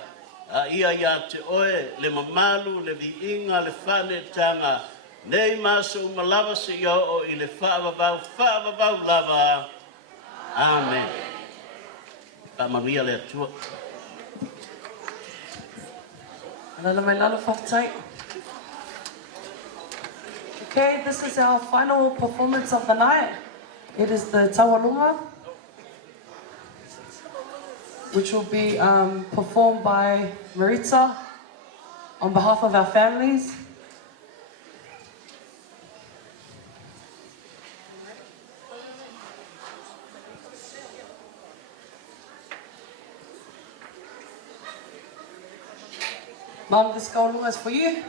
Ia ia te oe, le mamalu, le viinga, le whane tanga. Nei maso umalawa se ia o i le whaavavau lava. Amen. Pa maria le atua. Another my love whakatau. Okay, this is our final performance of the night. It is the Tawalunga. which will be performed by Maritza on behalf of our families. Mom, this kaulunga is for you.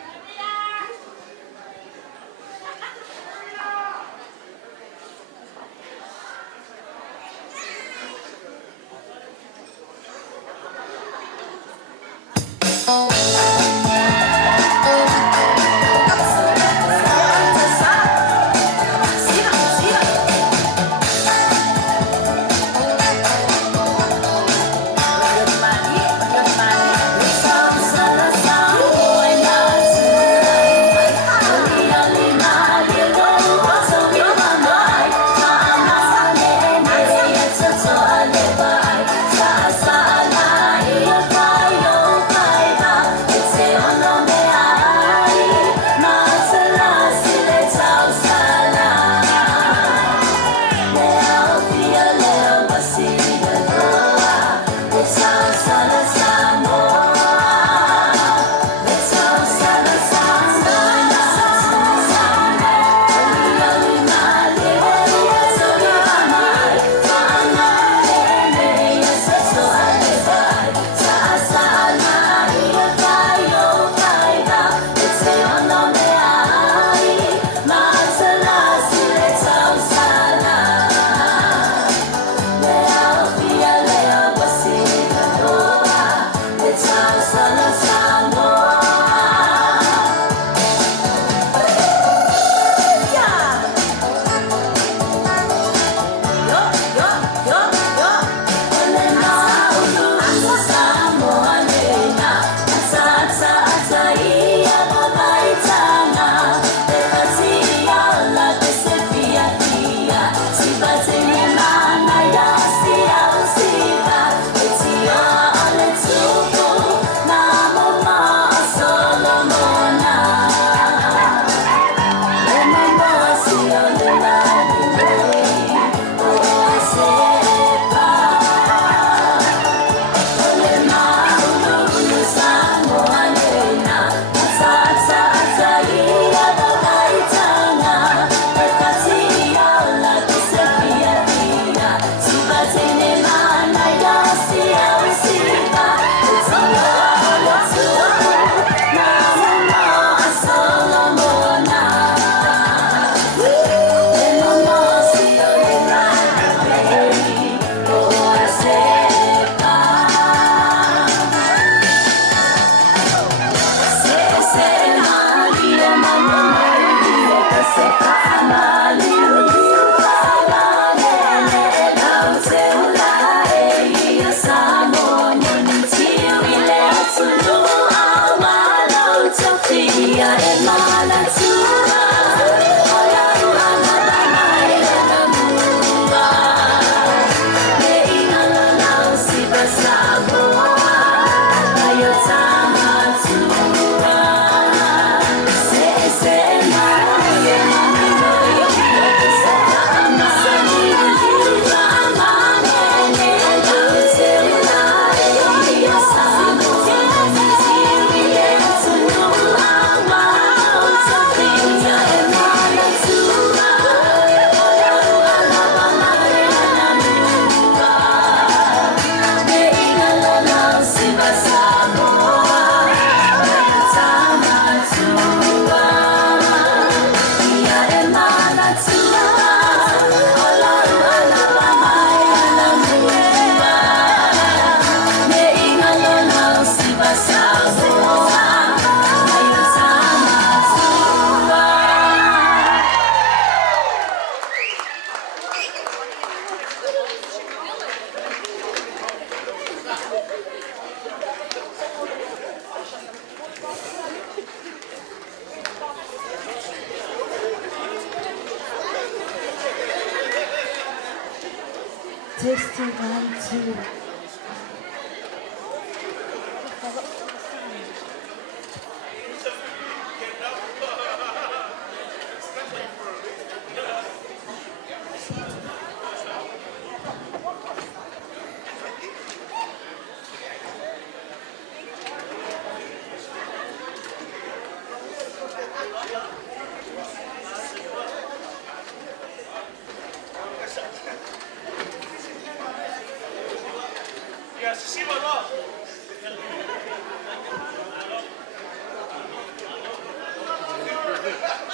Testing 1, 2.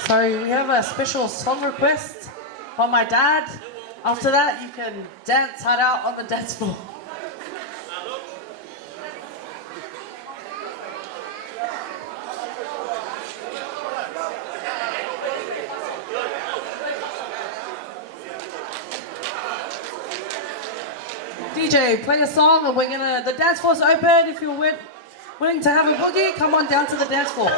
Sorry, we have a special song request from my dad. After that, you can dance hard out on the dance floor. DJ, play a song and the dance floor's open. If you're willing to have a boogie, come on down to the dance floor.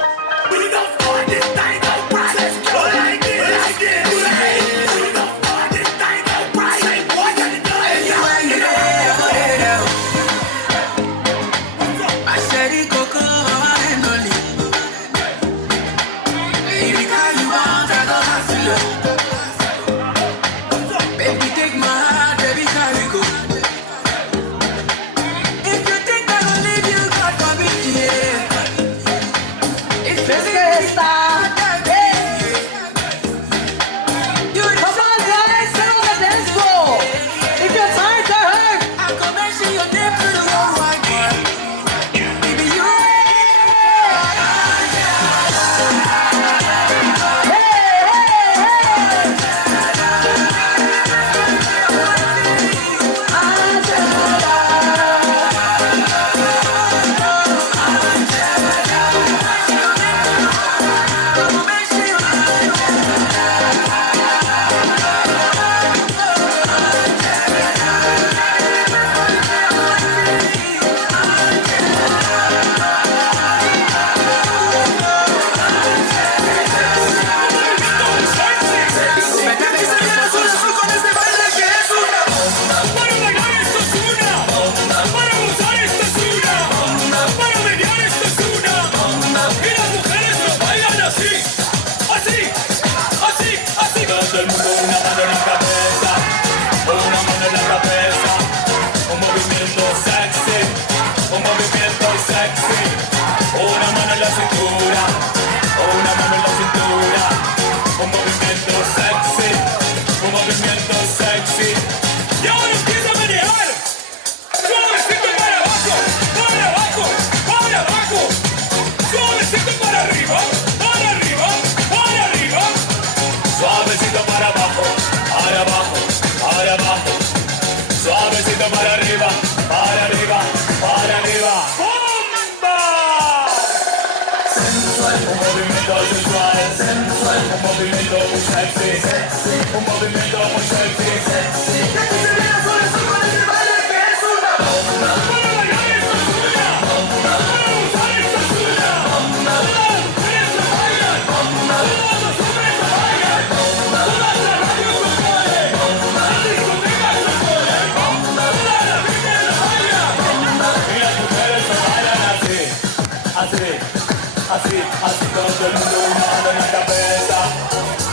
Así todo el mundo una mano en la cabeza,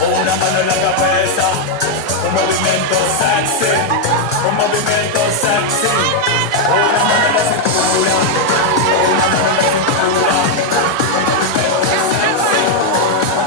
una mano en la cabeza, un movimiento sexy, una mano en la cintura, una mano en la cintura, un movimiento sexy, un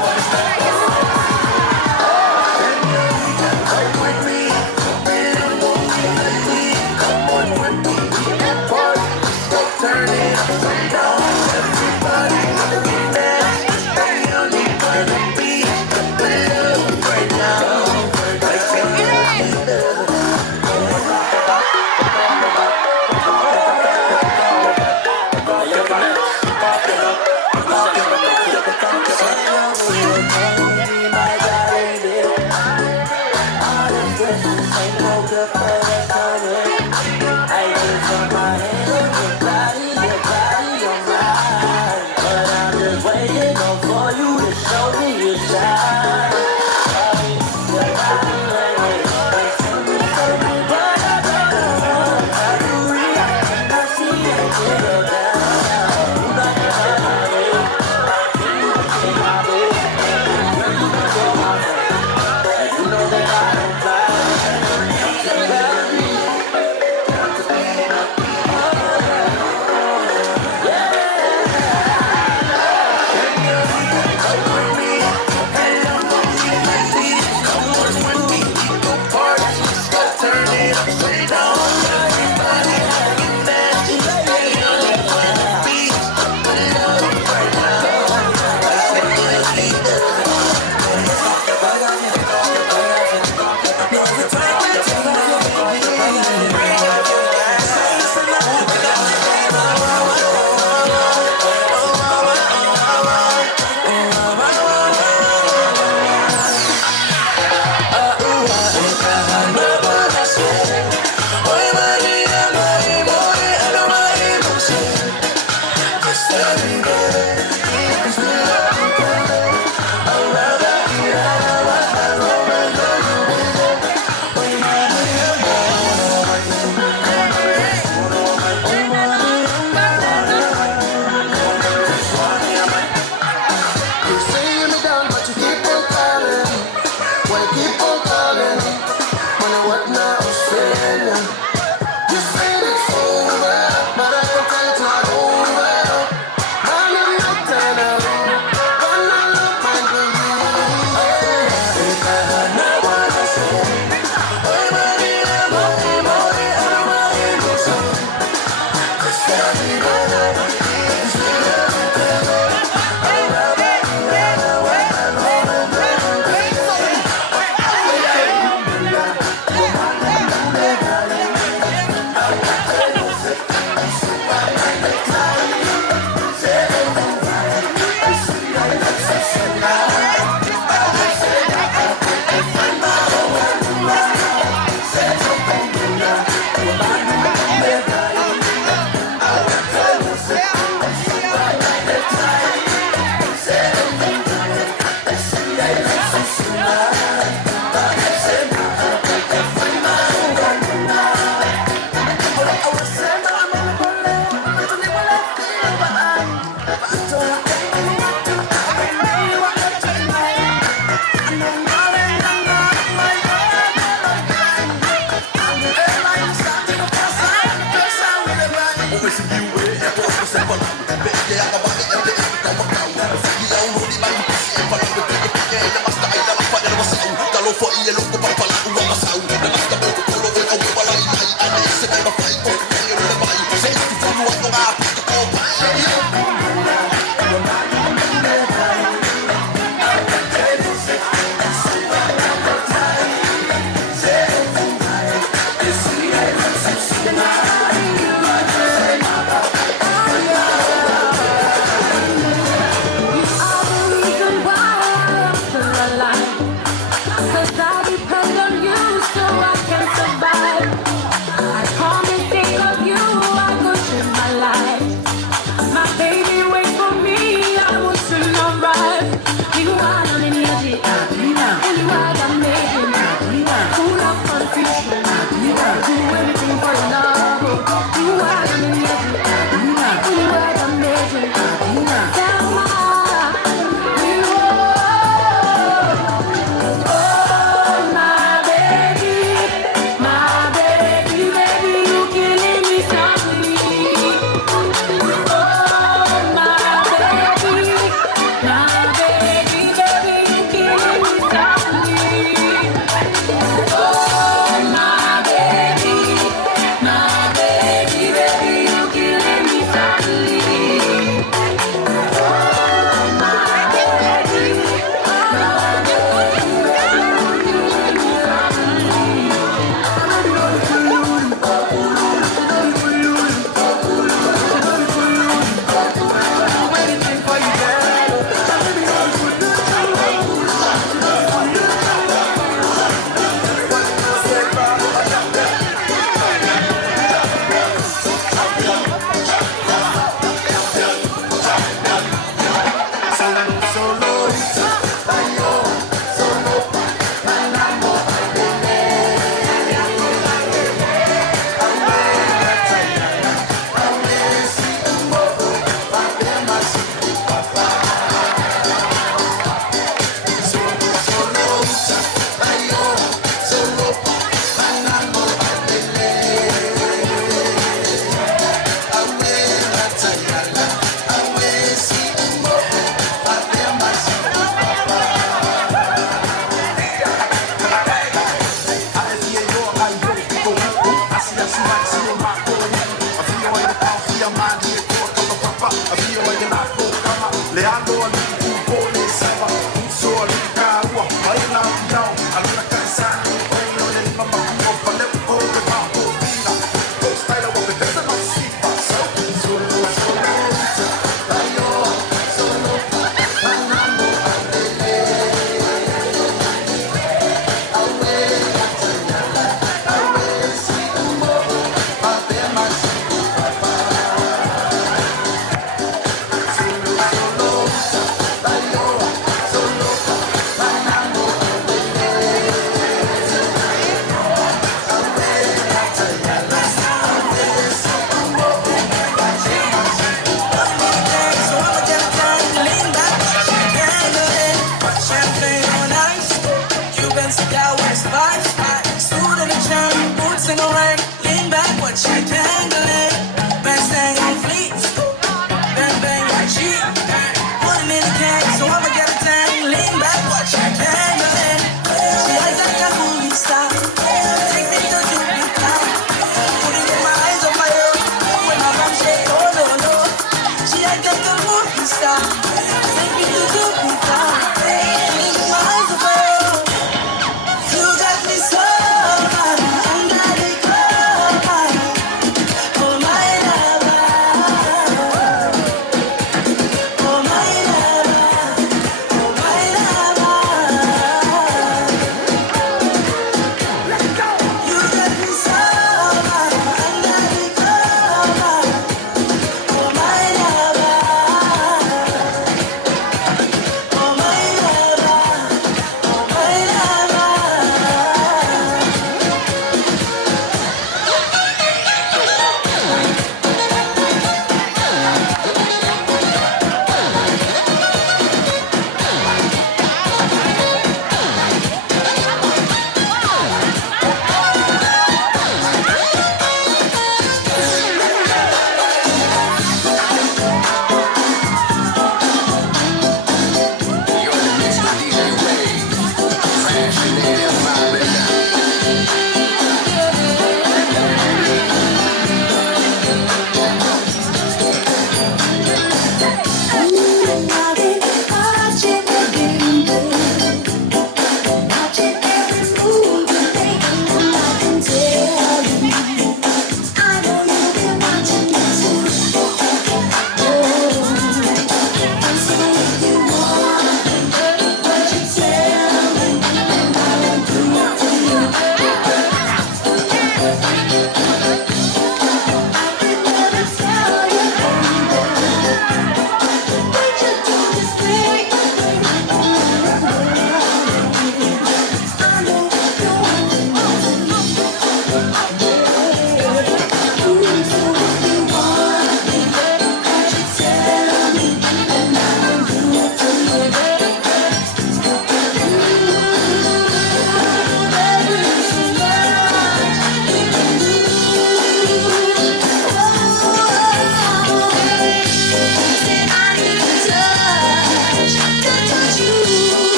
Solo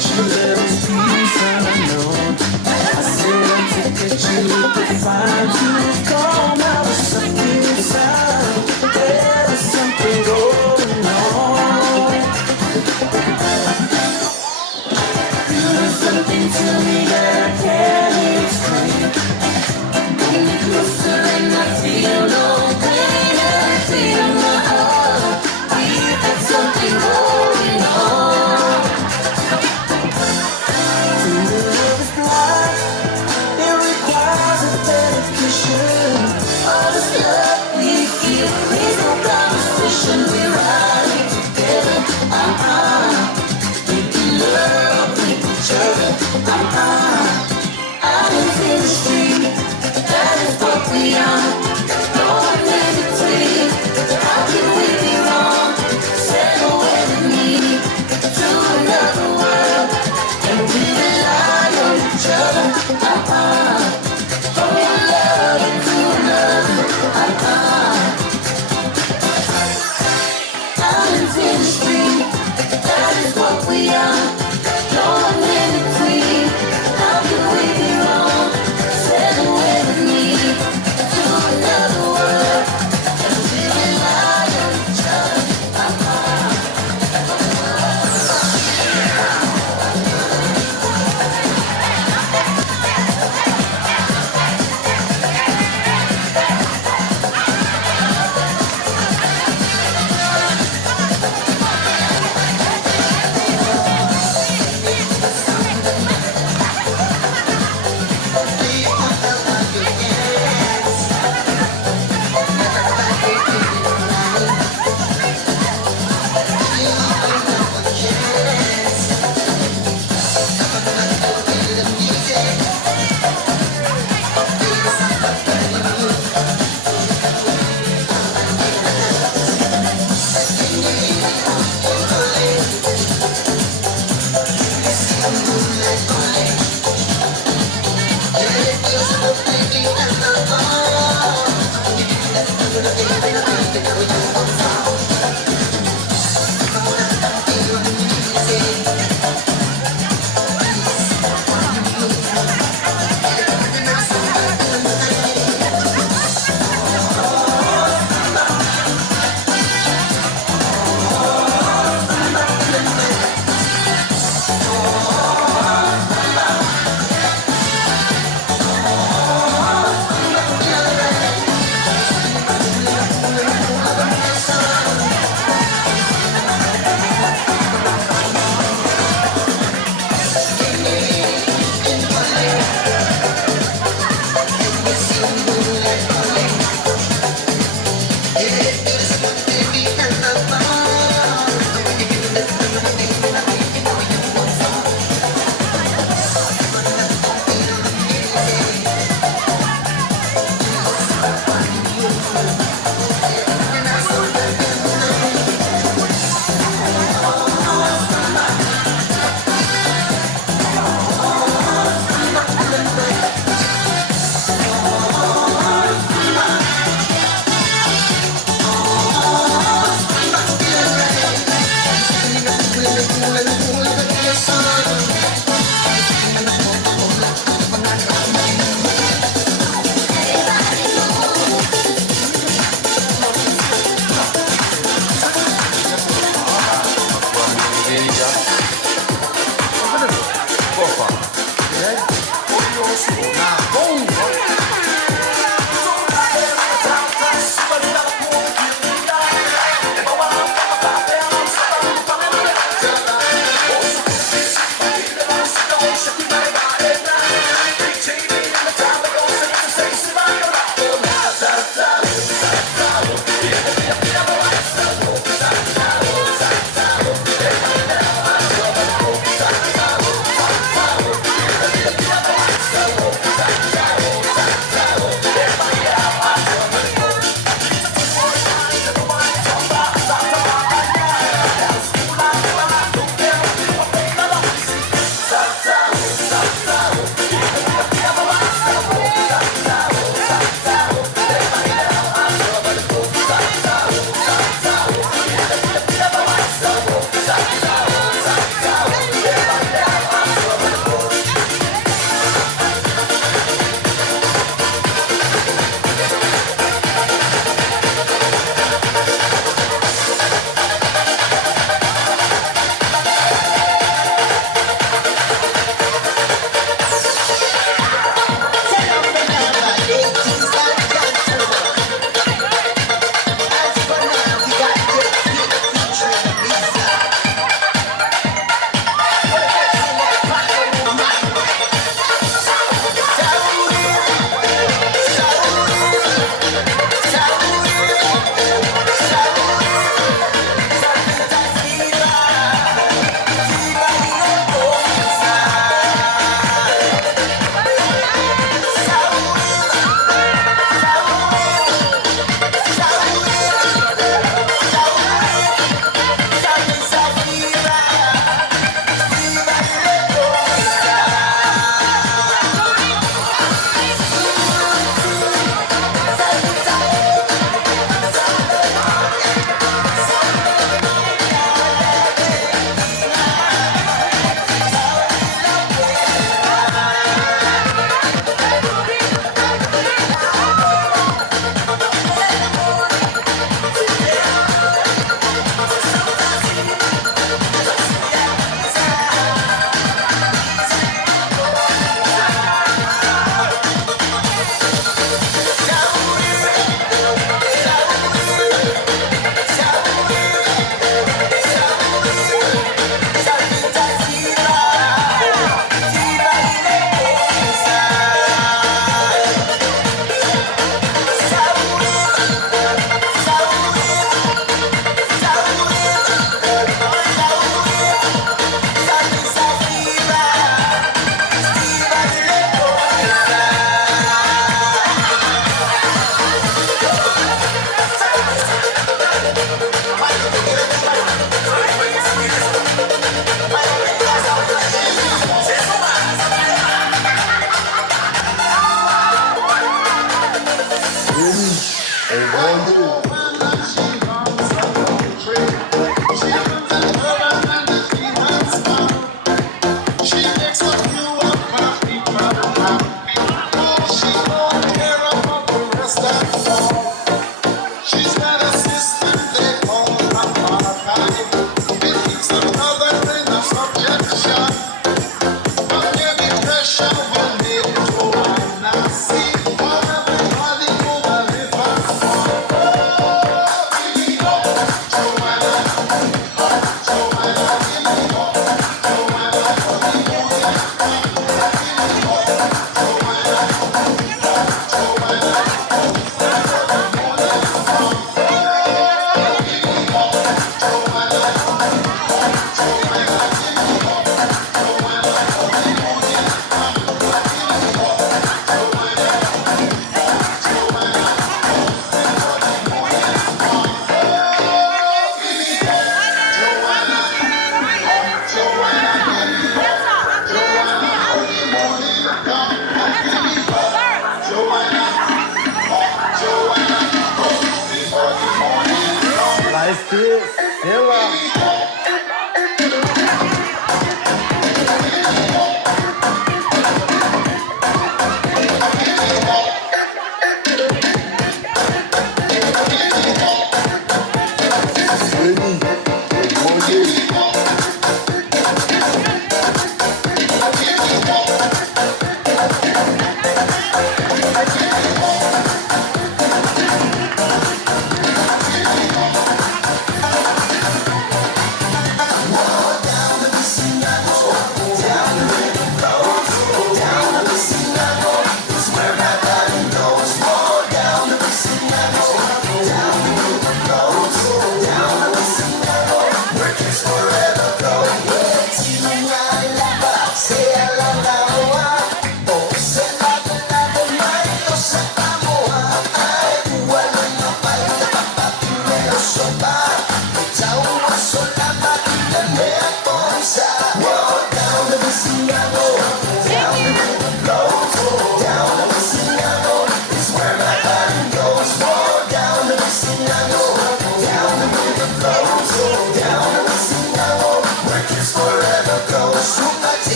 get you little peace unknown. I said I'm to get you to find to calm out something inside. There's something going on. There's something to me that I can't explain. Pull me closer and I feel no pain. I feel my heart. There's something going on. To love is blind. It requires a dedication. All this love we feel is no conversation. We're riding together. Making love with each other. Out in the street. That is what we are. No one in between. How can we be wrong? Sail away with me to another world, and we rely on each other. From one love into another. Out into the street. That is what we are. No one in between. How can we be wrong? Sail away with me to another world, and we rely on each other.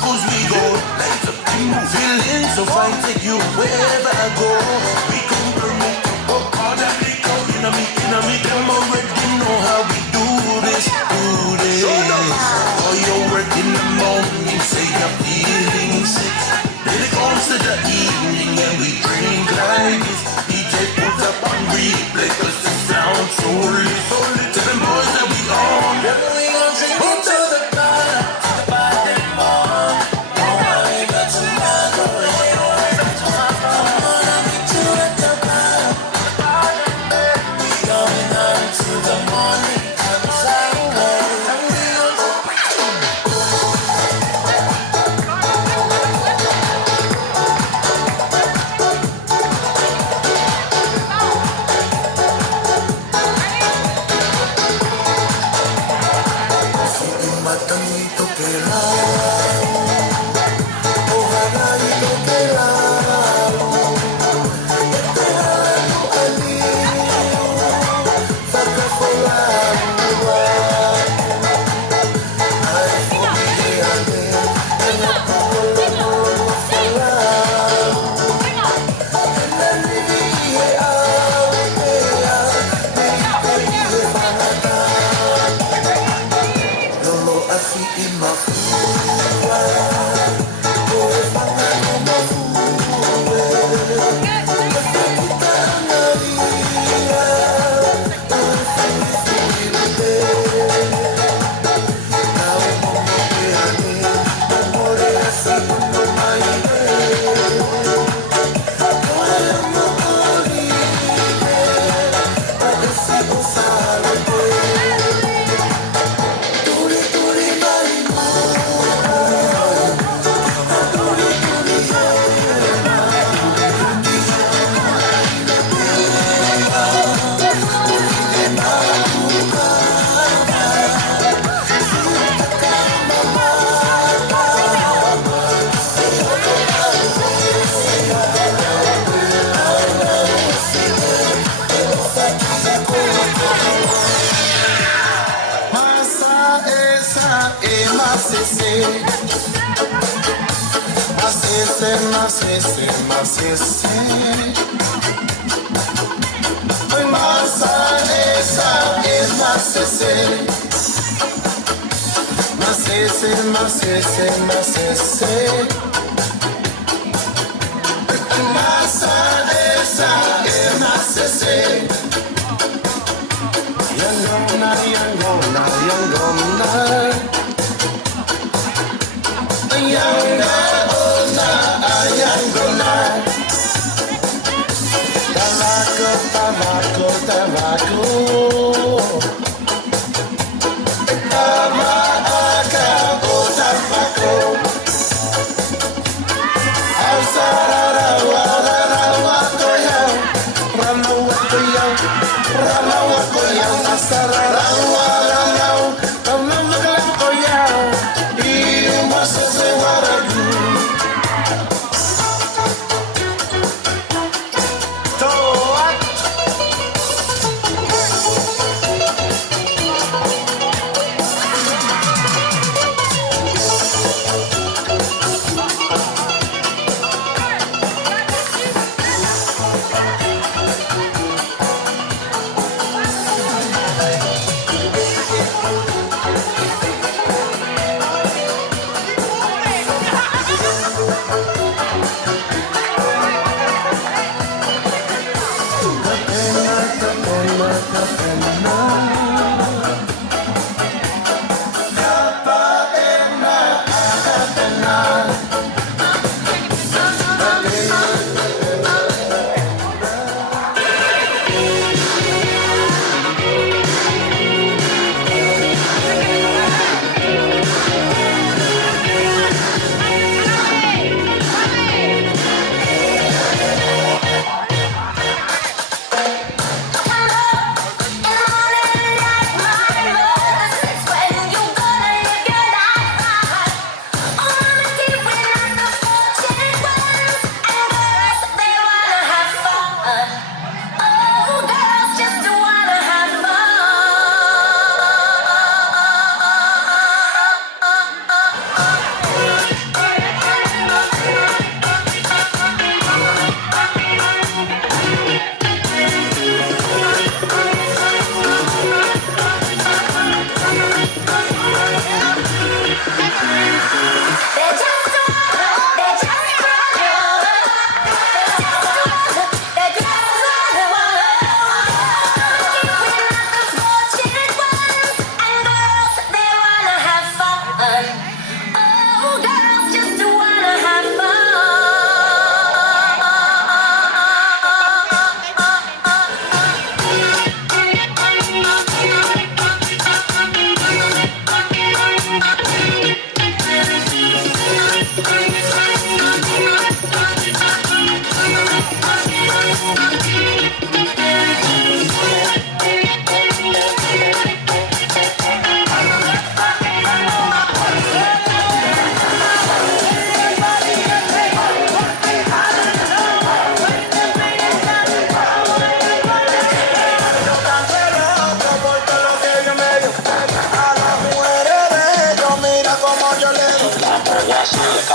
cause we go light up and move. Feeling so fine, take you wherever I go. We come burn me, oh God, that lick out in me, them already know how we do this. Oh, you're working the morning, say you're feeling sick. Then it comes to the evening and we drink like this. DJ puts up on replay cause the sound so lit. Tell them boys that we on. Then we gon' drink to the bottom, on. Don't worry about tomorrow. Come on, I'll meet you at the bottom. We going on to the morning.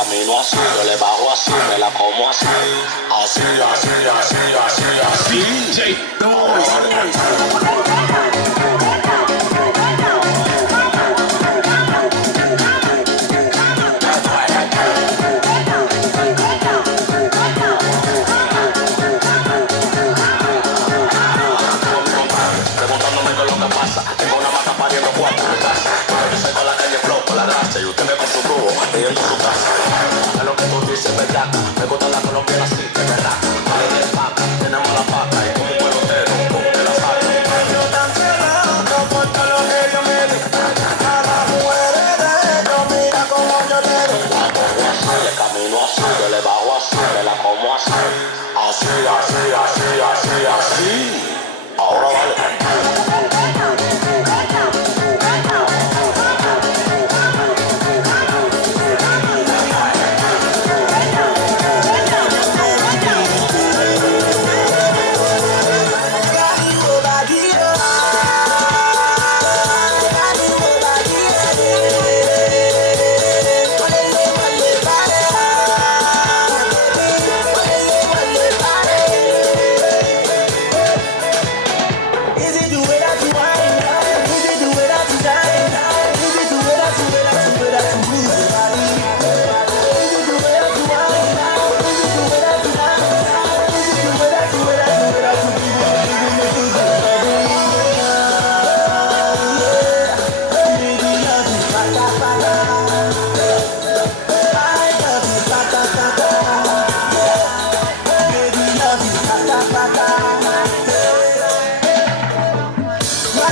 camino así, yo le bajo así, me la como así. Así, así, así, así, así. DJ preguntándome qué es lo que pasa. Tengo una mata pariendo cuatro en mi casa. Yo soy con la calle flow, con la raza. Y usted me con su tubo, pidiendo su casa. Es lo que tú dices, verdad. Me gusta la colombiana así, de verdad. Vale de paca, tenemos la paca. Y como un pelotero, como que la saca. Yo tan celoso por todo lo que yo me di. A las mujeres de ellos, mira como yo te doy. La pongo así, le camino así, yo le bajo así, me la como así. Así, así, así, así, así. Ahora vale. Is it the way that you whine? Is it the way that you shine? Is it the way that you move your body? Is it the way that you whine? Is it the way that you dance? Is it the way that you give me your body? Baby, love you, pata pata. I love you, pata pata. Baby, love you, pata pata. My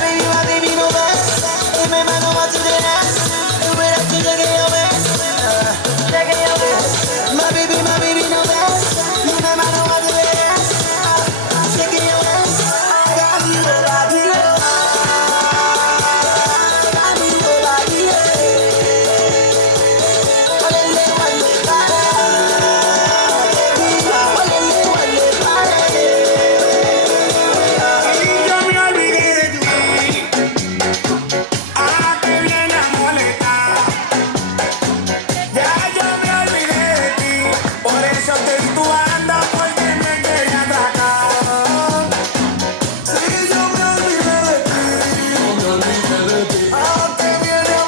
baby, no ves. Y me mando a tu detrás. Tú verás que llegué yo ves. Llegué yo ves. My baby, no ves. Y me mando a tu detrás. Llegué yo ves. Amigo, amigo. Amigo, amigo. Olele, wale, para. Olele, wale, para. Y yo me olvidé de tu ahora que viene a molestar. Ya yo me olvidé de ti. Por eso te di tu banda, porque me quería atracar. Sí, yo me olvidé de ti. Ahora que viene a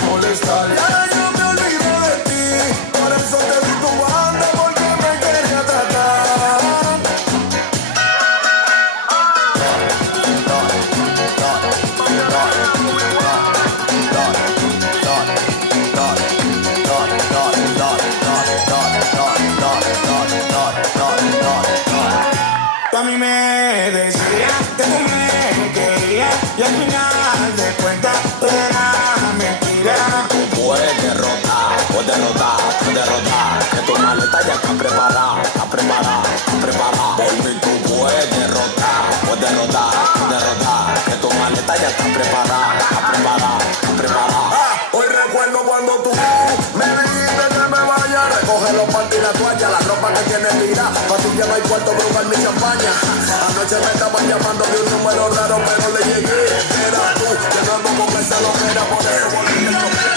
molestar. Ya yo me olvidé de ti. Por eso te di tu banda, porque me quería atracar. Tú a mí me decías que tú me querías y al final de cuentas todo era mentira. Puedes derrotar, puedes derrotar, puedes derrotar. Que tu maleta ya está preparada, está preparada, está preparada. Baby, tú puedes derrotar, puedes derrotar, puedes derrotar. Que tu maleta ya está preparada, está preparada, está preparada. Hoy recuerdo cuando tú me dijiste que me vaya a recoger los panties y la toalla, la ropa que tienes tira. Pa' ti ya no hay cuarto, brujar mi champaña. Anoche me estaban llamando de un número raro, pero le llegué. Era tú, llegando con esa loquera, por eso volví a chocar.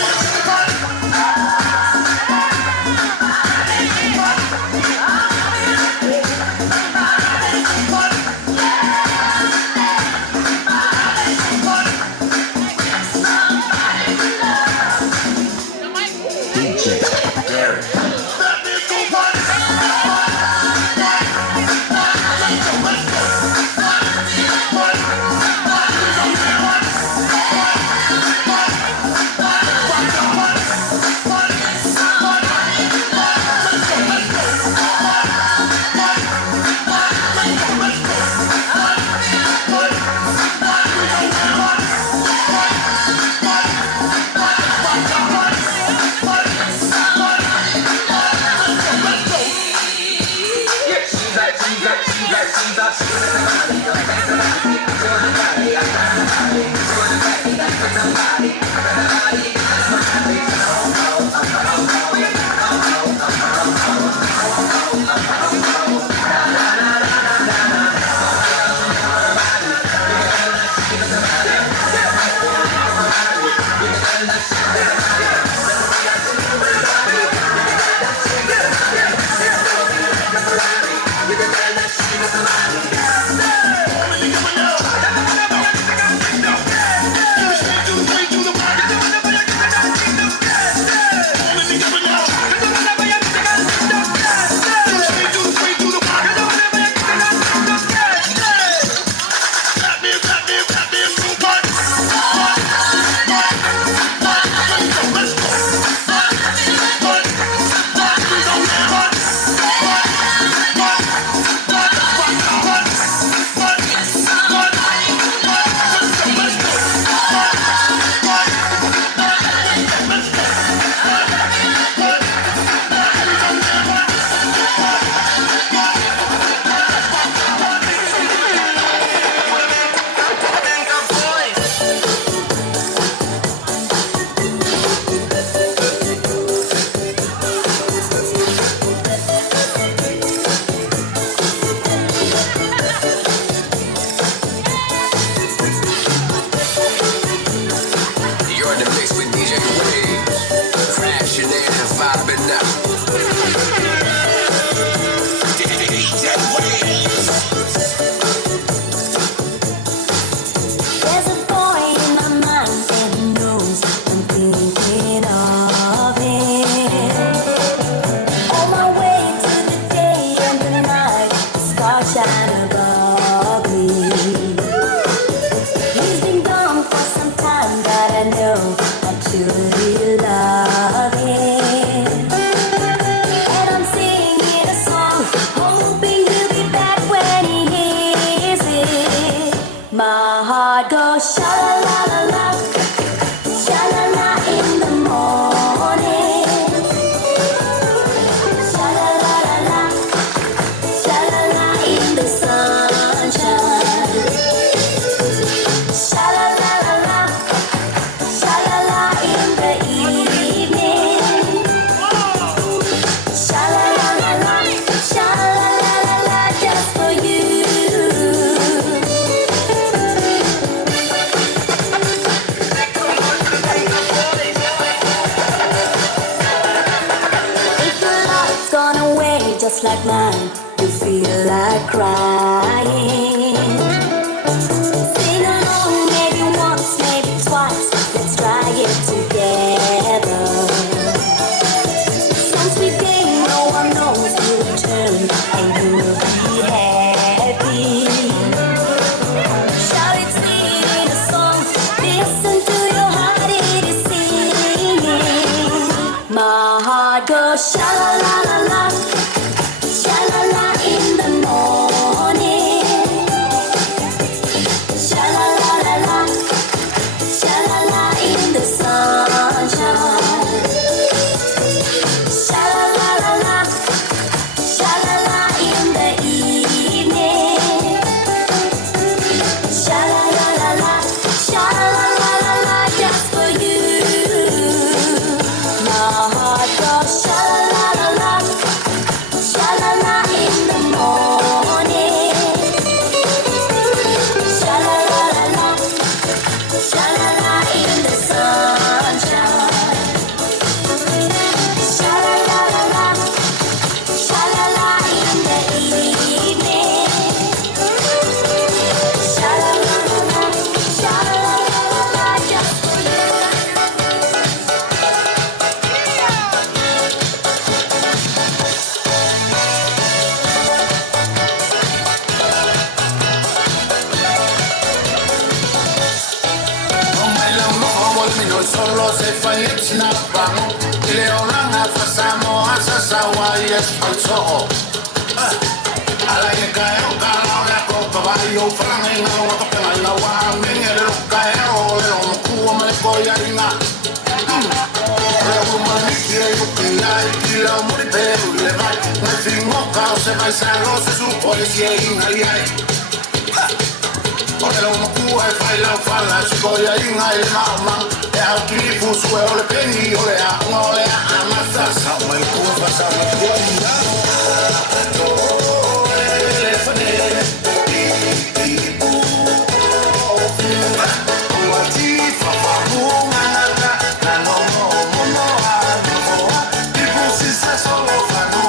My heart goes sha la la la la, sha la la in the morning. Sha la la la la, sha la la in the sunshine. Sha la la la la, sha la la in the evening. Sha la la la la, sha la la la la, just for you. If your life's gone away just like mine, you feel like crying. Sing along, maybe once, maybe twice. Let's try it together. Some sweet game, no one knows you'll return, and you will be happy. Shout it sweet in a song. Listen to your heart, it is singing. My heart goes sha la la la la, sha la la in the morning. Sha la la la la, sha la la in the sunshine. Sha la la la la, sha la la in the evening. Sha la la la la, sha la la la la, just for you. My heart goes sha la la la, sha la la in the morning. Sha la la la la, sha la la in the sunshine. Sha la la la la, sha la la in the evening. Sha la la la la, sha la la la la, just for you. Solo se fai na bango ile oranga fasamo asasa wa yes also ala ye kai o kala la ko ba yo franga ina wa ka na wa mengere o kai o le o ku ma ko ya ina le o ma ni ki e ku ya ki la mo de pe le va na fingo ka se vai sa lo se su policia ina li ai Ora lo ku e fai la fala si ko ya ina ile ma e a trifu su e ole pengi ole a ole a amasa sa o e ku fa sa ma ko ina ele fane o ti fa fa mu na na no no no ti fu si sa solo fa no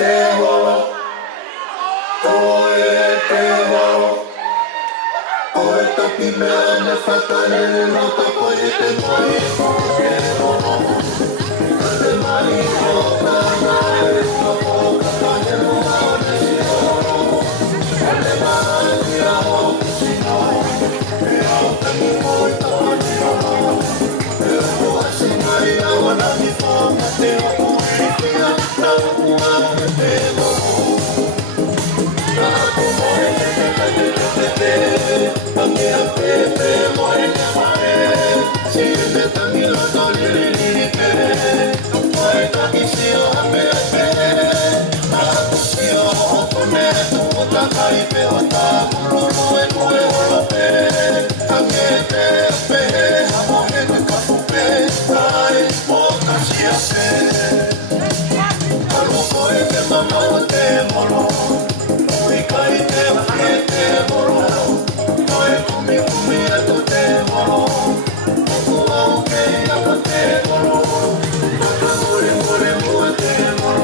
te holo, koe te holo. Koe taki mea me whakare no ka koe te mai o te holo. Ka te mai o ka nai o ka kahe mua o ne si holo. Ka te maani a ho kusino, e au tangi mo i tōni holo. E o asingai a wana mi whonga te oku e kia, na ua me te holo. Na aku moe te te te te te te. Tangi a pepe moe te mae, si e te tangi lo toli lili te, moe taki si o hape a te, na aku si o hoko me tu o takai pe o ta, mururu e koe holo pe, tangi e te pe, hamo he te kapu pe, tai mo kasi a se. Alu koe te mama o te molo, nui kai te hake te molo, Koe kumi kumi atu te moro, Oku au kei ako te moro, Aka mure mure mua te moro,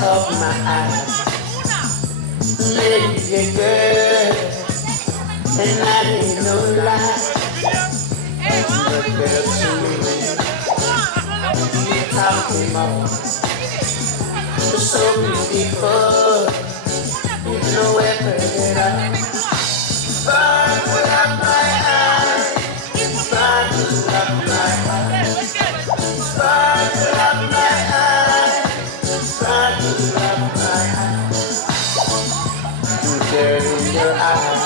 of my eyes. Lady girl, and I ain't no lie. Look better to me. You talking about so beautiful. You know everything that I sparkle up my eyes, sparkle up my eyes, sparkle up my eyes, sparkle up my eyes. There in your eyes,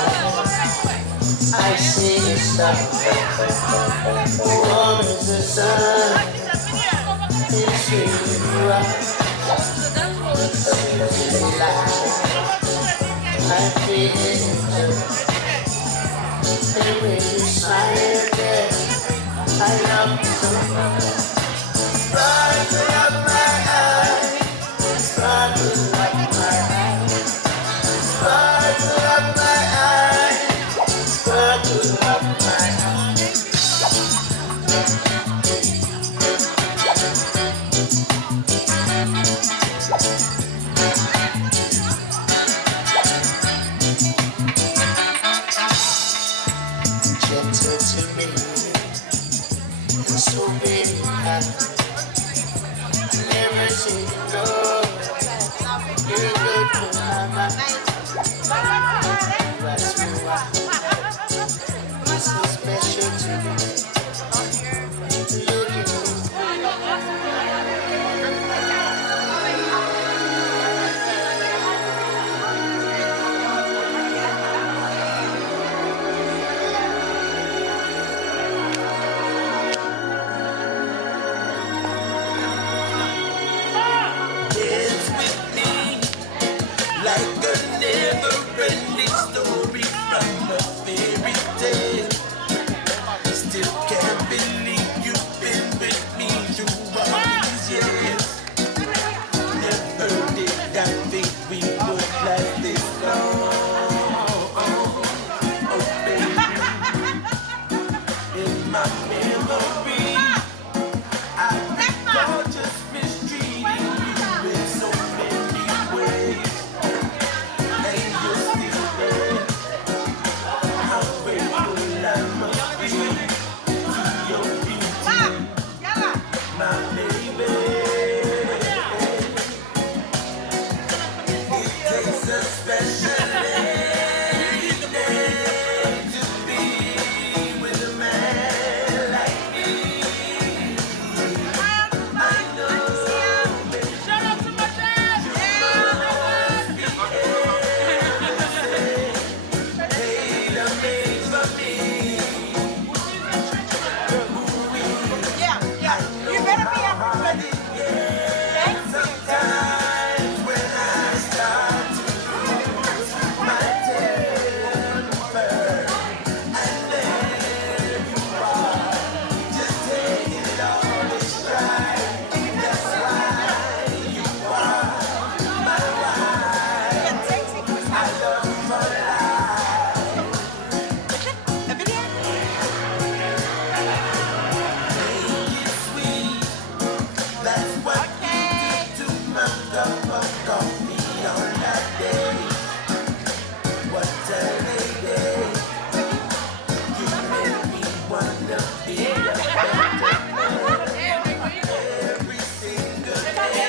I see the star. Warm as the sun, it's shading you up. It's light. I feel it. And when you smile, girl, I love you so much. Sparkle up my eyes, sparkle up my eyes, sparkle up my eyes, sparkle up my eyes. Gentle to me, so very happy. Never seen you go. You're good for my mind. You ask me why. You're so special to me. Look at me. Dance with me like a never-ending story from a fairy tale. Still can't believe you've been with me through all these years. Never did I think we would last this long. Oh, baby, in my memory, I recall just mistreating you in so many ways. And you're still there. How grateful I must be to your beauty, my baby. It takes a special lady to be with a man like me. I know, baby, shout out to my dad. You must be tailor-made for me. You better be everybody. Sometimes when I start to lose my temper, and there you are, just taking it all in stride. That's why you are my wife. I love you for life. Make it sweet. That's what you do to my cup of coffee on that day. What a lady. You make me wanna be a better man every single day.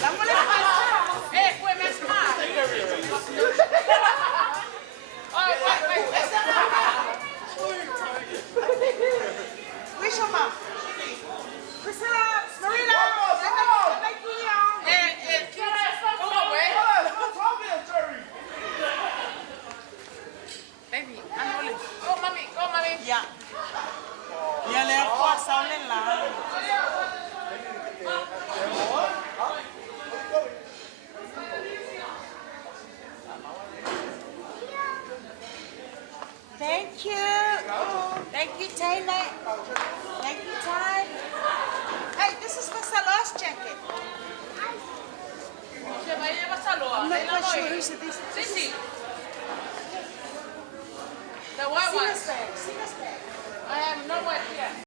La mole pasa. Fue más mal. Oh, wait. Where's your mom? Priscilla, Marina, baby, I'm rolling. Go, mommy. Yeah. Yeah, let's go sound in line. Thank you. Thank you, Taylor. Thank you, Ty. Hey, this is for Salah's jacket. I'm not quite sure who's this. Sissy. The white one. Sinus bag. I have no idea.